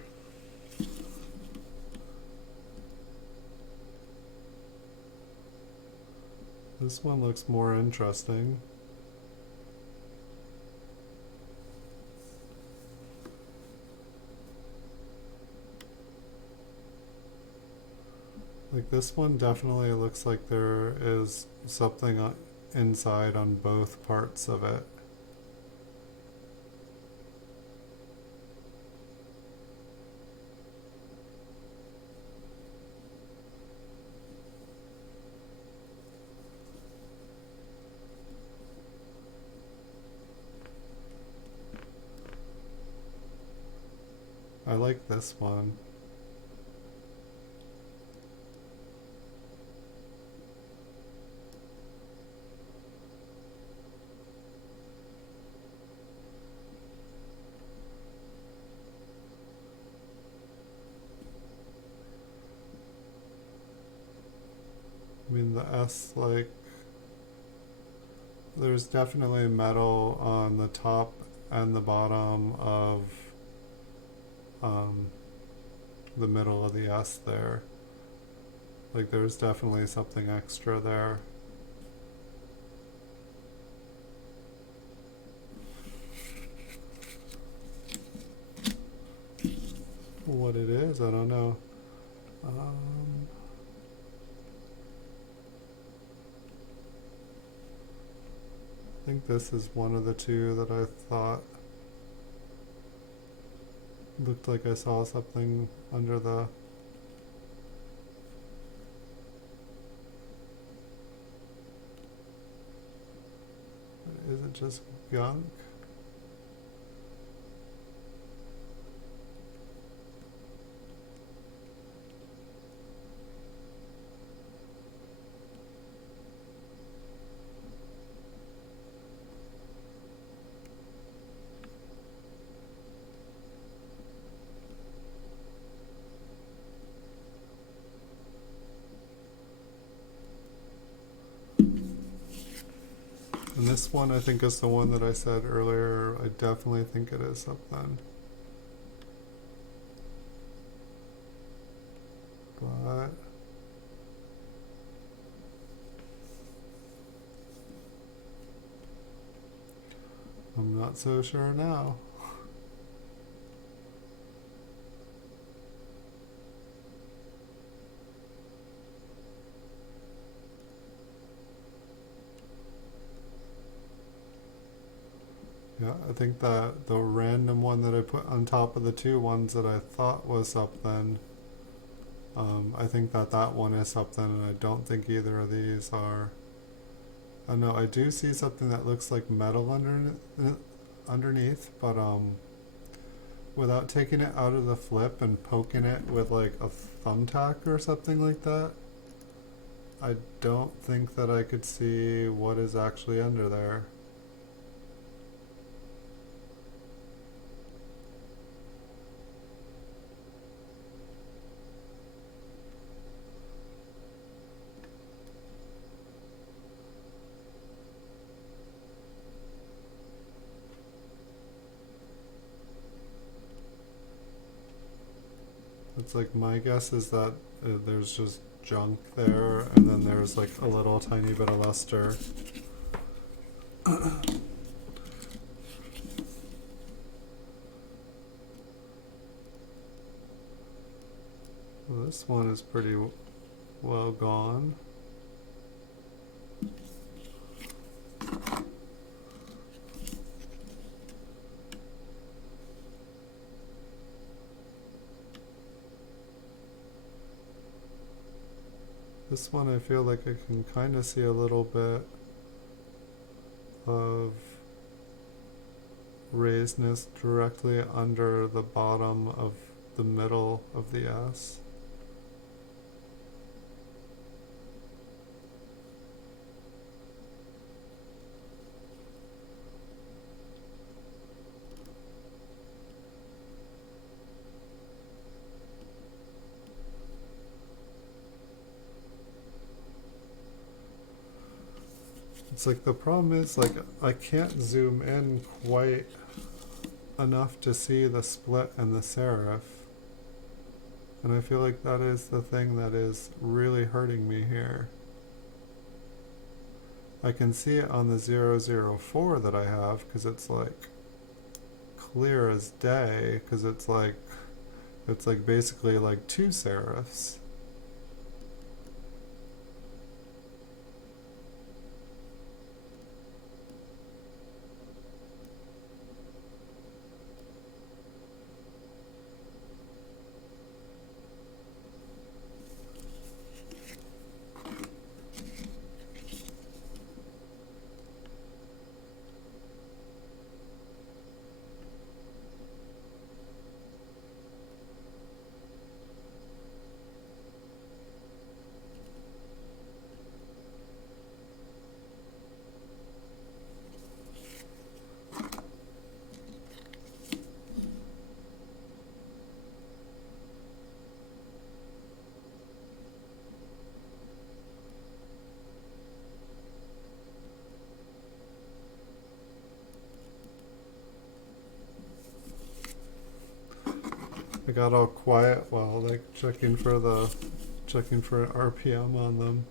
This one looks more interesting. Like this one definitely looks like there is something inside on both parts of it. I like this one. I mean, the S, like, there's definitely metal on the top and the bottom of um, the middle of the S there. Like, there's definitely something extra there. What it is, I don't know. I think this is one of the two that I thought looked like I saw something under the... Is it just gunk? And this one I think is the one that I said earlier. I definitely think it is something. But I'm not so sure now. Yeah, I think that the random one that I put on top of the two ones that I thought was something, I think that that one is something, and I don't think either of these are. I know I do see something that looks like metal underneath, but without taking it out of the flip and poking it with like a thumbtack or something like that, I don't think that I could see what is actually under there. It's like my guess is that there's just junk there, and then there's like a little tiny bit of luster. Well, this one is pretty well gone. This one I feel like I can kind of see a little bit of raisedness directly under the bottom of the middle of the S. It's like the problem is like I can't zoom in quite enough to see the split and the serif. And I feel like that is the thing that is really hurting me here. I can see it on the 004 that I have because it's like clear as day, because it's like basically like two serifs. I got all quiet while like checking for RPM on them.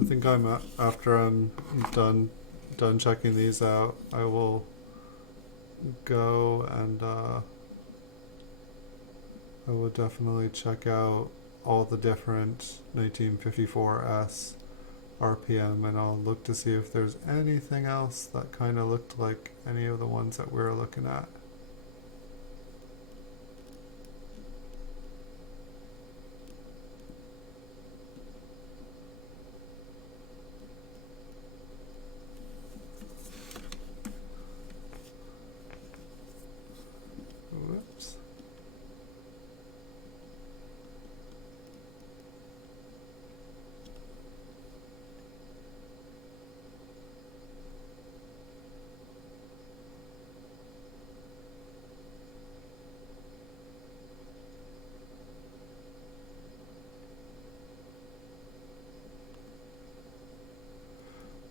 I think after I'm done checking these out, I will go and I will definitely check out all the different 1954S RPM, and I'll look to see if there's anything else that kind of looked like any of the ones that we're looking at. Whoops.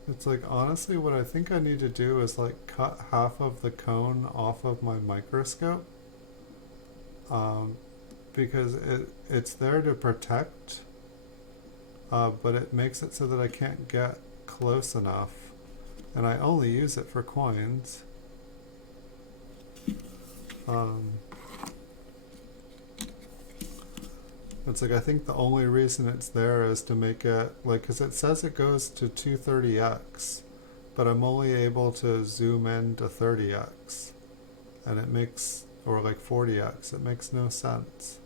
It's like, honestly, what I think I need to do is like cut half of the cone off of my microscope, because it's there to protect, but it makes it so that I can't get close enough, and I only use it for coins. It's like, I think the only reason it's there is to make it, like, because it says it goes to 230x, but I'm only able to zoom in to 30x, and it makes, or like 40x, it makes no sense.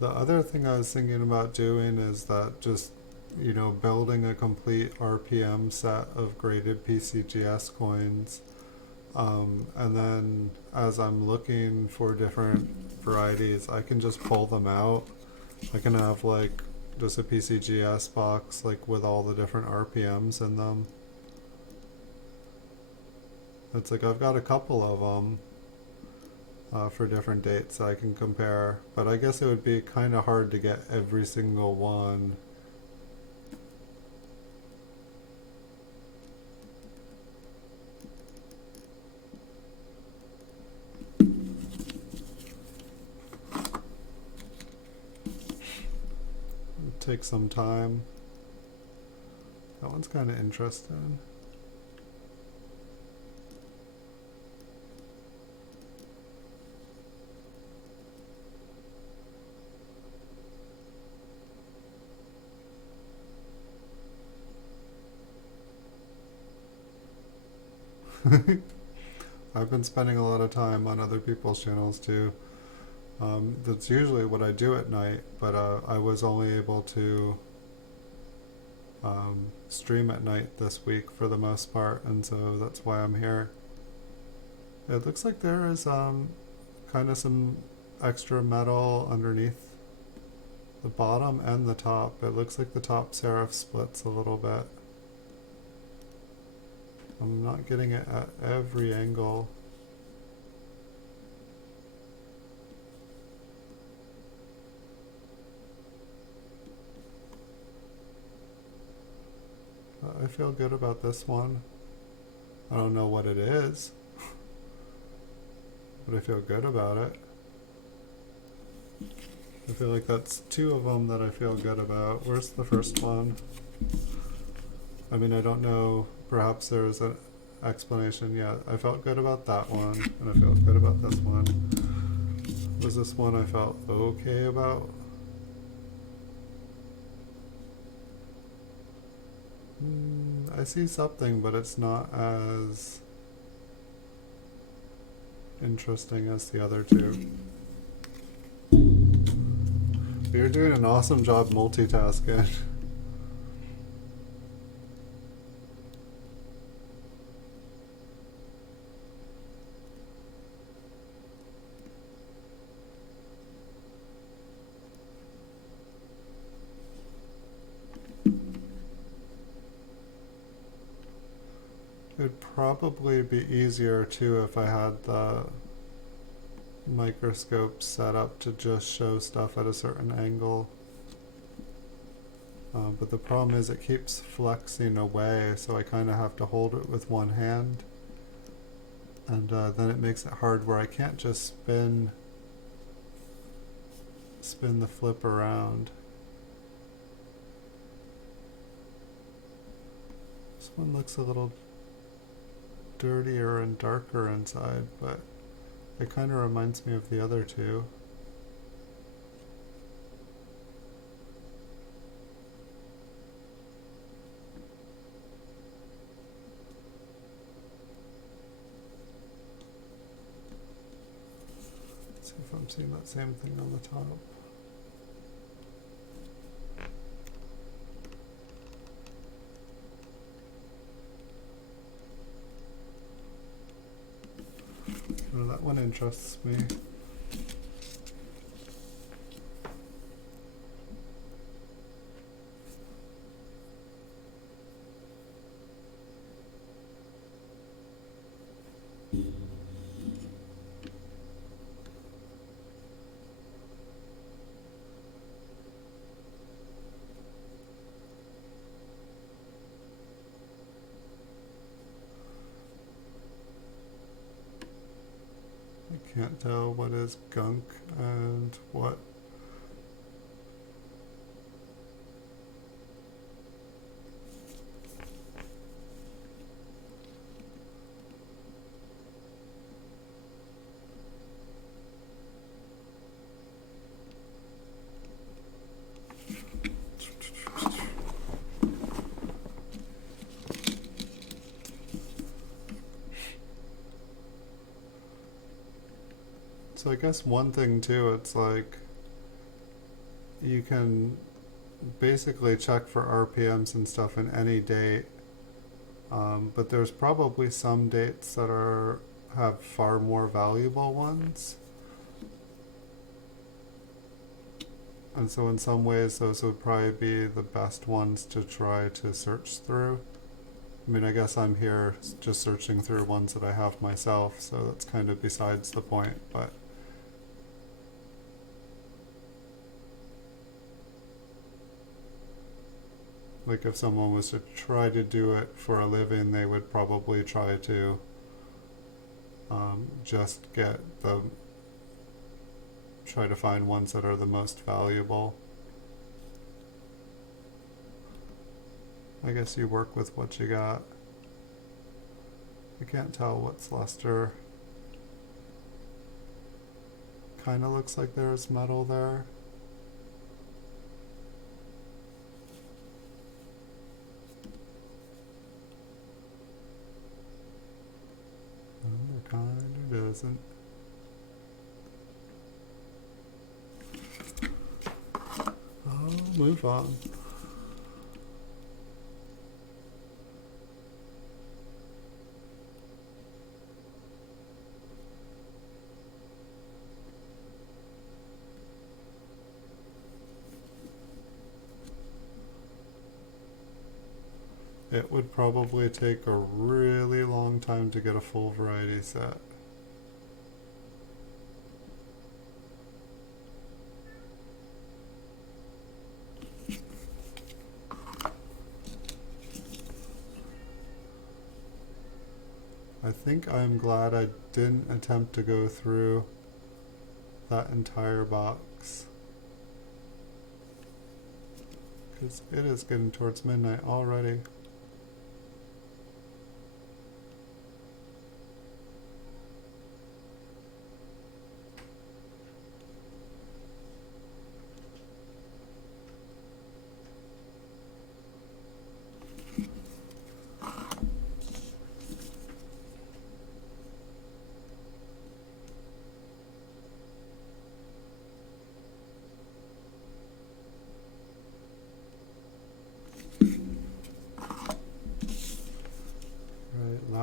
The other thing I was thinking about doing is that just, building a complete RPM set of graded PCGS coins. And then as I'm looking for different varieties, I can just pull them out. I can have like just a PCGS box like with all the different RPMs in them. It's like I've got a couple of them for different dates I can compare, but I guess it would be kind of hard to get every single one. Take some time. That one's kind of interesting. I've been spending a lot of time on other people's channels too. That's usually what I do at night, but I was only able to stream at night this week for the most part, and so that's why I'm here. It looks like there is kind of some extra metal underneath the bottom and the top. It looks like the top serif splits a little bit. I'm not getting it at every angle. I feel good about this one. I don't know what it is, but I feel good about it. I feel like that's two of them that I feel good about. Where's the first one? I mean, I don't know. Perhaps there's an explanation. Yeah, I felt good about that one, and I felt good about this one. Was this one I felt okay about? I see something, but it's not as interesting as the other two. You're doing an awesome job multitasking. It'd probably be easier too if I had the microscope set up to just show stuff at a certain angle. But the problem is it keeps flexing away, so I kind of have to hold it with one hand. And then it makes it hard where I can't just spin the flip around. This one looks a little dirtier and darker inside, but it kind of reminds me of the other two. Let's see if I'm seeing that same thing on the top. Oh, that one interests me. Can't tell what is gunk and what. So I guess one thing too, it's like you can basically check for RPMs and stuff in any date, but there's probably some dates that have far more valuable ones. And so in some ways those would probably be the best ones to try to search through. I mean, I guess I'm here just searching through ones that I have myself, so that's kind of besides the point, but like if someone was to try to do it for a living, they would probably try to just try to find ones that are the most valuable. I guess you work with what you got. I can't tell what's luster. Kind of looks like there's metal there. There kind of doesn't. I'll move on. It would probably take a really long time to get a full variety set. I think I'm glad I didn't attempt to go through that entire box, because it is getting towards midnight already.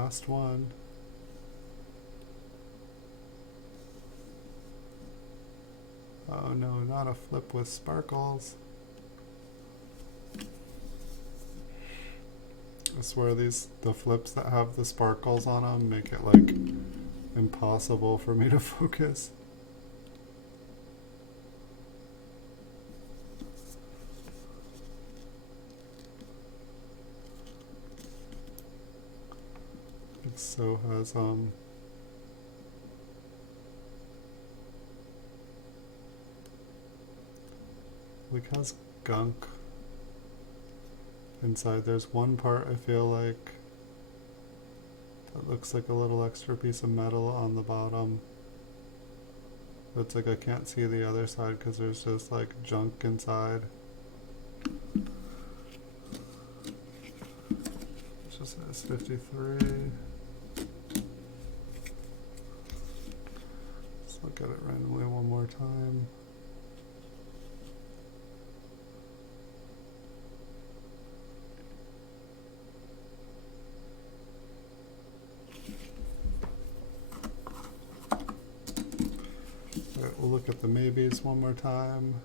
last one. Oh no, not a flip with sparkles. I swear the flips that have the sparkles on them make it like impossible for me to focus. It so has like has gunk inside. There's one part I feel like that looks like a little extra piece of metal on the bottom. But it's like I can't see the other side because there's just like junk inside. It's just S53. Let's look at it randomly one more time. We'll look at the maybes one more time.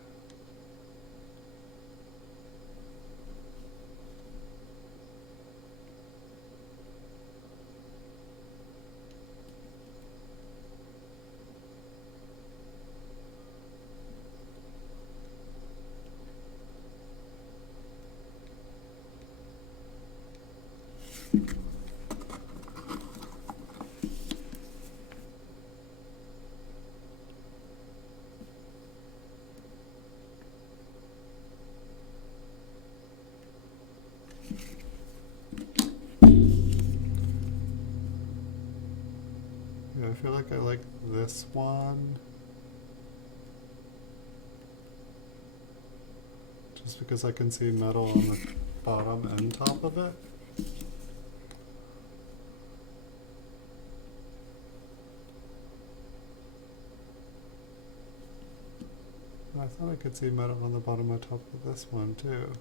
I feel like I like this one just because I can see metal on the bottom and top of it. I thought I could see metal on the bottom and top of this one too.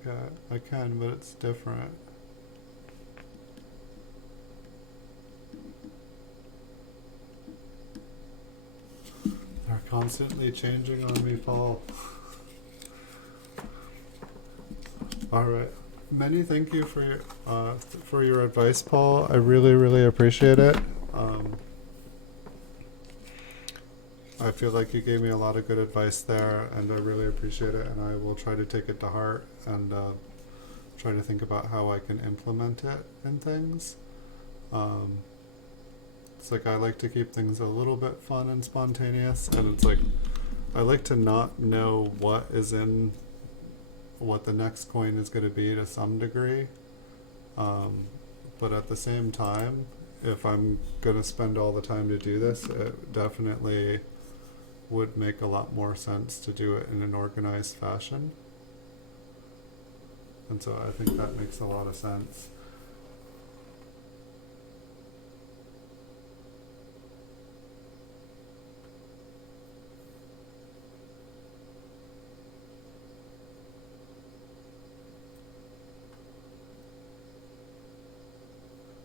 Okay, I can, but it's different. They're constantly changing on me, Paul. Alright. Many thank you for your advice, Paul. I really appreciate it. I feel like you gave me a lot of good advice there, and I really appreciate it, and I will try to take it to heart and try to think about how I can implement it in things. It's like I like to keep things a little bit fun and spontaneous, and it's like I like to not know what the next coin is going to be to some degree, but at the same time, if I'm going to spend all the time to do this, it definitely would make a lot more sense to do it in an organized fashion. And so I think that makes a lot of sense.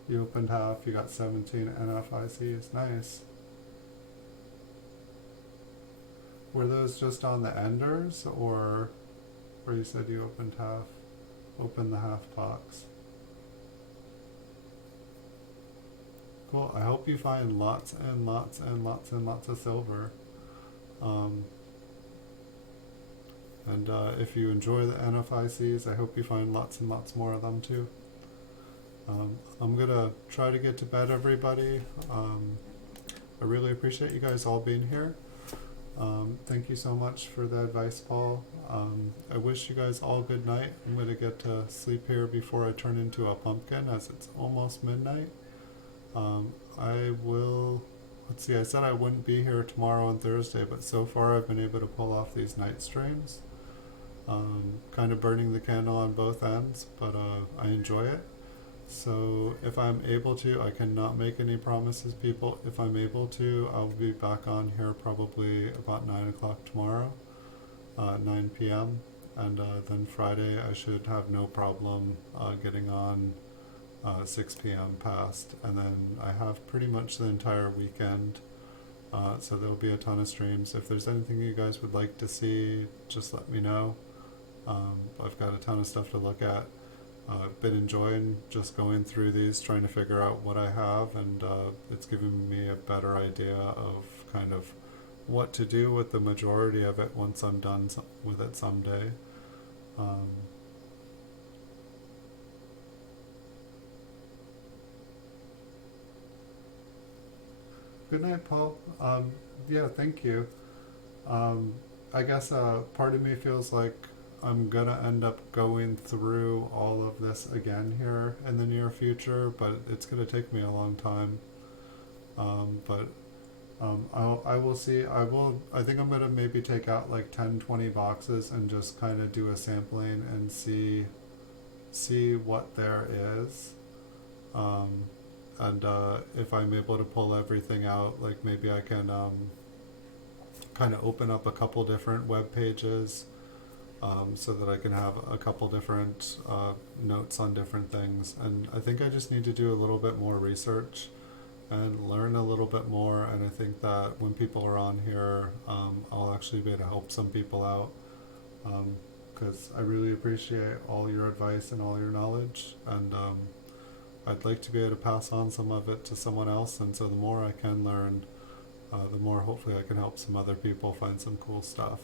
You opened half, you got 17 NFICs, nice. Were those just on the enders, or you said you opened the half box? Cool, I hope you find lots and lots and lots and lots of silver. And if you enjoy the NFICs, I hope you find lots and lots more of them too. I'm gonna try to get to bed, everybody. I really appreciate you guys all being here. Thank you so much for the advice, Paul. I wish you guys all good night. I'm gonna get to sleep here before I turn into a pumpkin, as it's almost midnight. Let's see, I said I wouldn't be here tomorrow and Thursday, but so far I've been able to pull off these night streams. Kind of burning the candle on both ends, but I enjoy it. So if I'm able to, I cannot make any promises, people. If I'm able to, I'll be back on here probably about 9 o'clock tomorrow, 9 p.m. and then Friday I should have no problem getting on 6 p.m. past, and then I have pretty much the entire weekend. So there'll be a ton of streams. If there's anything you guys would like to see, just let me know. I've got a ton of stuff to look at. I've been enjoying just going through these, trying to figure out what I have, and it's given me a better idea of kind of what to do with the majority of it once I'm done with it someday. Um, Good night, Paul. Yeah, thank you. Um, I guess part of me feels like I'm gonna end up going through all of this again here in the near future, but it's gonna take me a long time. But I will see. I think I'm gonna maybe take out like 10, 20 boxes and just kind of do a sampling and see what there is. Um, and if I'm able to pull everything out, like maybe I can kind of open up a couple different web pages, so that I can have a couple different notes on different things. And I think I just need to do a little bit more research and learn a little bit more. And I think that when people are on here, I'll actually be able to help some people out, because I really appreciate all your advice and all your knowledge. And I'd like to be able to pass on some of it to someone else. And so the more I can learn, the more hopefully I can help some other people find some cool stuff.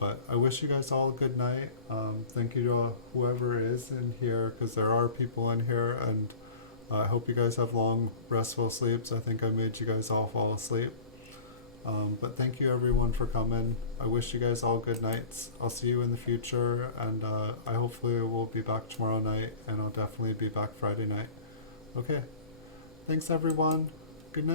But I wish you guys all a good night. Thank you to whoever is in here, because there are people in here, and I hope you guys have long, restful sleeps. I think I made you guys all fall asleep. But thank you everyone for coming. I wish you guys all good nights. I'll see you in the future, and I hopefully will be back tomorrow night, and I'll definitely be back Friday night. Okay. Thanks everyone.